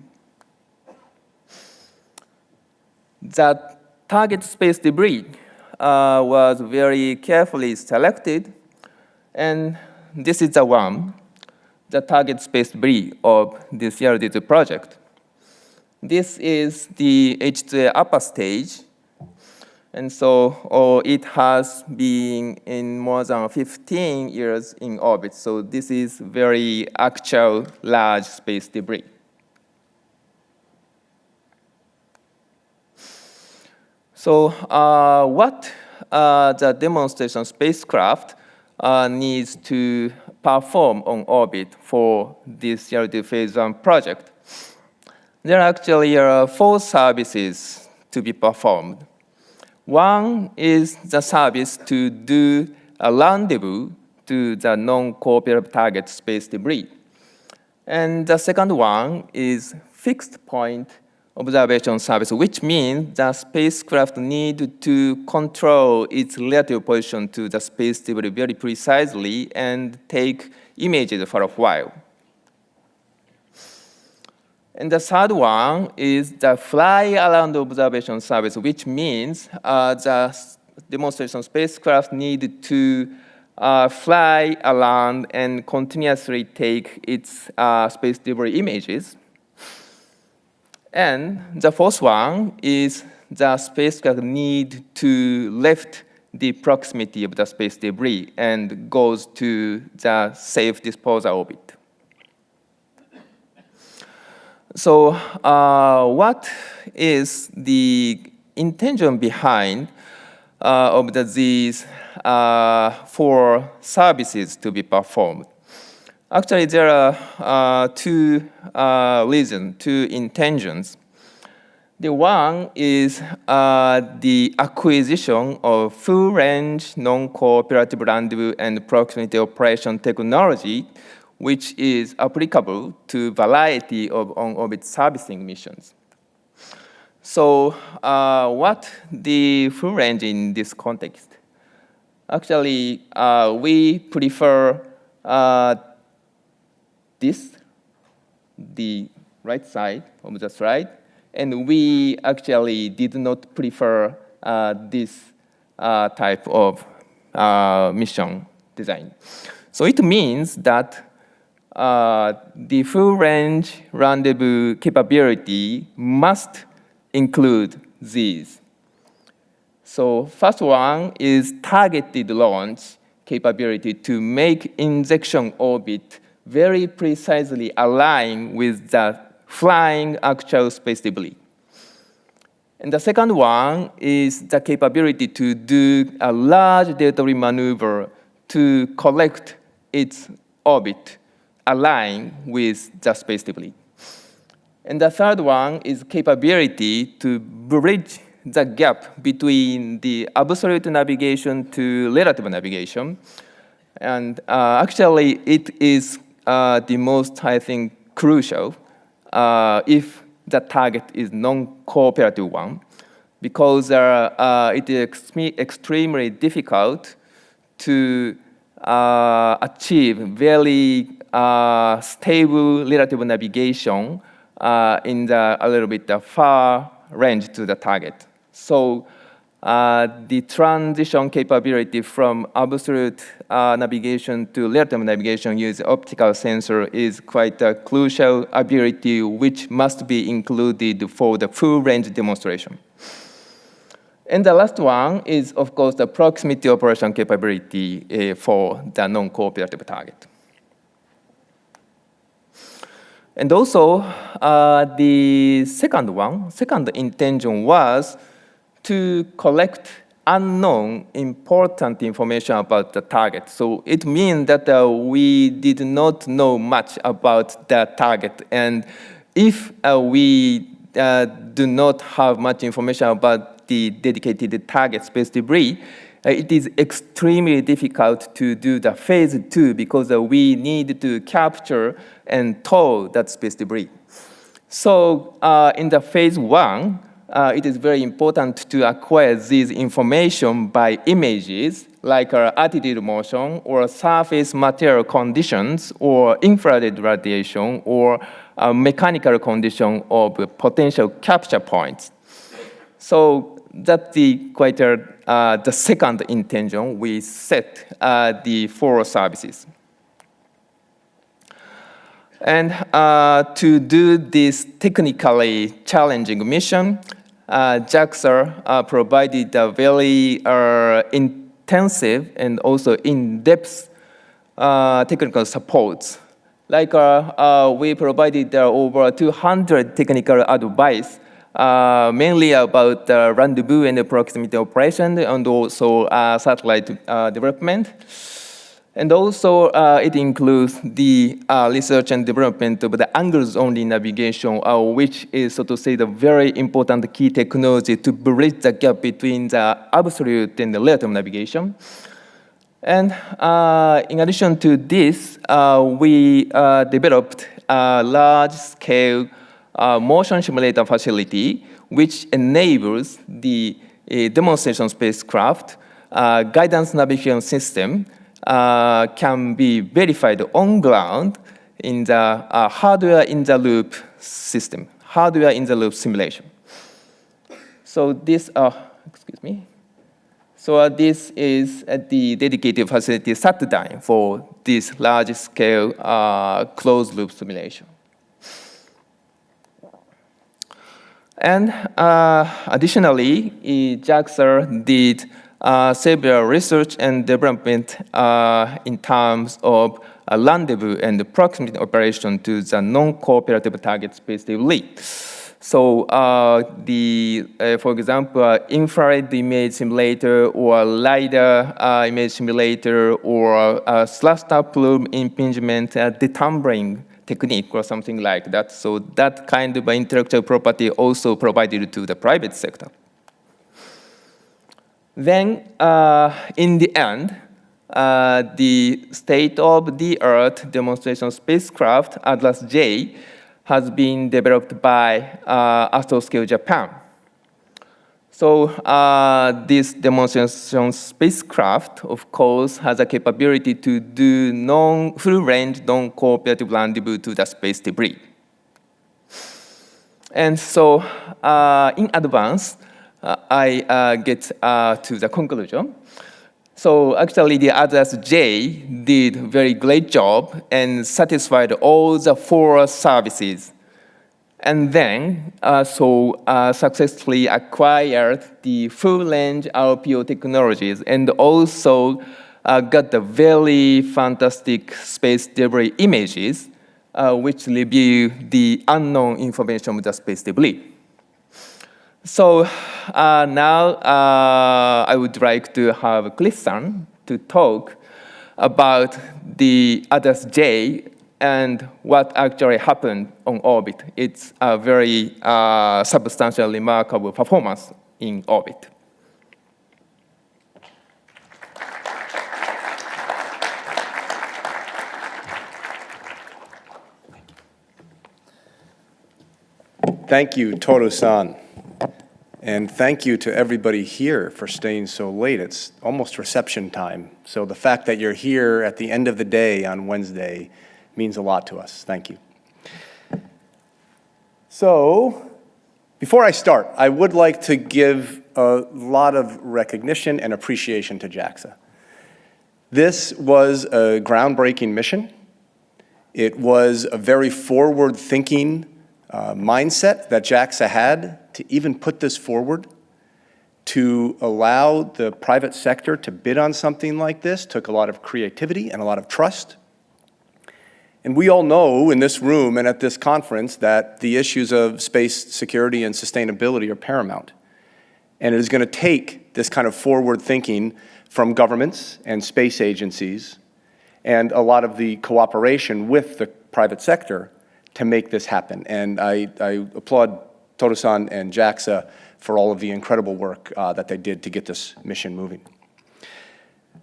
The target space debris was very carefully selected, and this is the one, the target space debris of the CRD2 project. This is the H2A upper stage, And so it has been in more than 15 years in orbit. So this is very actual large space debris. So what the demonstration spacecraft needs to perform on orbit for this Reality Phase 1 project? There are actually 4 services to be performed. One is the service to do a rendezvous to the non-cooperative target space debris. And the second one is fixed point observation service, which means the spacecraft need to control its relative position to the space debris very precisely and take images for a while. And the third one is the fly around observation service, which means the demonstration spacecraft need to fly around and continuously take its space debris images. And the fourth one is the spacecraft need to left the proximity of the space debris and goes to the safe disposal orbit. So what is the intention behind of these 4 services to be performed? Actually, there are 2 reasons, 2 intentions. The one is the acquisition of full-range non-cooperative rendezvous and proximity operation technology, which is applicable to a variety of on-orbit servicing missions. So what the full range in this context? Actually, we prefer the right side of the slide, and we actually did not prefer this type of mission design. So it means that the full-range rendezvous capability must include these. So first one is targeted launch capability to make injection orbit very precisely align with the flying actual space debris. And the second one is the capability to do a large deltoid maneuver to collect its orbit align with the space debris. And the third one is capability to bridge the gap between the absolute navigation to relative navigation. And actually, it is the most, I think, crucial if the target is non-cooperative one, because it is extremely difficult to achieve very stable relative navigation in the a little bit far range to the target. So the transition capability from absolute navigation to relative navigation using optical sensor is quite a crucial ability which must be included for the full range demonstration. And the last one is, of course, the proximity operation capability for the non-cooperative target. And also, the second intention was to collect unknown important information about the target. So it means that we did not know much about the target. And if we do not have much information about the dedicated target space debris, it is extremely difficult to do the phase 2 because we need to capture and tow that space debris. So in the phase 1, it is very important to acquire this information by images like attitude motion or surface material conditions or infrared radiation or mechanical condition of potential capture points. So that's the second intention. We set the 4 services. And to do this technically challenging mission, JAXA provided a very intensive and also in-depth technical support. Like we provided over 200 technical advice, mainly about rendezvous and proximity operation, and also satellite development. And also, it includes the research and development of the angles-only navigation, which is, so to say, the very important key technology to bridge the gap between the absolute and the relative navigation. And in addition to this, we developed a large-scale motion simulator facility, which enables the demonstration spacecraft guidance navigation system can be verified on ground in the hardware in the loop system, hardware in the loop simulation. So this, excuse me. So this is the dedicated facility Saturday for this large-scale closed-loop simulation. And additionally, JAXA did several research and development in terms of rendezvous and proximity operation to the non-cooperative target space debris. So for example, infrared image simulator or LiDAR image simulator or thruster plume impingement detumbling technique or something like that. So that kind of intellectual property also provided to the private sector. Then, in the end, the state-of-the-art demonstration spacecraft, Atlas J, has been developed by Astroscale Japan. So this demonstration spacecraft, of course, has a capability to do full-range non-cooperative rendezvous to the space debris. And so in advance, I get to the conclusion. So actually, the Atlas J did a very great job and satisfied all the 4 services. And then, successfully acquired the full-range RPO technologies and also got the very fantastic space debris images, which reveal the unknown information of the space debris. So now I would like to have Chris-san to talk about the Atlas J and what actually happened on orbit. It's a very substantial, remarkable performance in orbit. Thank you, Toru-san. And thank you to everybody here for staying so late. It's almost reception time. So the fact that you're here at the end of the day on Wednesday means a lot to us. Thank you. So before I start, I would like to give a lot of recognition and appreciation to JAXA. This was a groundbreaking mission. It was a very forward-thinking mindset that JAXA had to even put this forward. To allow the private sector to bid on something like this took a lot of creativity and a lot of trust. And we all know in this room and at this conference that the issues of space security and sustainability are paramount. And it is going to take this kind of forward thinking from governments and space agencies and a lot of the cooperation with the private sector to make this happen. And I applaud Toru-san and JAXA for all of the incredible work that they did to get this mission moving.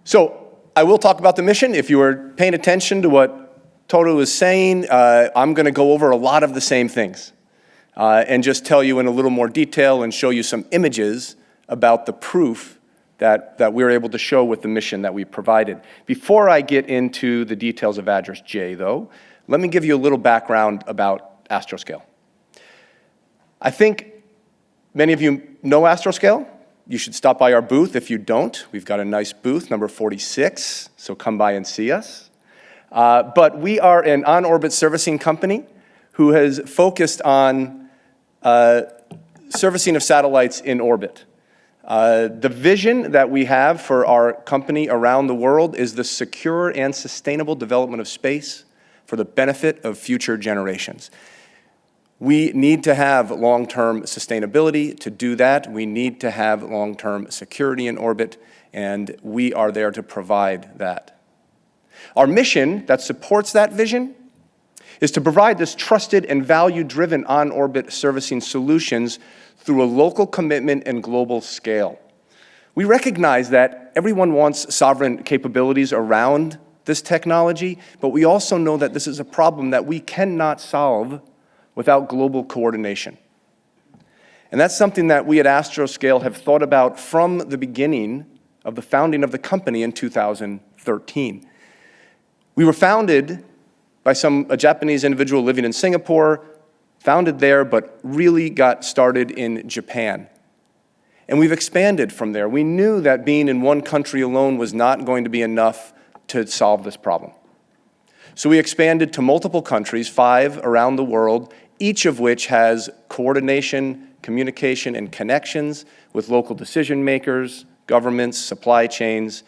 So I will talk about the mission. If you were paying attention to what Toru is saying, I'm going to go over a lot of the same things and just tell you in a little more detail and show you some images about the proof that we were able to show with the mission that we provided. Before I get into the details of Atlas J, though, let me give you a little background about Astroscale. I think many of you know Astroscale. You should stop by our booth. If you don't, we've got a nice booth, number 46, so come by and see us. But we are an on-orbit servicing company who has focused on servicing of satellites in orbit. The vision that we have for our company around the world is the secure and sustainable development of space for the benefit of future generations. We need to have long-term sustainability. To do that, we need to have long-term security in orbit, and we are there to provide that. Our mission that supports that vision is to provide this trusted and value-driven on-orbit servicing solutions through a local commitment and global scale. We recognize that everyone wants sovereign capabilities around this technology, but we also know that this is a problem that we cannot solve without global coordination. And that's something that we at Astroscale have thought about from the beginning of the founding of the company in 2013. We were founded by a Japanese individual living in Singapore, founded there, but really got started in Japan. And we've expanded from there. We knew that being in one country alone was not going to be enough to solve this problem. So we expanded to multiple countries, 5 around the world, each of which has coordination, communication, and connections with local decision makers, governments, supply chains,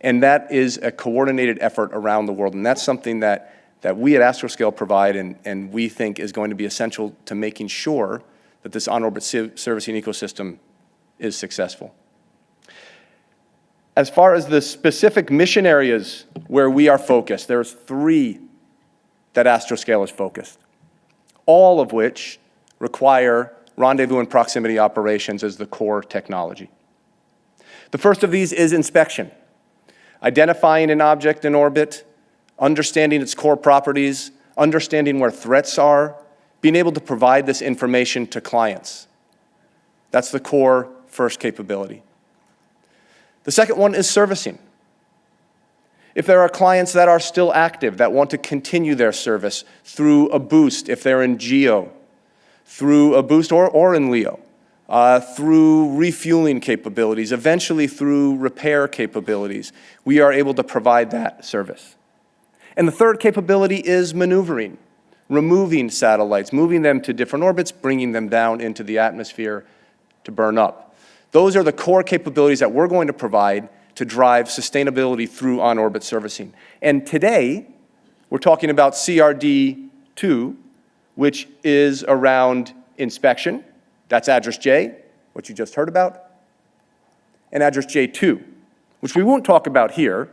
and that is a coordinated effort around the world. And that's something that we at Astroscale provide and we think is going to be essential to making sure that this on-orbit servicing ecosystem is successful. As far as the specific mission areas where we are focused, there's 3 that Astroscale is focused, all of which require rendezvous and proximity operations as the core technology. The first of these is inspection, identifying an object in orbit, understanding its core properties, understanding where threats are, being able to provide this information to clients. That's the core first capability. The second one is servicing. If there are clients that are still active, that want to continue their service through a boost, if they're in GEO, through a boost or in LEO, through refueling capabilities, eventually through repair capabilities, we are able to provide that service. And the third capability is maneuvering, removing satellites, moving them to different orbits, bringing them down into the atmosphere to burn up. Those are the core capabilities that we're going to provide to drive sustainability through on-orbit servicing. And today, we're talking about CRD2, which is around inspection. That's Address J, what you just heard about, and Address J2, which we won't talk about here,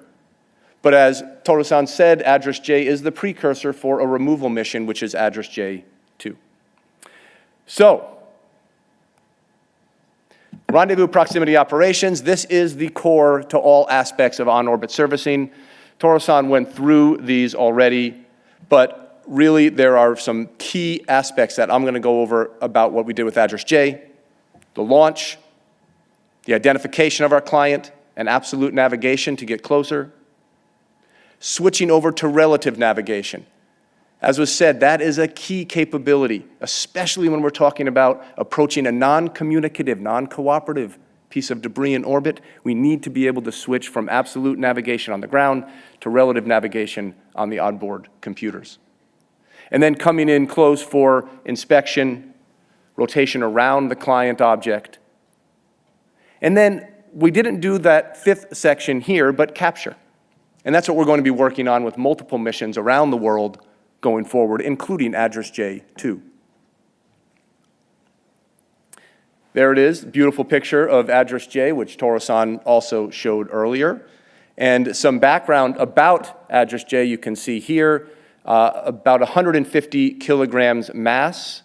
but as Toru-san said, Address J is the precursor for a removal mission, which is Address J2. So, rendezvous proximity operations, this is the core to all aspects of on-orbit servicing. Toru-san went through these already, but really there are some key aspects that I'm going to go over about what we did with Address J, the launch, the identification of our client, and absolute navigation to get closer, switching over to relative navigation. As was said, that is a key capability, especially when we're talking about approaching a non-communicative, non-cooperative piece of debris in orbit. We need to be able to switch from absolute navigation on the ground to relative navigation on the onboard computers. And then coming in close for inspection, rotation around the client object. And then we didn't do that 5th section here, but capture. And that's what we're going to be working on with multiple missions around the world going forward, including Address J2. There it is, beautiful picture of Address J, which Toru-san also showed earlier. And some background about Address J you can see here, about 150 kilograms mass,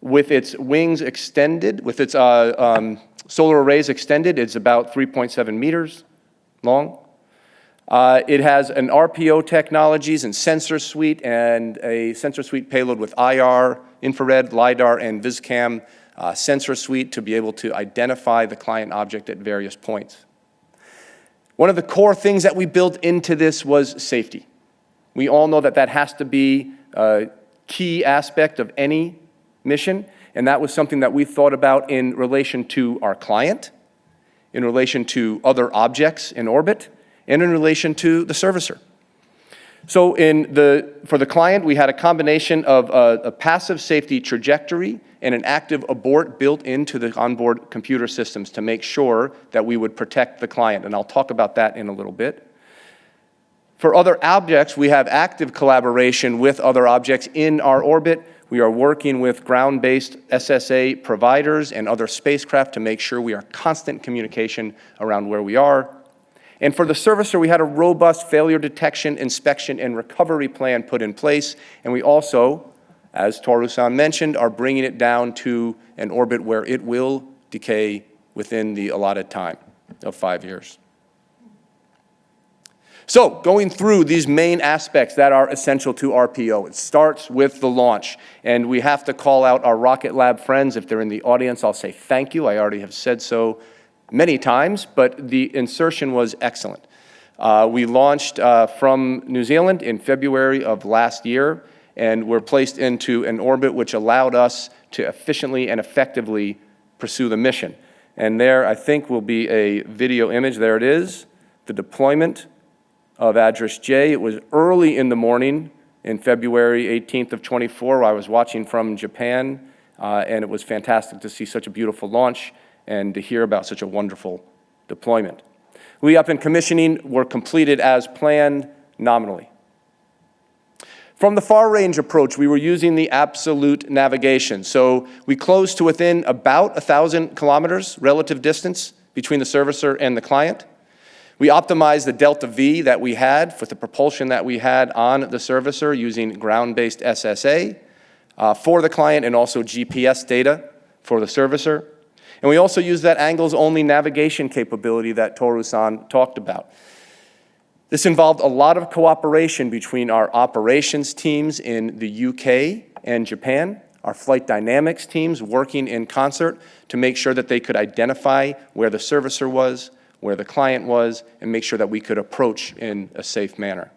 with its wings extended, with its solar arrays extended, it's about 3.7 meters long. It has an RPO technologies and sensor suite, and a sensor suite payload with IR, infrared, LiDAR, and VisCam sensor suite to be able to identify the client object at various points. One of the core things that we built into this was safety. We all know that that has to be a key aspect of any mission, and that was something that we thought about in relation to our client, in relation to other objects in orbit, and in relation to the servicer. So for the client, we had a combination of a passive safety trajectory and an active abort built into the onboard computer systems to make sure that we would protect the client, and I'll talk about that in a little bit. For other objects, we have active collaboration with other objects in our orbit. We are working with ground-based SSA providers and other spacecraft to make sure we are constant communication around where we are. And for the servicer, we had a robust failure detection, inspection, and recovery plan put in place. And we also, as Toru-san mentioned, are bringing it down to an orbit where it will decay within the allotted time of 5 years. So, going through these main aspects that are essential to RPO, it starts with the launch. And we have to call out our Rocket Lab friends. If they're in the audience, I'll say thank you. I already have said so many times, but the insertion was excellent. We launched from New Zealand in February of last year, and were placed into an orbit which allowed us to efficiently and effectively pursue the mission. And there, I think, will be a video image. There it is, the deployment of Address J. It was early in the morning in February 18th of 24. I was watching from Japan, and it was fantastic to see such a beautiful launch and to hear about such a wonderful deployment. Up and commissioning were completed as planned nominally. From the far-range approach, we were using the absolute navigation. So we closed to within about 1,000 kilometers relative distance between the servicer and the client. We optimized the delta V that we had with the propulsion that we had on the servicer using ground-based SSA for the client and also GPS data for the servicer. And we also used that angles-only navigation capability that Toru-san talked about. This involved a lot of cooperation between our operations teams in the UK and Japan, our flight dynamics teams working in concert to make sure that they could identify where the servicer was, where the client was, and make sure that we could approach in a safe manner.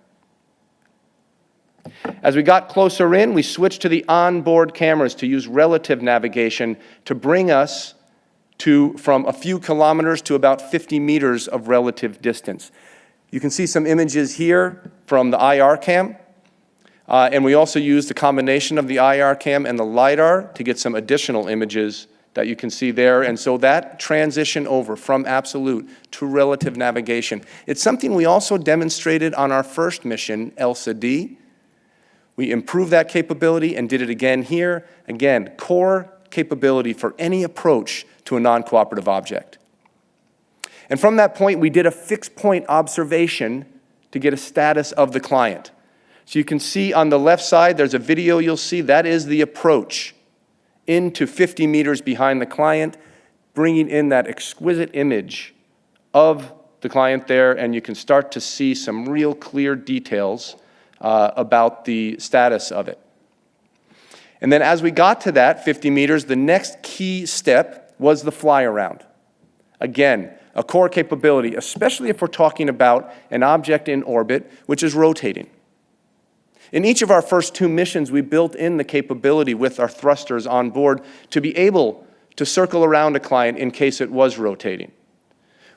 As we got closer in, we switched to the onboard cameras to use relative navigation to bring us from a few kilometers to about 50 meters of relative distance. You can see some images here from the IR cam, and we also used the combination of the IR cam and the LiDAR to get some additional images that you can see there. And so that transition over from absolute to relative navigation, it's something we also demonstrated on our first mission, ELSA-D. We improved that capability and did it again here. Again, core capability for any approach to a non-cooperative object. And from that point, we did a fixed point observation to get a status of the client. So you can see on the left side, there's a video you'll see. That is the approach into 50 meters behind the client, bringing in that exquisite image of the client there, and you can start to see some real clear details about the status of it. And then as we got to that 50 meters, the next key step was the fly around. Again, a core capability, especially if we're talking about an object in orbit which is rotating. In each of our first 2 missions, we built in the capability with our thrusters on board to be able to circle around a client in case it was rotating.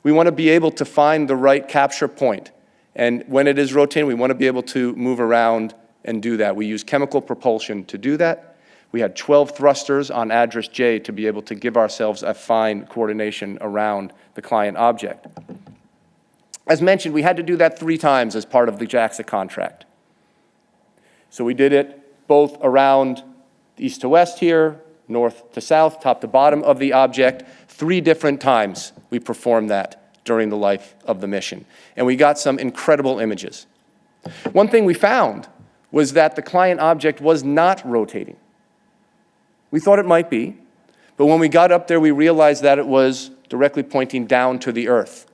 We want to be able to find the right capture point. And when it is rotating, we want to be able to move around and do that. We use chemical propulsion to do that. We had 12 thrusters on Address J to be able to give ourselves a fine coordination around the client object. As mentioned, we had to do that 3 times as part of the JAXA contract. So we did it both around east to west here, north to south, top to bottom of the object. 3 different times we performed that during the life of the mission. And we got some incredible images. One thing we found was that the client object was not rotating. We thought it might be, but when we got up there, we realized that it was directly pointing down to the Earth.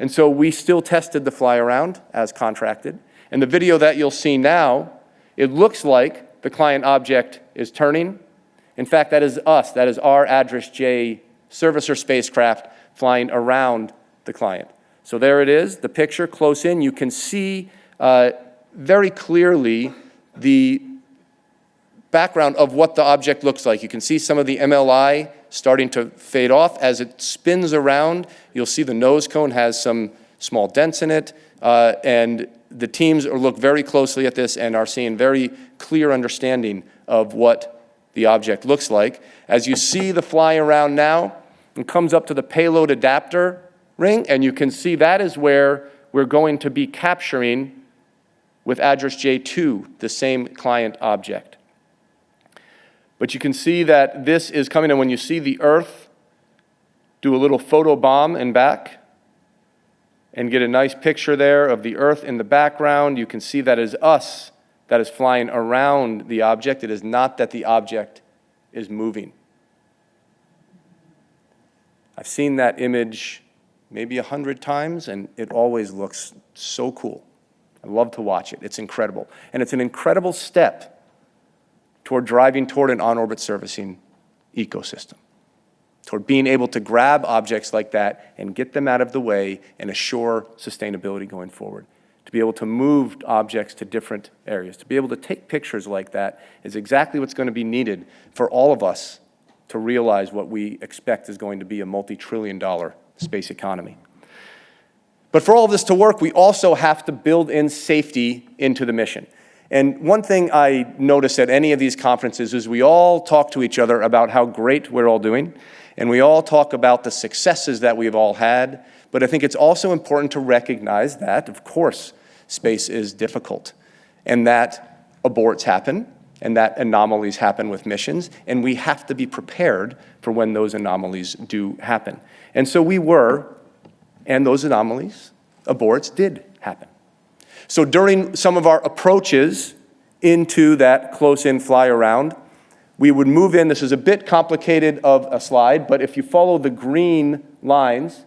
And so we still tested the fly around as contracted. And the video that you'll see now, it looks like the client object is turning. In fact, that is us. That is our Address J servicer spacecraft flying around the client. So there it is, the picture close in. You can see very clearly the background of what the object looks like. You can see some of the MLI starting to fade off. As it spins around, you'll see the nose cone has some small dents in it, and the teams look very closely at this and are seeing very clear understanding of what the object looks like. As you see the flying around now, it comes up to the payload adapter ring, and you can see that is where we're going to be capturing with address J2, the same client object. But you can see that this is coming, and when you see the Earth, do a little photo bomb and back, and get a nice picture there of the Earth in the background. You can see that is us that is flying around the object. It is not that the object is moving. I've seen that image maybe 100 times, and it always looks so cool. I love to watch it. It's incredible. And it's an incredible step toward driving toward an on-orbit servicing ecosystem, toward being able to grab objects like that and get them out of the way and assure sustainability going forward. To be able to move objects to different areas, to be able to take pictures like that is exactly what's going to be needed for all of us to realize what we expect is going to be a multi-trillion-dollar space economy. But for all of this to work, we also have to build in safety into the mission. And one thing I notice at any of these conferences is we all talk to each other about how great we're all doing, and we all talk about the successes that we've all had, but I think it's also important to recognize that, of course, space is difficult, and that aborts happen, and that anomalies happen with missions, and we have to be prepared for when those anomalies do happen. And so we were, and those anomalies, aborts, did happen. So during some of our approaches into that close-in fly-around, we would move in. This is a bit complicated of a slide, but if you follow the green lines,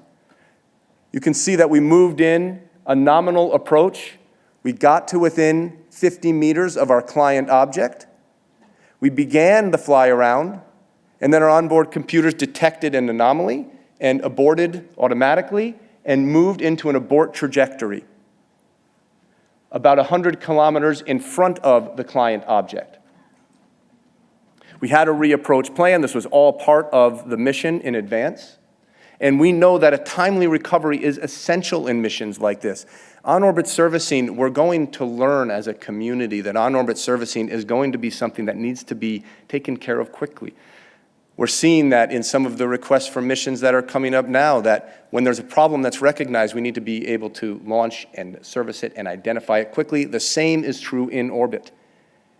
you can see that we moved in a nominal approach. We got to within 50 meters of our client object. We began the fly-around, and then our onboard computers detected an anomaly and aborted automatically and moved into an abort trajectory about 100 kilometers in front of the client object. We had a reapproach plan. This was all part of the mission in advance. And we know that a timely recovery is essential in missions like this. On-orbit servicing, we're going to learn as a community that on-orbit servicing is going to be something that needs to be taken care of quickly. We're seeing that in some of the requests for missions that are coming up now, that when there's a problem that's recognized, we need to be able to launch and service it and identify it quickly. The same is true in orbit.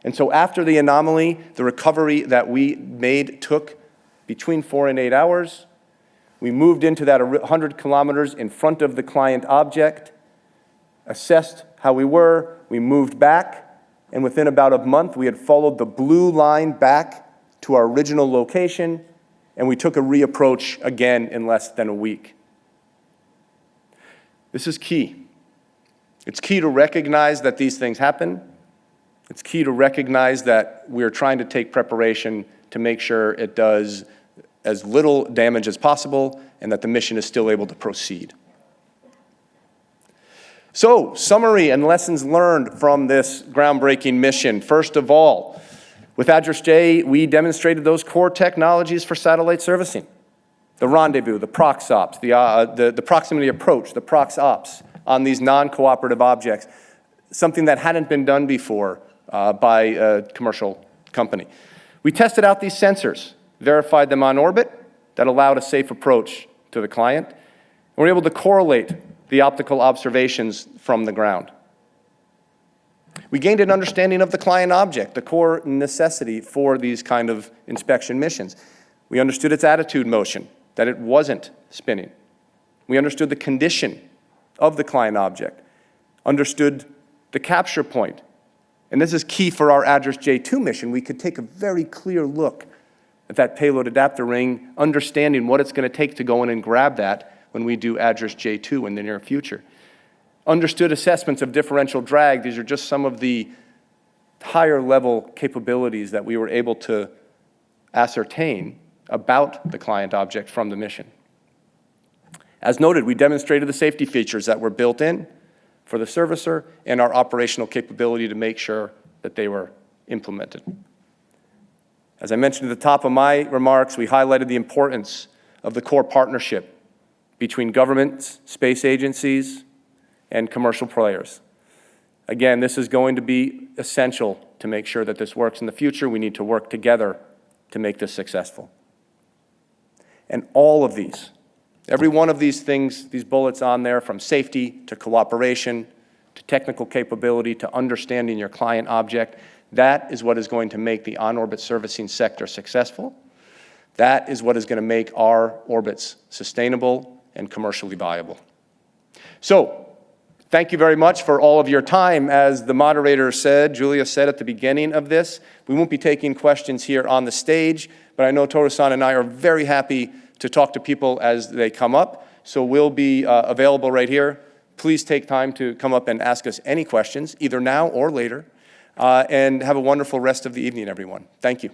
And so after the anomaly, the recovery that we made took between 4 and 8 hours. We moved into that 100 kilometers in front of the client object, assessed how we were, we moved back, and within about a month, we had followed the blue line back to our original location, and we took a reapproach again in less than a week. This is key. It's key to recognize that these things happen. It's key to recognize that we're trying to take preparation to make sure it does as little damage as possible and that the mission is still able to proceed. So, summary and lessons learned from this groundbreaking mission. First of all, with Address J, we demonstrated those core technologies for satellite servicing. The rendezvous, the prox-ops, the proximity approach, the prox-ops on these non-cooperative objects, something that hadn't been done before by a commercial company. We tested out these sensors, verified them on orbit, that allowed a safe approach to the client, and we're able to correlate the optical observations from the ground. We gained an understanding of the client object, the core necessity for these kind of inspection missions. We understood its attitude motion, that it wasn't spinning. We understood the condition of the client object, understood the capture point. And this is key for our Address J2 mission. We could take a very clear look at that payload adapter ring, understanding what it's going to take to go in and grab that when we do Address J2 in the near future. Understood assessments of differential drag. These are just some of the higher level capabilities that we were able to ascertain about the client object from the mission. As noted, we demonstrated the safety features that were built in for the servicer and our operational capability to make sure that they were implemented. As I mentioned at the top of my remarks, we highlighted the importance of the core partnership between governments, space agencies, and commercial players. Again, this is going to be essential to make sure that this works in the future. We need to work together to make this successful. And all of these, every one of these things, these bullets on there, from safety to cooperation to technical capability to understanding your client object, that is what is going to make the on-orbit servicing sector successful. That is what is going to make our orbits sustainable and commercially viable. So, thank you very much for all of your time. As the moderator said, Julia said at the beginning of this, we won't be taking questions here on the stage, but I know Toru-san and I are very happy to talk to people as they come up. So we'll be available right here. Please take time to come up and ask us any questions, either now or later. And have a wonderful rest of the evening, everyone. Thank you.